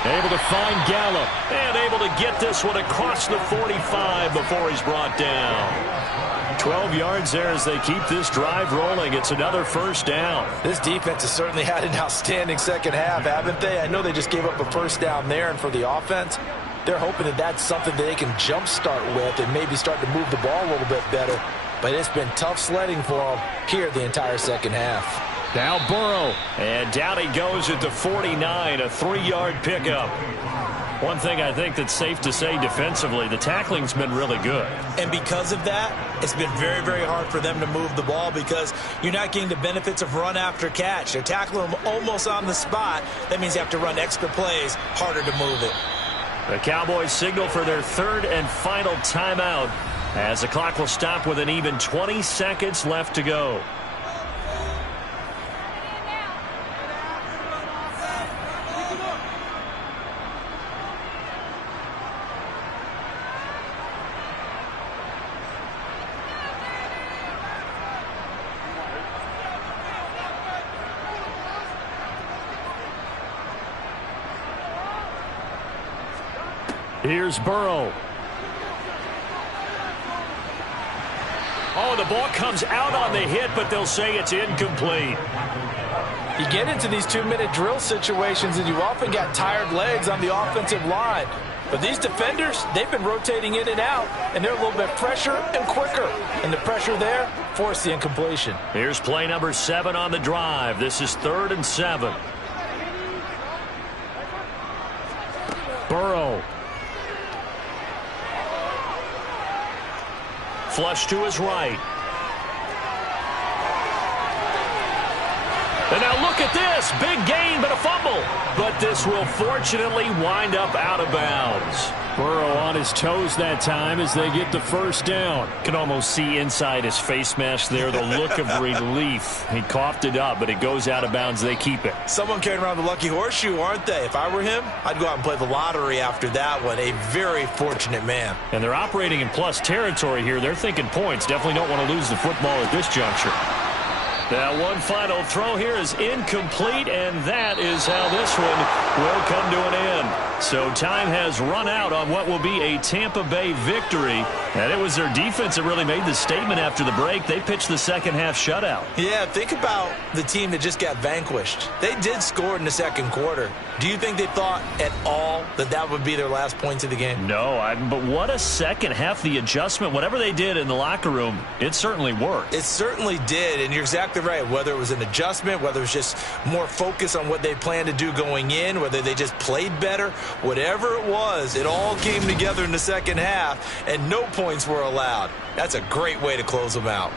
Able to find Gallup. And able to get this one across the 45 before he's brought down. 12 yards there as they keep this drive rolling. It's another first down. This defense has certainly had an outstanding second half, haven't they? I know they just gave up a first down there, and for the offense, they're hoping that that's something that they can jumpstart with and maybe start to move the ball a little bit better. But it's been tough sledding for them here the entire second half. Now Burrow. And down he goes at the 49, a 3-yard pickup. One thing I think that's safe to say defensively, the tackling's been really good. And because of that, it's been very, very hard for them to move the ball because you're not getting the benefits of run after catch. They're tackling them almost on the spot. That means you have to run extra plays, harder to move it. The Cowboys signal for their third and final timeout as the clock will stop with an even 20 seconds left to go. Here's Burrow. Oh, the ball comes out on the hit, but they'll say it's incomplete. You get into these 2-minute drill situations, and you often got tired legs on the offensive line. But these defenders, they've been rotating in and out, and they're a little bit fresher and quicker. And the pressure there forced the incompletion. Here's play number 7 on the drive. This is 3rd and 7. Burrow. Flush to his right. And now look at this. Big gain, but a fumble. But this will fortunately wind up out of bounds. Burrow on his toes that time as they get the first down. Can almost see inside his face mask there the look of relief. He coughed it up, but it goes out of bounds. They keep it. Someone carrying around the lucky horseshoe, aren't they? If I were him, I'd go out and play the lottery after that one. A very fortunate man. And they're operating in plus territory here. They're thinking points. Definitely don't want to lose the football at this juncture. Now one final throw here is incomplete, and that is how this one will come to an end. So time has run out on what will be a Tampa Bay victory. And it was their defense that really made the statement after the break. They pitched the second half shutout. Yeah, think about the team that just got vanquished. They did score in the second quarter. Do you think they thought at all that that would be their last points of the game? No, but what a second half. The adjustment, whatever they did in the locker room, it certainly worked. It certainly did, and you're exactly right. Whether it was an adjustment, whether it was just more focus on what they planned to do going in, whether they just played better, whatever it was, it all came together in the second half, and no points were allowed. That's a great way to close them out.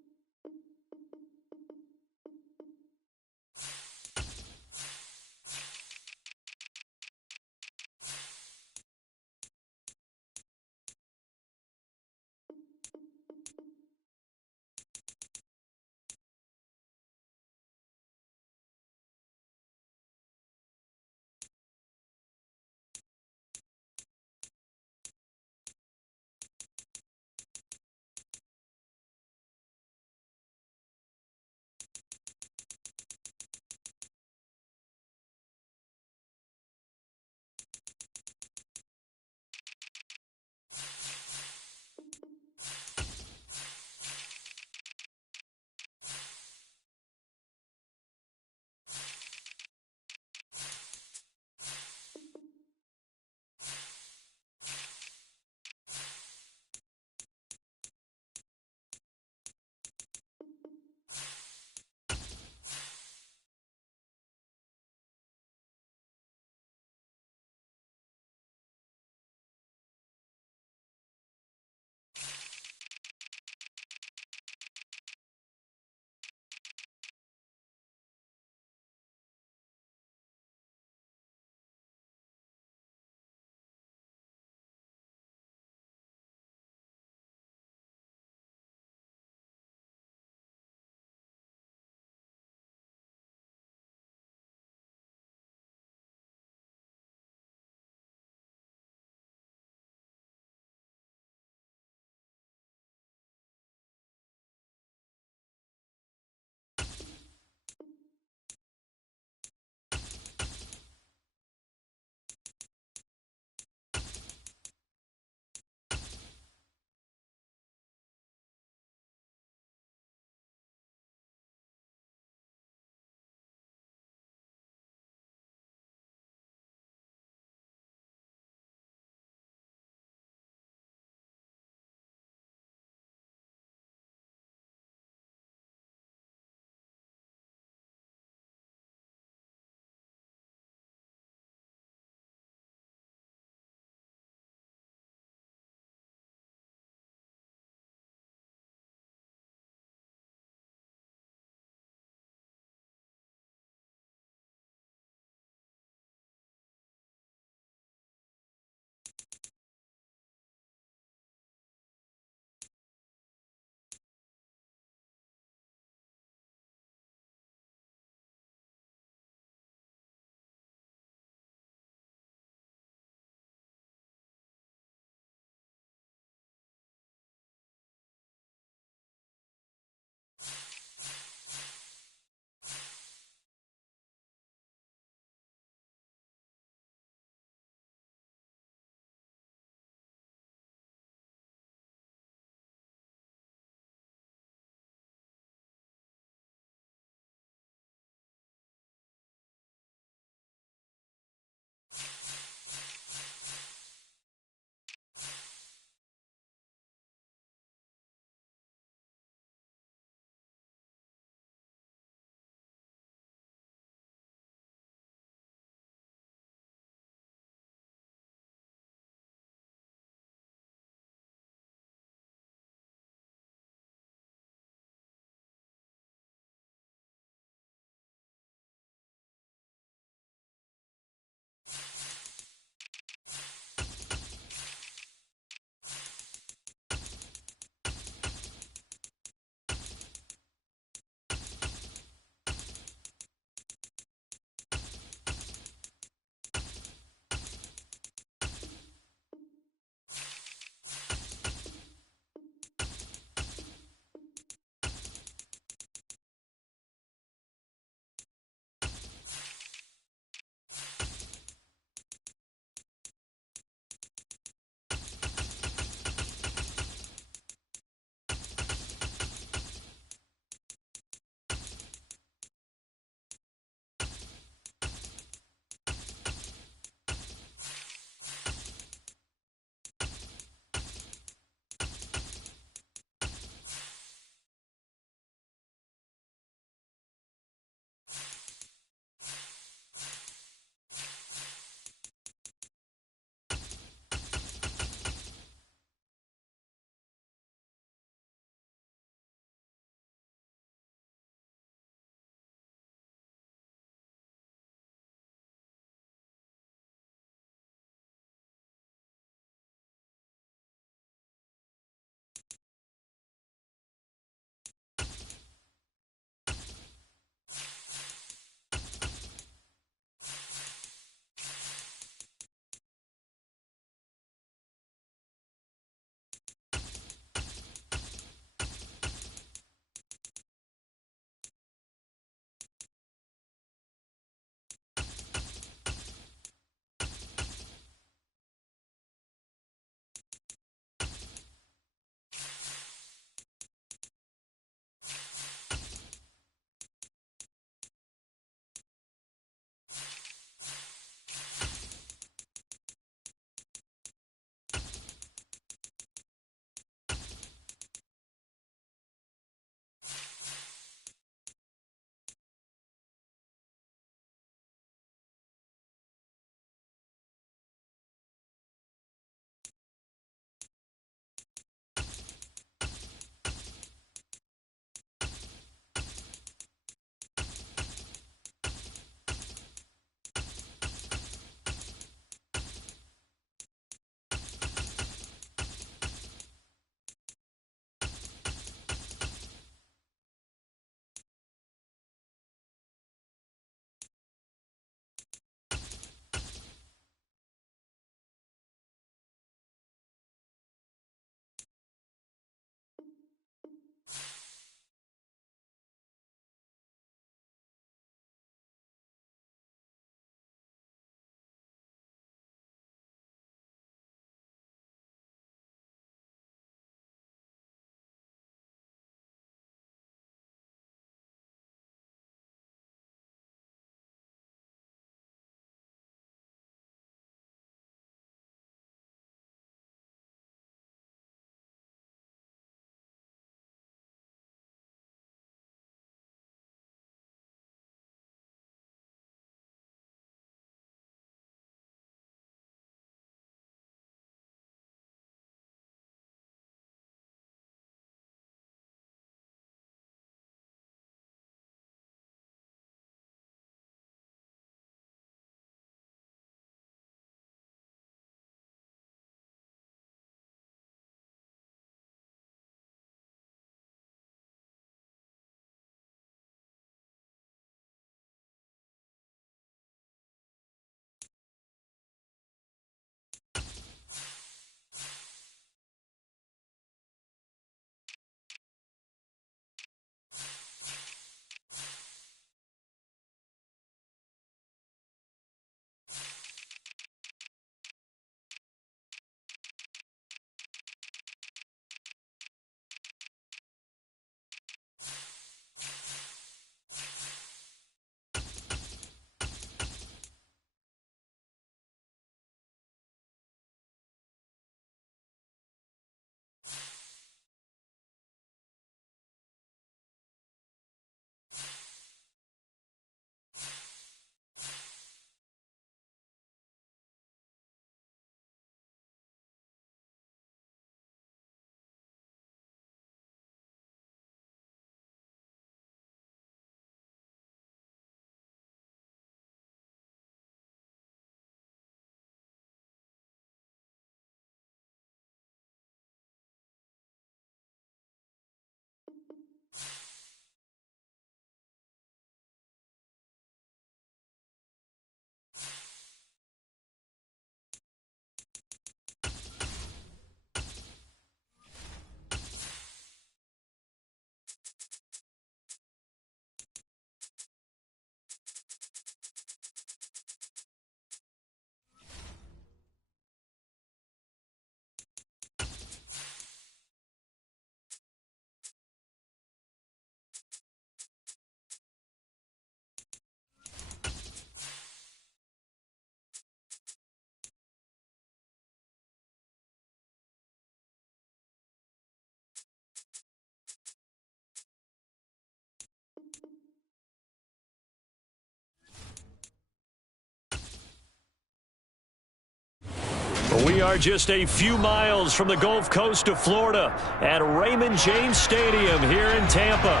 We are just a few miles from the Gulf Coast of Florida at Raymond James Stadium here in Tampa.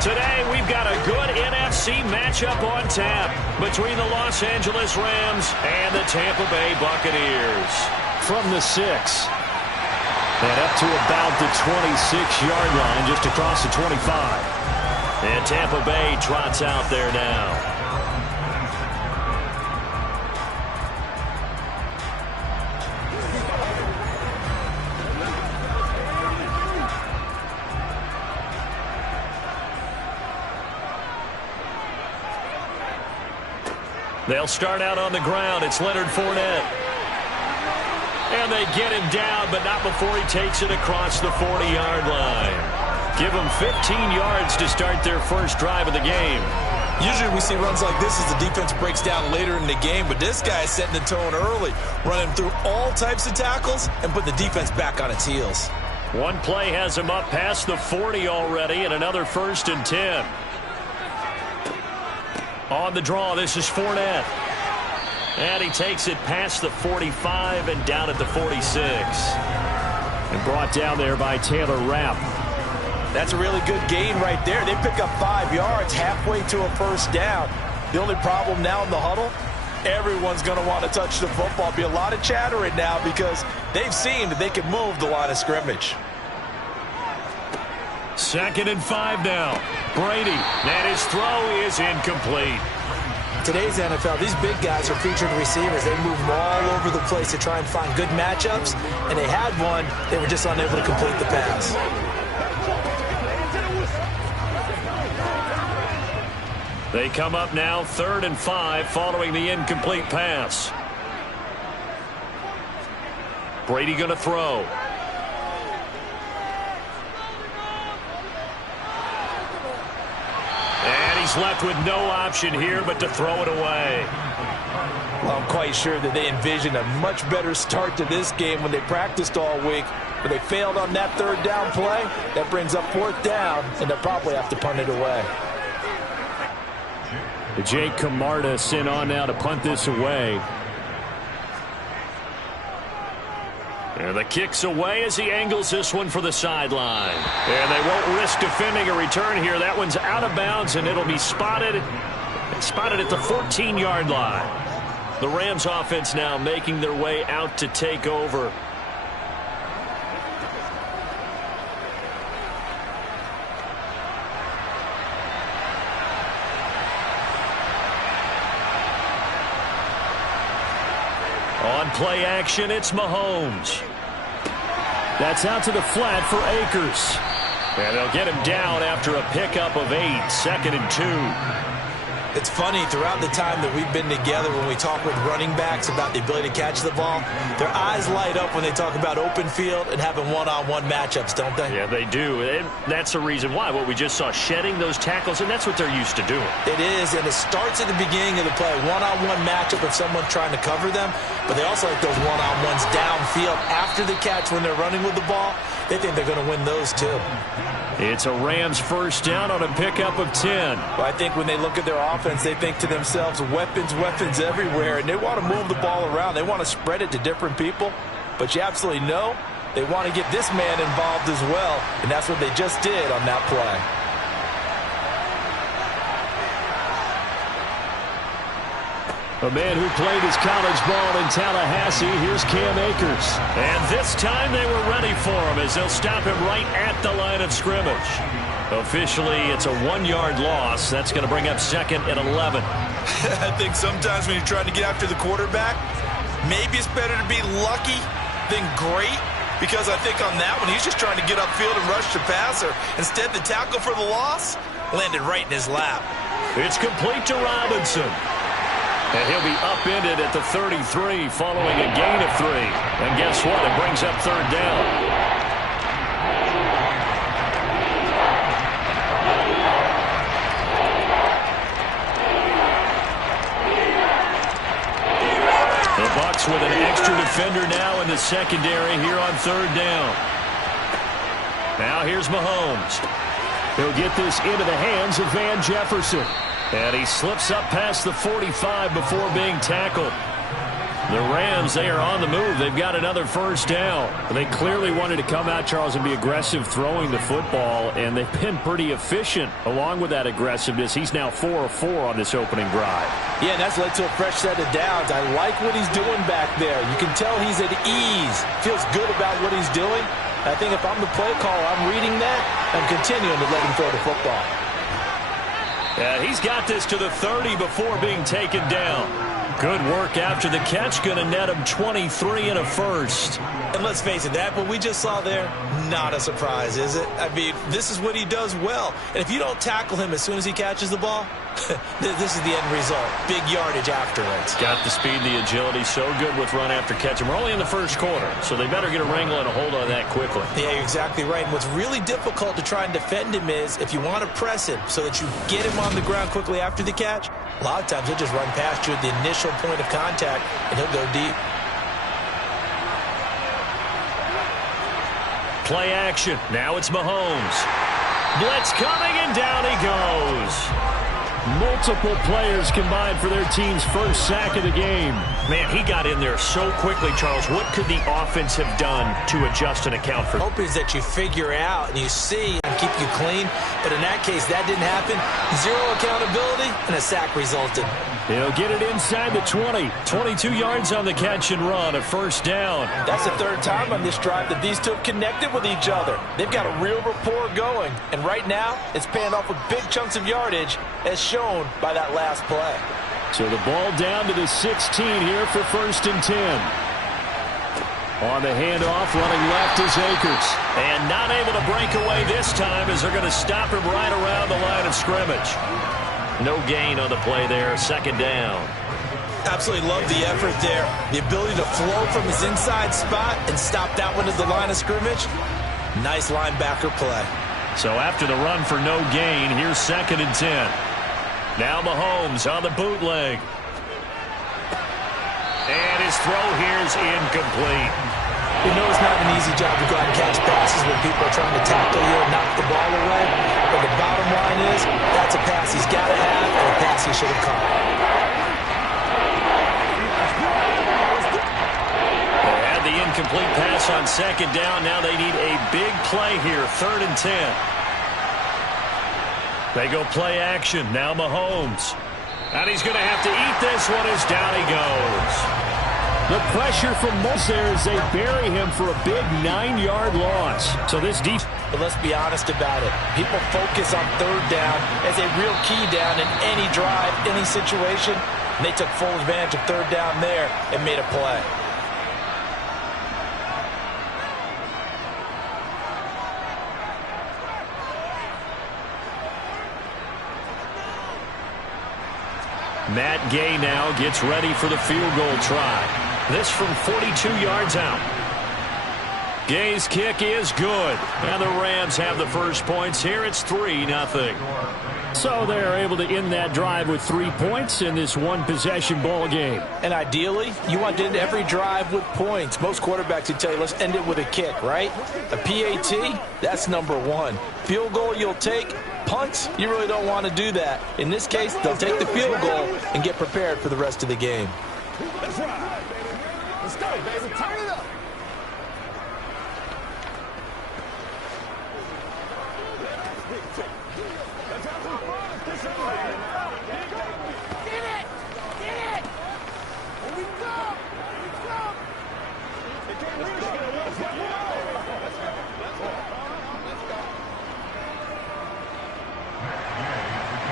Today, we've got a good NFC matchup on tap between the Los Angeles Rams and the Tampa Bay Buccaneers. From the 6 and up to about the 26-yard line, just across the 25. And Tampa Bay trots out there now. They'll start out on the ground. It's Leonard Fournette. And they get him down, but not before he takes it across the 40-yard line. Give them 15 yards to start their first drive of the game. Usually we see runs like this as the defense breaks down later in the game, but this guy is setting the tone early, running through all types of tackles and putting the defense back on its heels. One play has him up past the 40 already, and another 1st and 10. On the draw, this is Fournette. And he takes it past the 45 and down at the 46. And brought down there by Taylor Rapp. That's a really good gain right there. They pick up 5 yards halfway to a first down. The only problem now in the huddle, everyone's going to want to touch the football. Be a lot of chattering now because they've seen that they can move the line of scrimmage. 2nd and 5 now. Brady, and his throw is incomplete. Today's NFL, these big guys are featured receivers. They move all over the place to try and find good matchups, and they had one. They were just unable to complete the pass. They come up now 3rd and 5 following the incomplete pass. Brady going to throw. He's left with no option here but to throw it away. Well, I'm quite sure that they envisioned a much better start to this game when they practiced all week, but they failed on that 3rd down play. That brings up 4th down, and they'll probably have to punt it away. Jake Camarda sent on now to punt this away. And the kick's away as he angles this one for the sideline. And they won't risk defending a return here. That one's out of bounds, and it'll be spotted at the 14-yard line. The Rams offense now making their way out to take over. On play action, it's Mahomes. That's out to the flat for Akers. And they'll get him down after a pickup of 8, 2nd and 2. It's funny, throughout the time that we've been together, when we talk with running backs about the ability to catch the ball, their eyes light up when they talk about open field and having one-on-one matchups, don't they? Yeah, they do. And that's the reason why. What we just saw, shedding those tackles, and that's what they're used to doing. It is, and it starts at the beginning of the play. One-on-one matchup if someone's trying to cover them, but they also like those one-on-ones downfield after the catch when they're running with the ball. They think they're going to win those, too. It's a Rams 1st down on a pickup of 10. Well, I think when they look at their offense, they think to themselves, weapons, weapons everywhere, and they want to move the ball around. They want to spread it to different people, but you absolutely know they want to get this man involved as well, and that's what they just did on that play. A man who played his college ball in Tallahassee, here's Cam Akers. And this time they were ready for him as they'll stop him right at the line of scrimmage. Officially, it's a 1-yard loss. That's going to bring up 2nd and 11. I think sometimes when you're trying to get after the quarterback, maybe it's better to be lucky than great, because I think on that one, he's just trying to get upfield and rush the passer. Instead, the tackle for the loss landed right in his lap. It's complete to Robinson. And he'll be upended at the 33 following a gain of 3. And guess what? It brings up 3rd down. The Bucs with an extra defender now in the secondary here on 3rd down. Now here's Mahomes. He'll get this into the hands of Van Jefferson. And he slips up past the 45 before being tackled. The Rams, they are on the move. They've got another first down. They clearly wanted to come out, Charles, and be aggressive throwing the football, and they've been pretty efficient along with that aggressiveness. He's now 4 of 4 on this opening drive. Yeah, and that's led to a fresh set of downs. I like what he's doing back there. You can tell he's at ease. Feels good about what he's doing. I think if I'm the play caller, I'm reading that and continuing to let him throw the football. Yeah, he's got this to the 30 before being taken down. Good work after the catch. Going to net him 23 and a first. And let's face it, that what we just saw there, not a surprise, is it? I mean, this is what he does well. And if you don't tackle him as soon as he catches the ball, this is the end result. Big yardage afterwards. Got the speed, the agility, so good with run after catch. And we're only in the first quarter, so they better get a wrangle and a hold on that quickly. Yeah, you're exactly right. And what's really difficult to try and defend him is if you want to press him so that you get him on the ground quickly after the catch, a lot of times he'll just run past you at the initial point of contact, and he'll go deep. Play action. Now it's Mahomes. Blitz coming, and down he goes. Multiple players combined for their team's first sack of the game. Man, he got in there so quickly, Charles. What could the offense have done to adjust and account for? Hope is that you figure out and you see and keep you clean. But in that case, that didn't happen. Zero accountability, and a sack resulted. He'll get it inside the 20. 22 yards on the catch and run, a first down. That's the third time on this drive that these two have connected with each other. They've got a real rapport going. And right now, it's paying off with big chunks of yardage, as shown by that last play. So the ball down to the 16 here for 1st and 10. On the handoff, running left is Akers. And not able to break away this time as they're going to stop him right around the line of scrimmage. No gain on the play there, 2nd down. Absolutely love the effort there. The ability to flow from his inside spot and stop that one at the line of scrimmage. Nice linebacker play. So after the run for no gain, here's 2nd and 10. Now Mahomes on the bootleg. And his throw here is incomplete. You know it's not an easy job to go out and catch passes when people are trying to tackle you and knock the ball away. But the bottom line is, that's a pass he's got to have and a pass he should have caught. They had the incomplete pass on 2nd down. Now they need a big play here, 3rd and 10. They go play action. Now Mahomes. And he's going to have to eat this one as down he goes. The pressure from Mahomes there as they bury him for a big 9-yard loss. So this deep. But let's be honest about it. People focus on 3rd down as a real key down in any drive, any situation. And they took full advantage of 3rd down there and made a play. Matt Gay now gets ready for the field goal try. This from 42 yards out. Gay's kick is good. And the Rams have the first points here. It's 3-0. So they're able to end that drive with 3 points in this one-possession ball game. And ideally, you want to end every drive with points. Most quarterbacks would tell you, let's end it with a kick, right? A PAT, that's number 1. Field goal you'll take. Punts, you really don't want to do that. In this case, they'll take the field goal and get prepared for the rest of the game. Let's ride, baby. Let's go, baby. Turn it up.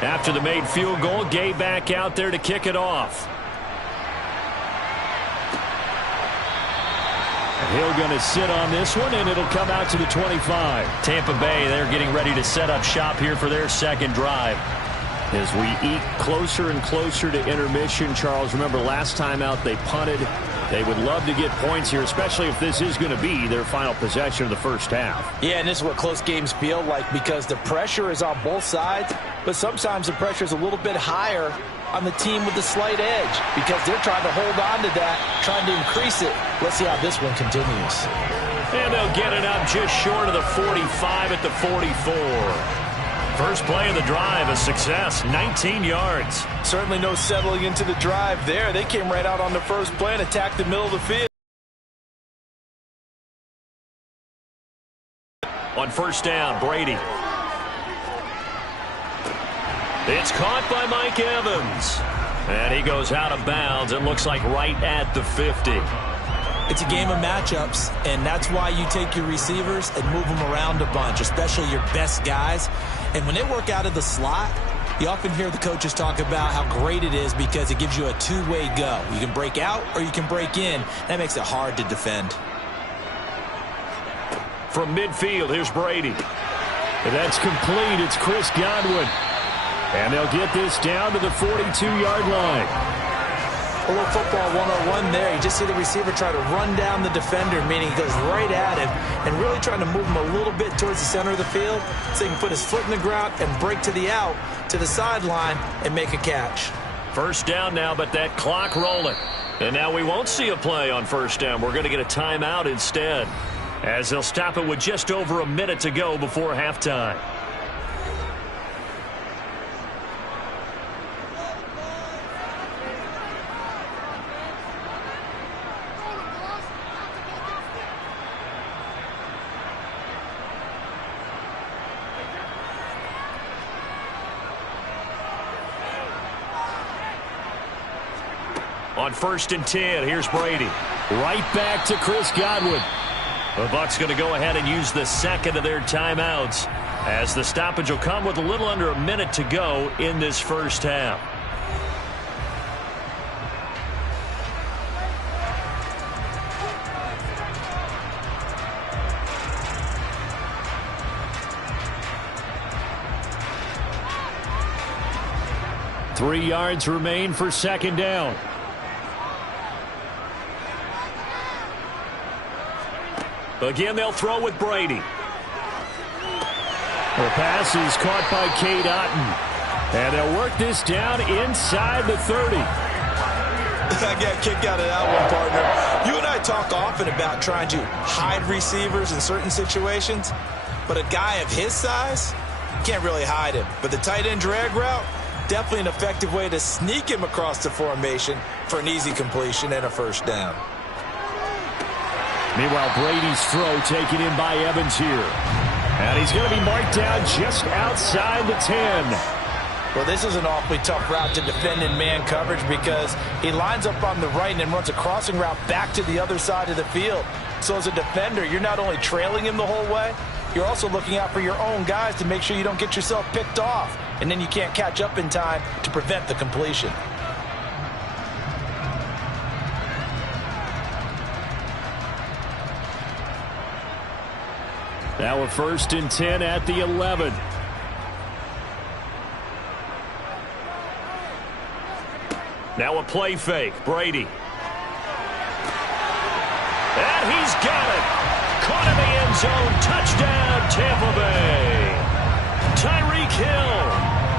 After the made field goal, Gay back out there to kick it off. Hill going to sit on this one, and it'll come out to the 25. Tampa Bay, they're getting ready to set up shop here for their second drive. As we eke closer and closer to intermission, Charles, remember last time out they punted. They would love to get points here, especially if this is going to be their final possession of the first half. Yeah, and this is what close games feel like because the pressure is on both sides, but sometimes the pressure is a little bit higher on the team with the slight edge because they're trying to hold on to that, trying to increase it. Let's see how this one continues. And they'll get it up just short of the 45 at the 44. First play of the drive, a success, 19 yards. Certainly no settling into the drive there. They came right out on the first play and attacked the middle of the field. On first down, Brady. It's caught by Mike Evans. And he goes out of bounds. It looks like right at the 50. It's a game of matchups, and that's why you take your receivers and move them around a bunch, especially your best guys. And when they work out of the slot, you often hear the coaches talk about how great it is because it gives you a two-way go. You can break out or you can break in. That makes it hard to defend. From midfield, here's Brady. That's complete. It's Chris Godwin. And they'll get this down to the 42-yard line. A little football 101 there. You just see the receiver try to run down the defender, meaning he goes right at him and really trying to move him a little bit towards the center of the field so he can put his foot in the ground and break to the out, to the sideline, and make a catch. First down now, but that clock rolling. And now we won't see a play on first down. We're going to get a timeout instead, as they'll stop it with just over a minute to go before halftime. On first and 10, here's Brady. Right back to Chris Godwin. The Bucs going to go ahead and use the second of their timeouts, as the stoppage will come with a little under a minute to go in this first half. Three yards remain for second down. Again, they'll throw with Brady. The pass is caught by Cade Otton. And they'll work this down inside the 30. I got kicked out of that one, partner. You and I talk often about trying to hide receivers in certain situations, but a guy of his size, can't really hide him. But the tight end drag route, definitely an effective way to sneak him across the formation for an easy completion and a first down. Meanwhile, Brady's throw taken in by Evans here. And he's going to be marked down just outside the 10. Well, this is an awfully tough route to defend in man coverage because he lines up on the right and then runs a crossing route back to the other side of the field. So as a defender, you're not only trailing him the whole way, you're also looking out for your own guys to make sure you don't get yourself picked off. And then you can't catch up in time to prevent the completion. Now a first and 10 at the 11. Now a play fake. Brady. And he's got it. Caught in the end zone. Touchdown, Tampa Bay. Tyreek Hill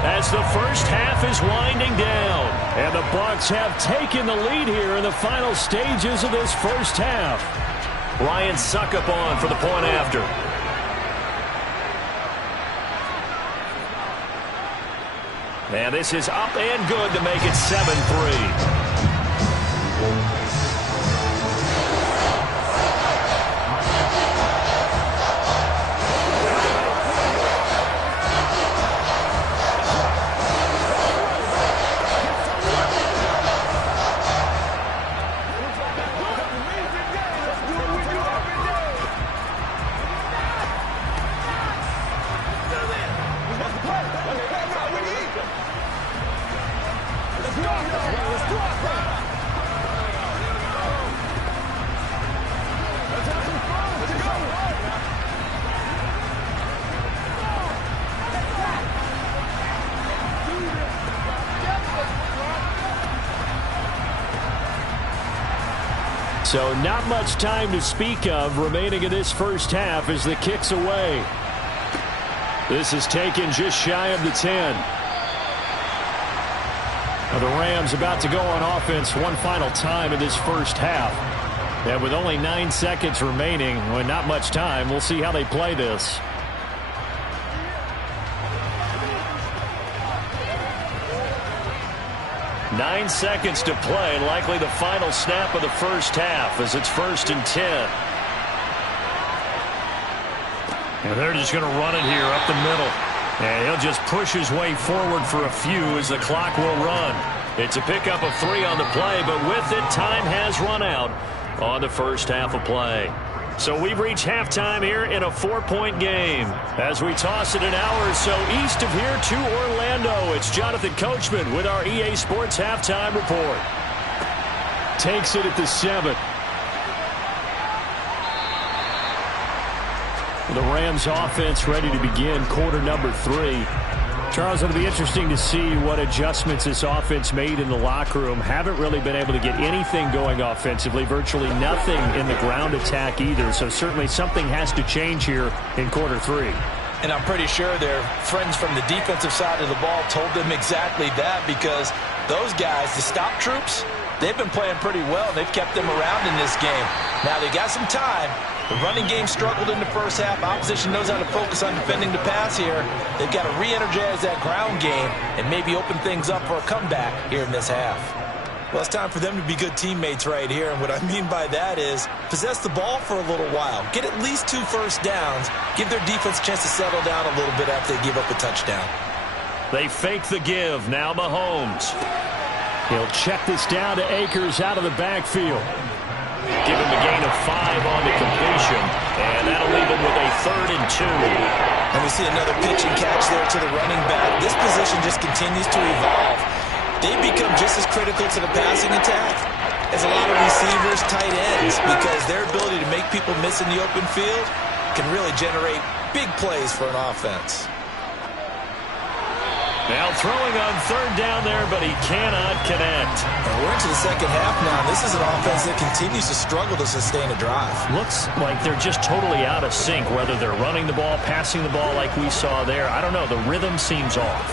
as the first half is winding down. And the Bucs have taken the lead here in the final stages of this first half. Ryan Succop on for the point after. And this is up and good to make it 7-3. So not much time to speak of remaining in this first half as the kick's away. This is taken just shy of the 10. Now the Rams about to go on offense one final time in this first half. And with only 9 seconds remaining, well, not much time, we'll see how they play this. 9 seconds to play, likely the final snap of the first half as it's 1st and 10. And they're just going to run it here up the middle. And he'll just push his way forward for a few as the clock will run. It's a pickup of 3 on the play, but with it, time has run out on the first half of play. So we've reached halftime here in a 4-point game. As we toss it an hour or so east of here to Orlando, it's Jonathan Coachman with our EA Sports Halftime Report. Takes it at the 7. The Rams offense ready to begin quarter number 3. Charles, it'll be interesting to see what adjustments this offense made in the locker room. Haven't really been able to get anything going offensively, virtually nothing in the ground attack either. So certainly something has to change here in quarter 3. And I'm pretty sure their friends from the defensive side of the ball told them exactly that, because those guys, the stop troops, they've been playing pretty well. They've kept them around in this game. Now they got some time. The running game struggled in the first half. Opposition knows how to focus on defending the pass here. They've got to re-energize that ground game and maybe open things up for a comeback here in this half. Well, it's time for them to be good teammates right here. And what I mean by that is possess the ball for a little while. Get at least 2 first downs. Give their defense a chance to settle down a little bit after they give up a touchdown. They fake the give. Now Mahomes. He'll check this down to Akers out of the backfield. Give him a gain of 5 on the completion, and that'll leave him with a 3rd and 2. And we see another pitch and catch there to the running back. This position just continues to evolve. They become just as critical to the passing attack as a lot of receivers, tight ends, because their ability to make people miss in the open field can really generate big plays for an offense. Now throwing on 3rd down there, but he cannot connect. And we're into the second half now. This is an offense that continues to struggle to sustain a drive. Looks like they're just totally out of sync, whether they're running the ball, passing the ball like we saw there. I don't know. The rhythm seems off.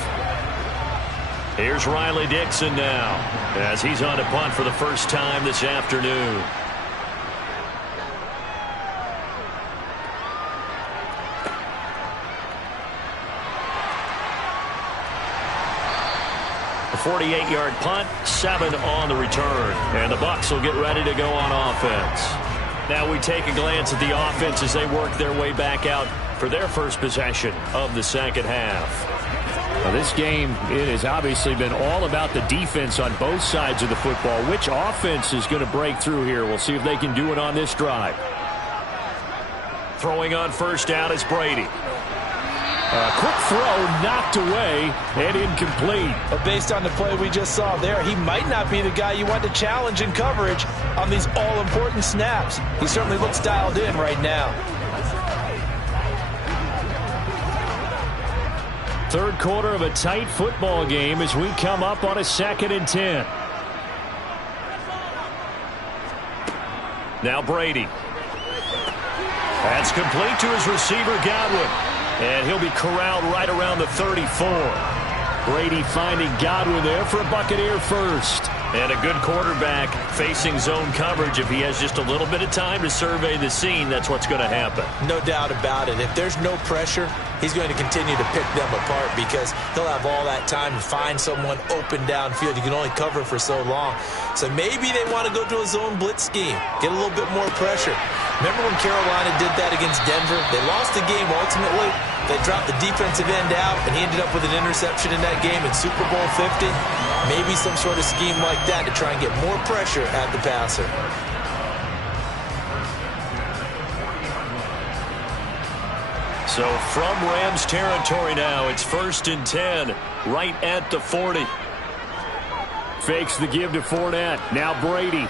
Here's Riley Dixon now as he's on to punt for the first time this afternoon. A 48-yard punt, 7 on the return. And the Bucs will get ready to go on offense. Now we take a glance at the offense as they work their way back out for their first possession of the second half. Now this game, it has obviously been all about the defense on both sides of the football. Which offense is going to break through here? We'll see if they can do it on this drive. Throwing on first down is Brady. A quick throw knocked away and incomplete. But based on the play we just saw there, he might not be the guy you want to challenge in coverage on these all-important snaps. He certainly looks dialed in right now. Third quarter of a tight football game as we come up on a 2nd and 10. Now Brady. That's complete to his receiver, Godwin. And he'll be corralled right around the 34. Brady finding Godwin there for a Buccaneer first. And a good quarterback facing zone coverage. If he has just a little bit of time to survey the scene, that's what's going to happen. No doubt about it. If there's no pressure, he's going to continue to pick them apart because he'll have all that time to find someone open downfield. You can only cover for so long. So maybe they want to go to a zone blitz scheme, get a little bit more pressure. Remember when Carolina did that against Denver? They lost the game ultimately. They dropped the defensive end out, and he ended up with an interception in that game in Super Bowl 50. Maybe some sort of scheme like that to try and get more pressure at the passer. So from Rams territory now, it's 1st and 10, right at the 40. Fakes the give to Fournette. Now Brady.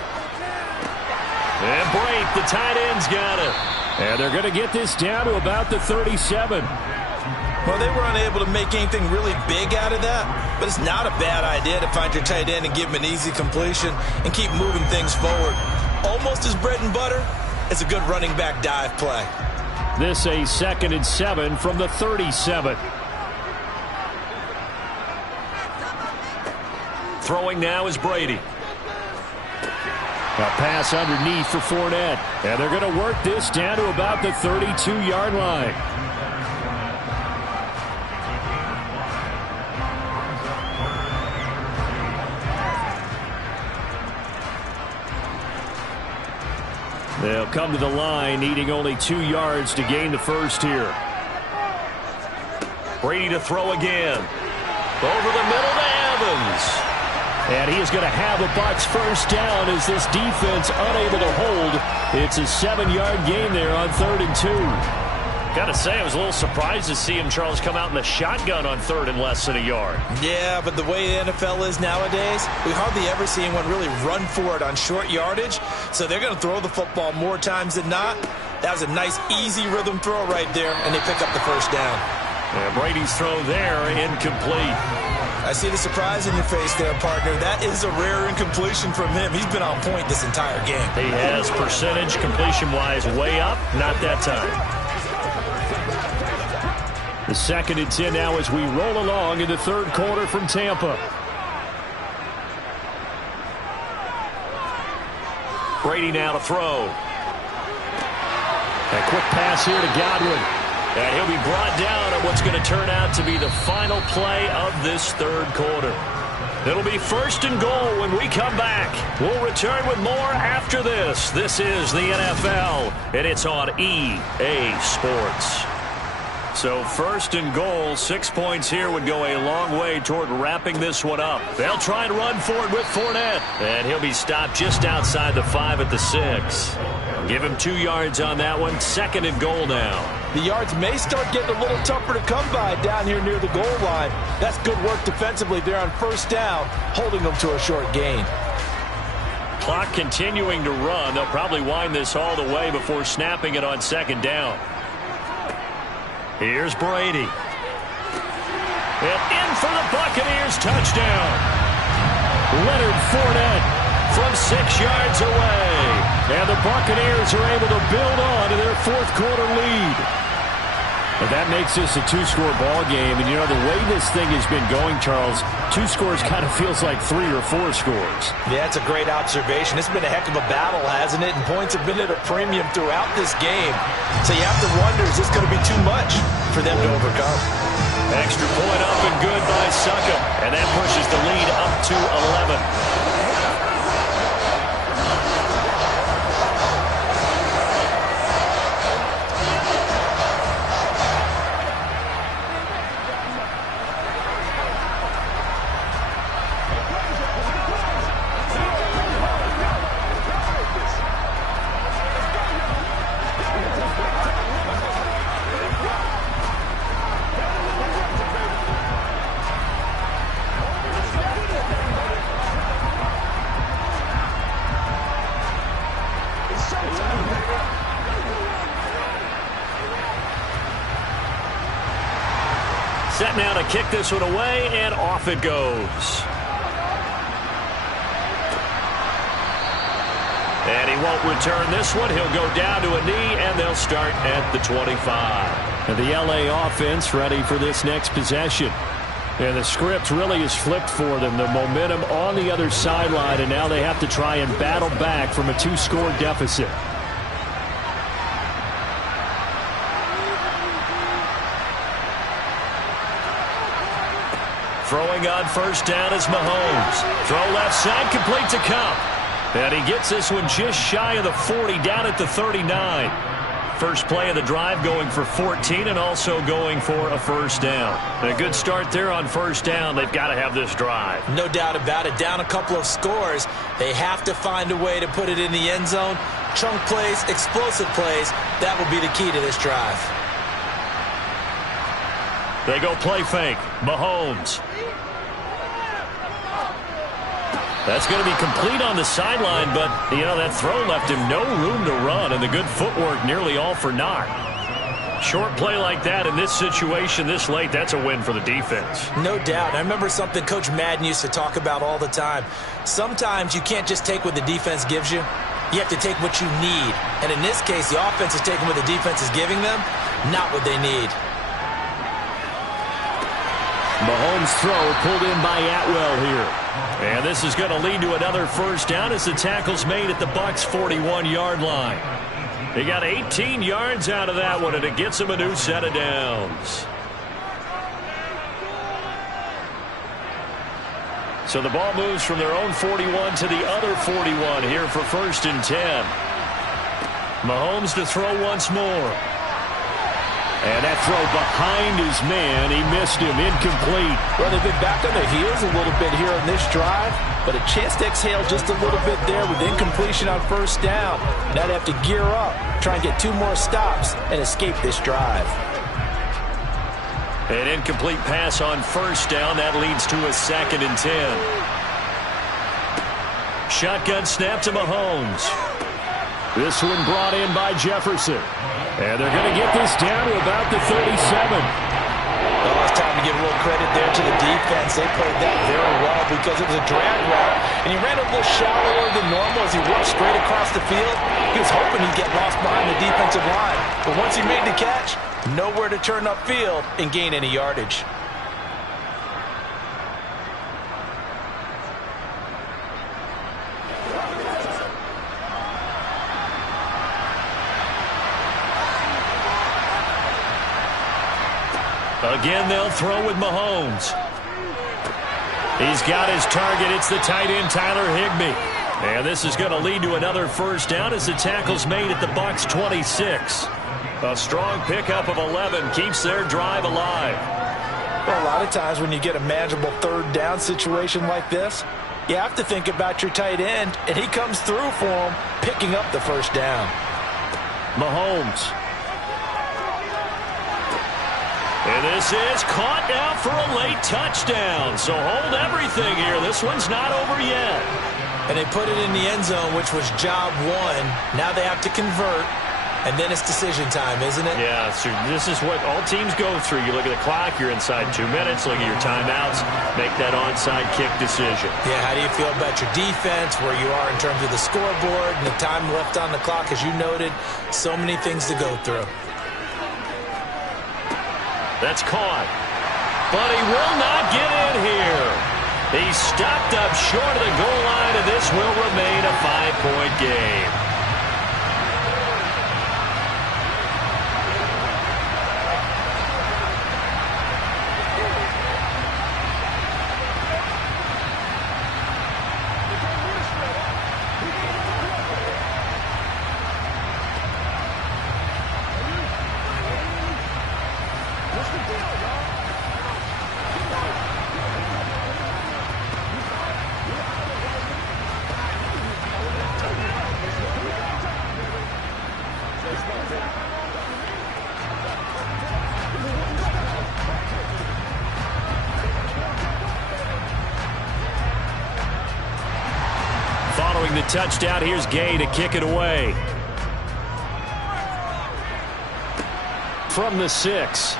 And Brate, the tight end's got it. And they're going to get this down to about the 37. Well, they were unable to make anything really big out of that, but it's not a bad idea to find your tight end and give him an easy completion and keep moving things forward. Almost as bread and butter as a good running back dive play. This a 2nd and 7 from the 37. Throwing now is Brady. A pass underneath for Fournette. And they're going to work this down to about the 32-yard line. They'll come to the line, needing only 2 yards to gain the first here. Brady to throw again. Over the middle to Evans. And he is going to have a Bucs first down as this defense unable to hold. It's a 7-yard gain there on 3rd and 2. Got to say, I was a little surprised to see him, Charles, come out in the shotgun on 3rd and less than a yard. Yeah, but the way the NFL is nowadays, we hardly ever see anyone really run for it on short yardage. So they're going to throw the football more times than not. That was a nice, easy rhythm throw right there, and they pick up the first down. And Brady's throw there, incomplete. I see the surprise in your face there, partner. That is a rare incompletion from him. He's been on point this entire game. He has percentage completion-wise way up. Not that time. The 2nd and 10 now as we roll along in the 3rd quarter from Tampa. Brady now to throw. A quick pass here to Godwin. And he'll be brought down on what's going to turn out to be the final play of this 3rd quarter. It'll be 1st and goal when we come back. We'll return with more after this. This is the NFL, and it's on EA Sports. So 1st and goal, 6 points here would go a long way toward wrapping this one up. They'll try and run for it with Fournette. And he'll be stopped just outside the 5 at the 6. Give him 2 yards on that one. 2nd and goal now. The yards may start getting a little tougher to come by down here near the goal line. That's good work defensively there on 1st down, holding them to a short gain. Clock continuing to run. They'll probably wind this all the way before snapping it on 2nd down. Here's Brady. And in for the Buccaneers touchdown. Leonard Fournette from 6 yards away. And the Buccaneers are able to build on to their 4th quarter lead. And that makes this a 2-score ball game. And, you know, the way this thing has been going, Charles, 2 scores kind of feels like 3 or 4 scores. Yeah, it's a great observation. It's been a heck of a battle, hasn't it? And points have been at a premium throughout this game. So you have to wonder, is this going to be too much for them to overcome? Extra point up and good by Succop. And that pushes the lead up to 11. Set now to kick this one away, and off it goes. And he won't return this one. He'll go down to a knee, and they'll start at the 25. And the LA offense ready for this next possession. And the script really is flipped for them. The momentum on the other sideline, and now they have to try and battle back from a 2-score deficit. Throwing on 1st down is Mahomes. Throw left side, complete to Kupp. And he gets this one just shy of the 40, down at the 39. First play of the drive going for 14 and also going for a 1st down. And a good start there on 1st down. They've got to have this drive. No doubt about it. Down a couple of scores. They have to find a way to put it in the end zone. Chunk plays, explosive plays. That will be the key to this drive. They go play fake. Mahomes. That's going to be complete on the sideline, but, you know, that throw left him no room to run, and the good footwork nearly all for naught. Short play like that in this situation this late, that's a win for the defense. No doubt. I remember something Coach Madden used to talk about all the time. Sometimes you can't just take what the defense gives you. You have to take what you need. And in this case, the offense is taking what the defense is giving them, not what they need. Mahomes' throw pulled in by Atwell here. And this is going to lead to another 1st down as the tackle's made at the Bucs' 41-yard line. They got 18 yards out of that one, and it gets them a new set of downs. So the ball moves from their own 41 to the other 41 here for 1st and 10. Mahomes to throw once more. And that throw behind his man, he missed him, incomplete. Well, they've been back on their heels a little bit here on this drive, but a chance to exhale just a little bit there with incompletion on first down. Now they have to gear up, try and get 2 more stops, and escape this drive. An incomplete pass on first down. That leads to a 2nd and 10. Shotgun snap to Mahomes. This one brought in by Jefferson. And they're going to get this down to about the 37. Well, it's time to give a little credit there to the defense. They played that very well because it was a drag route. And he ran a little shallower than normal as he worked straight across the field. He was hoping he'd get lost behind the defensive line. But once he made the catch, nowhere to turn upfield and gain any yardage. Again, they'll throw with Mahomes. He's got his target. It's the tight end, Tyler Higbee. And this is going to lead to another first down as the tackle's made at the Bucs 26. A strong pickup of 11 keeps their drive alive. Well, a lot of times when you get a manageable 3rd down situation like this, you have to think about your tight end, and he comes through for him, picking up the first down. Mahomes. And this is caught now for a late touchdown. So hold everything here. This one's not over yet. And they put it in the end zone, which was job 1. Now they have to convert, and then it's decision time, isn't it? Yeah, so this is what all teams go through. You look at the clock, you're inside 2 minutes, look at your timeouts, make that onside kick decision. Yeah, how do you feel about your defense, where you are in terms of the scoreboard, and the time left on the clock, as you noted, so many things to go through. That's caught. But he will not get in here. He's stopped up short of the goal line, and this will remain a 5-point game. Following the touchdown, here's Gay to kick it away. From the 6.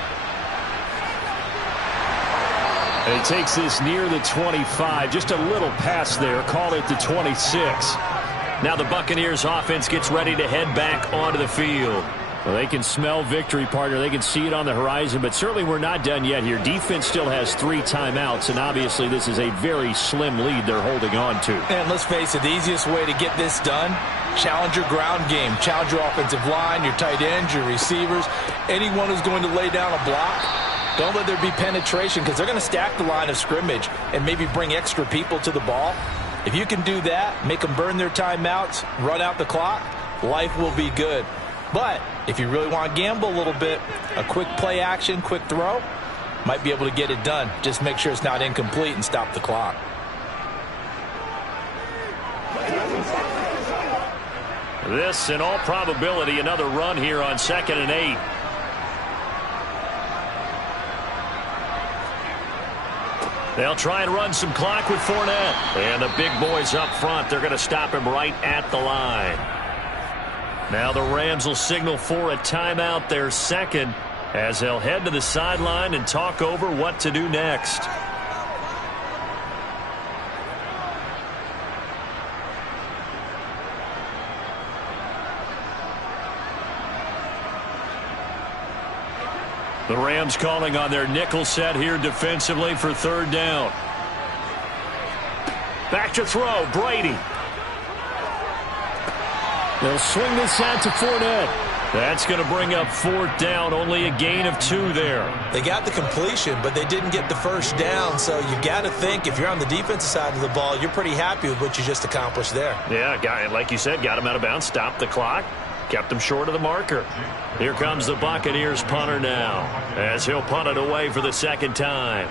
And he takes this near the 25. Just a little pass there. Call it the 26. Now the Buccaneers offense gets ready to head back onto the field. Well, they can smell victory, partner. They can see it on the horizon, but certainly we're not done yet here. Defense still has 3 timeouts, and obviously this is a very slim lead they're holding on to. And let's face it, the easiest way to get this done, challenge your ground game. Challenge your offensive line, your tight ends, your receivers, anyone who's going to lay down a block. Don't let there be penetration because they're going to stack the line of scrimmage and maybe bring extra people to the ball. If you can do that, make them burn their timeouts, run out the clock, life will be good. But if you really want to gamble a little bit, a quick play action, quick throw, might be able to get it done. Just make sure it's not incomplete and stop the clock. This, in all probability, another run here on 2nd and 8. They'll try and run some clock with Fournette. And the big boys up front, they're going to stop him right at the line. Now the Rams will signal for a timeout, their 2nd, as they'll head to the sideline and talk over what to do next. The Rams calling on their nickel set here defensively for 3rd down. Back to throw, Brady. They'll swing this out to Fournette. That's going to bring up 4th down, only a gain of 2 there. They got the completion, but they didn't get the first down, so you got to think if you're on the defensive side of the ball, you're pretty happy with what you just accomplished there. Yeah, guy, like you said, got him out of bounds, stopped the clock. Kept them short of the marker. Here comes the Buccaneers punter now, as he'll punt it away for the second time.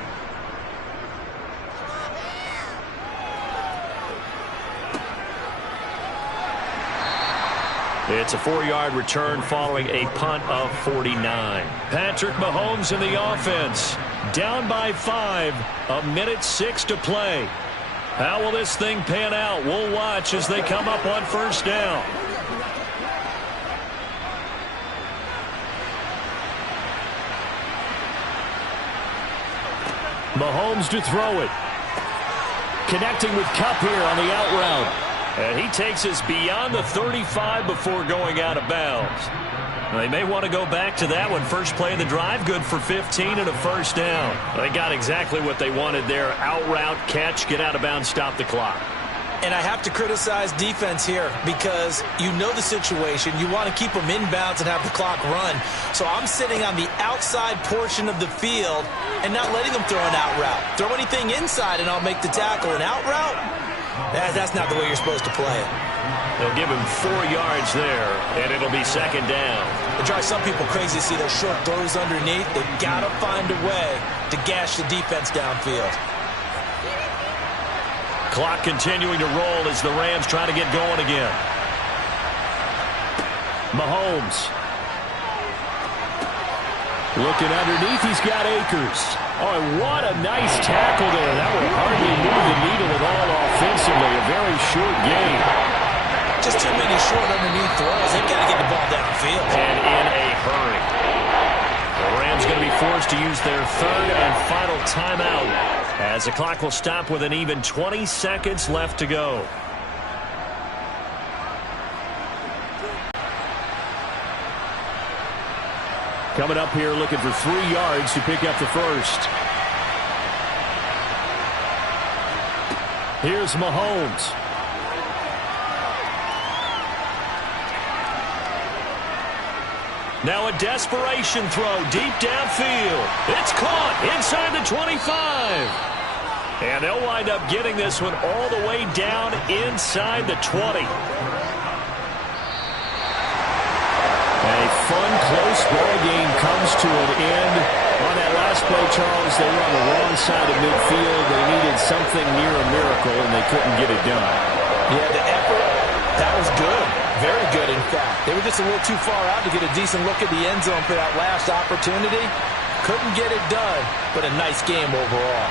It's a 4-yard return following a punt of 49. Patrick Mahomes in the offense. Down by 5. 1:06 to play. How will this thing pan out? We'll watch as they come up on first down. Mahomes to throw it. Connecting with Kupp here on the out route. And he takes us beyond the 35 before going out of bounds. They may want to go back to that one. First play of the drive, good for 15 and a first down. They got exactly what they wanted there. Out route, catch, get out of bounds, stop the clock. And I have to criticize defense here because you know the situation. You want to keep them inbounds and have the clock run. So I'm sitting on the outside portion of the field and not letting them throw an out route. Throw anything inside and I'll make the tackle. An out route? That's not the way you're supposed to play it. They'll give him 4 yards there, and it'll be second down. It drives some people crazy to see those short throws underneath. They've got to find a way to gash the defense downfield. Clock continuing to roll as the Rams try to get going again. Mahomes. Looking underneath, he's got Akers. Oh, and what a nice tackle there. That would hardly move the needle at all offensively. A very short game. Just too many short underneath throws. They've got to get the ball downfield. And in a hurry. The Rams going to be forced to use their third and final timeout as the clock will stop with an even 20 seconds left to go. Coming up here looking for 3 yards to pick up the first. Here's Mahomes. Now a desperation throw deep downfield. It's caught inside the 25. And they'll wind up getting this one all the way down inside the 20. A fun, close ball game comes to an end. On that last play, Charles, they were on the wrong side of midfield. They needed something near a miracle, and they couldn't get it done. Yeah, the effort, that was good. Very good, in fact. They were just a little too far out to get a decent look at the end zone for that last opportunity. Couldn't get it done, but a nice game overall.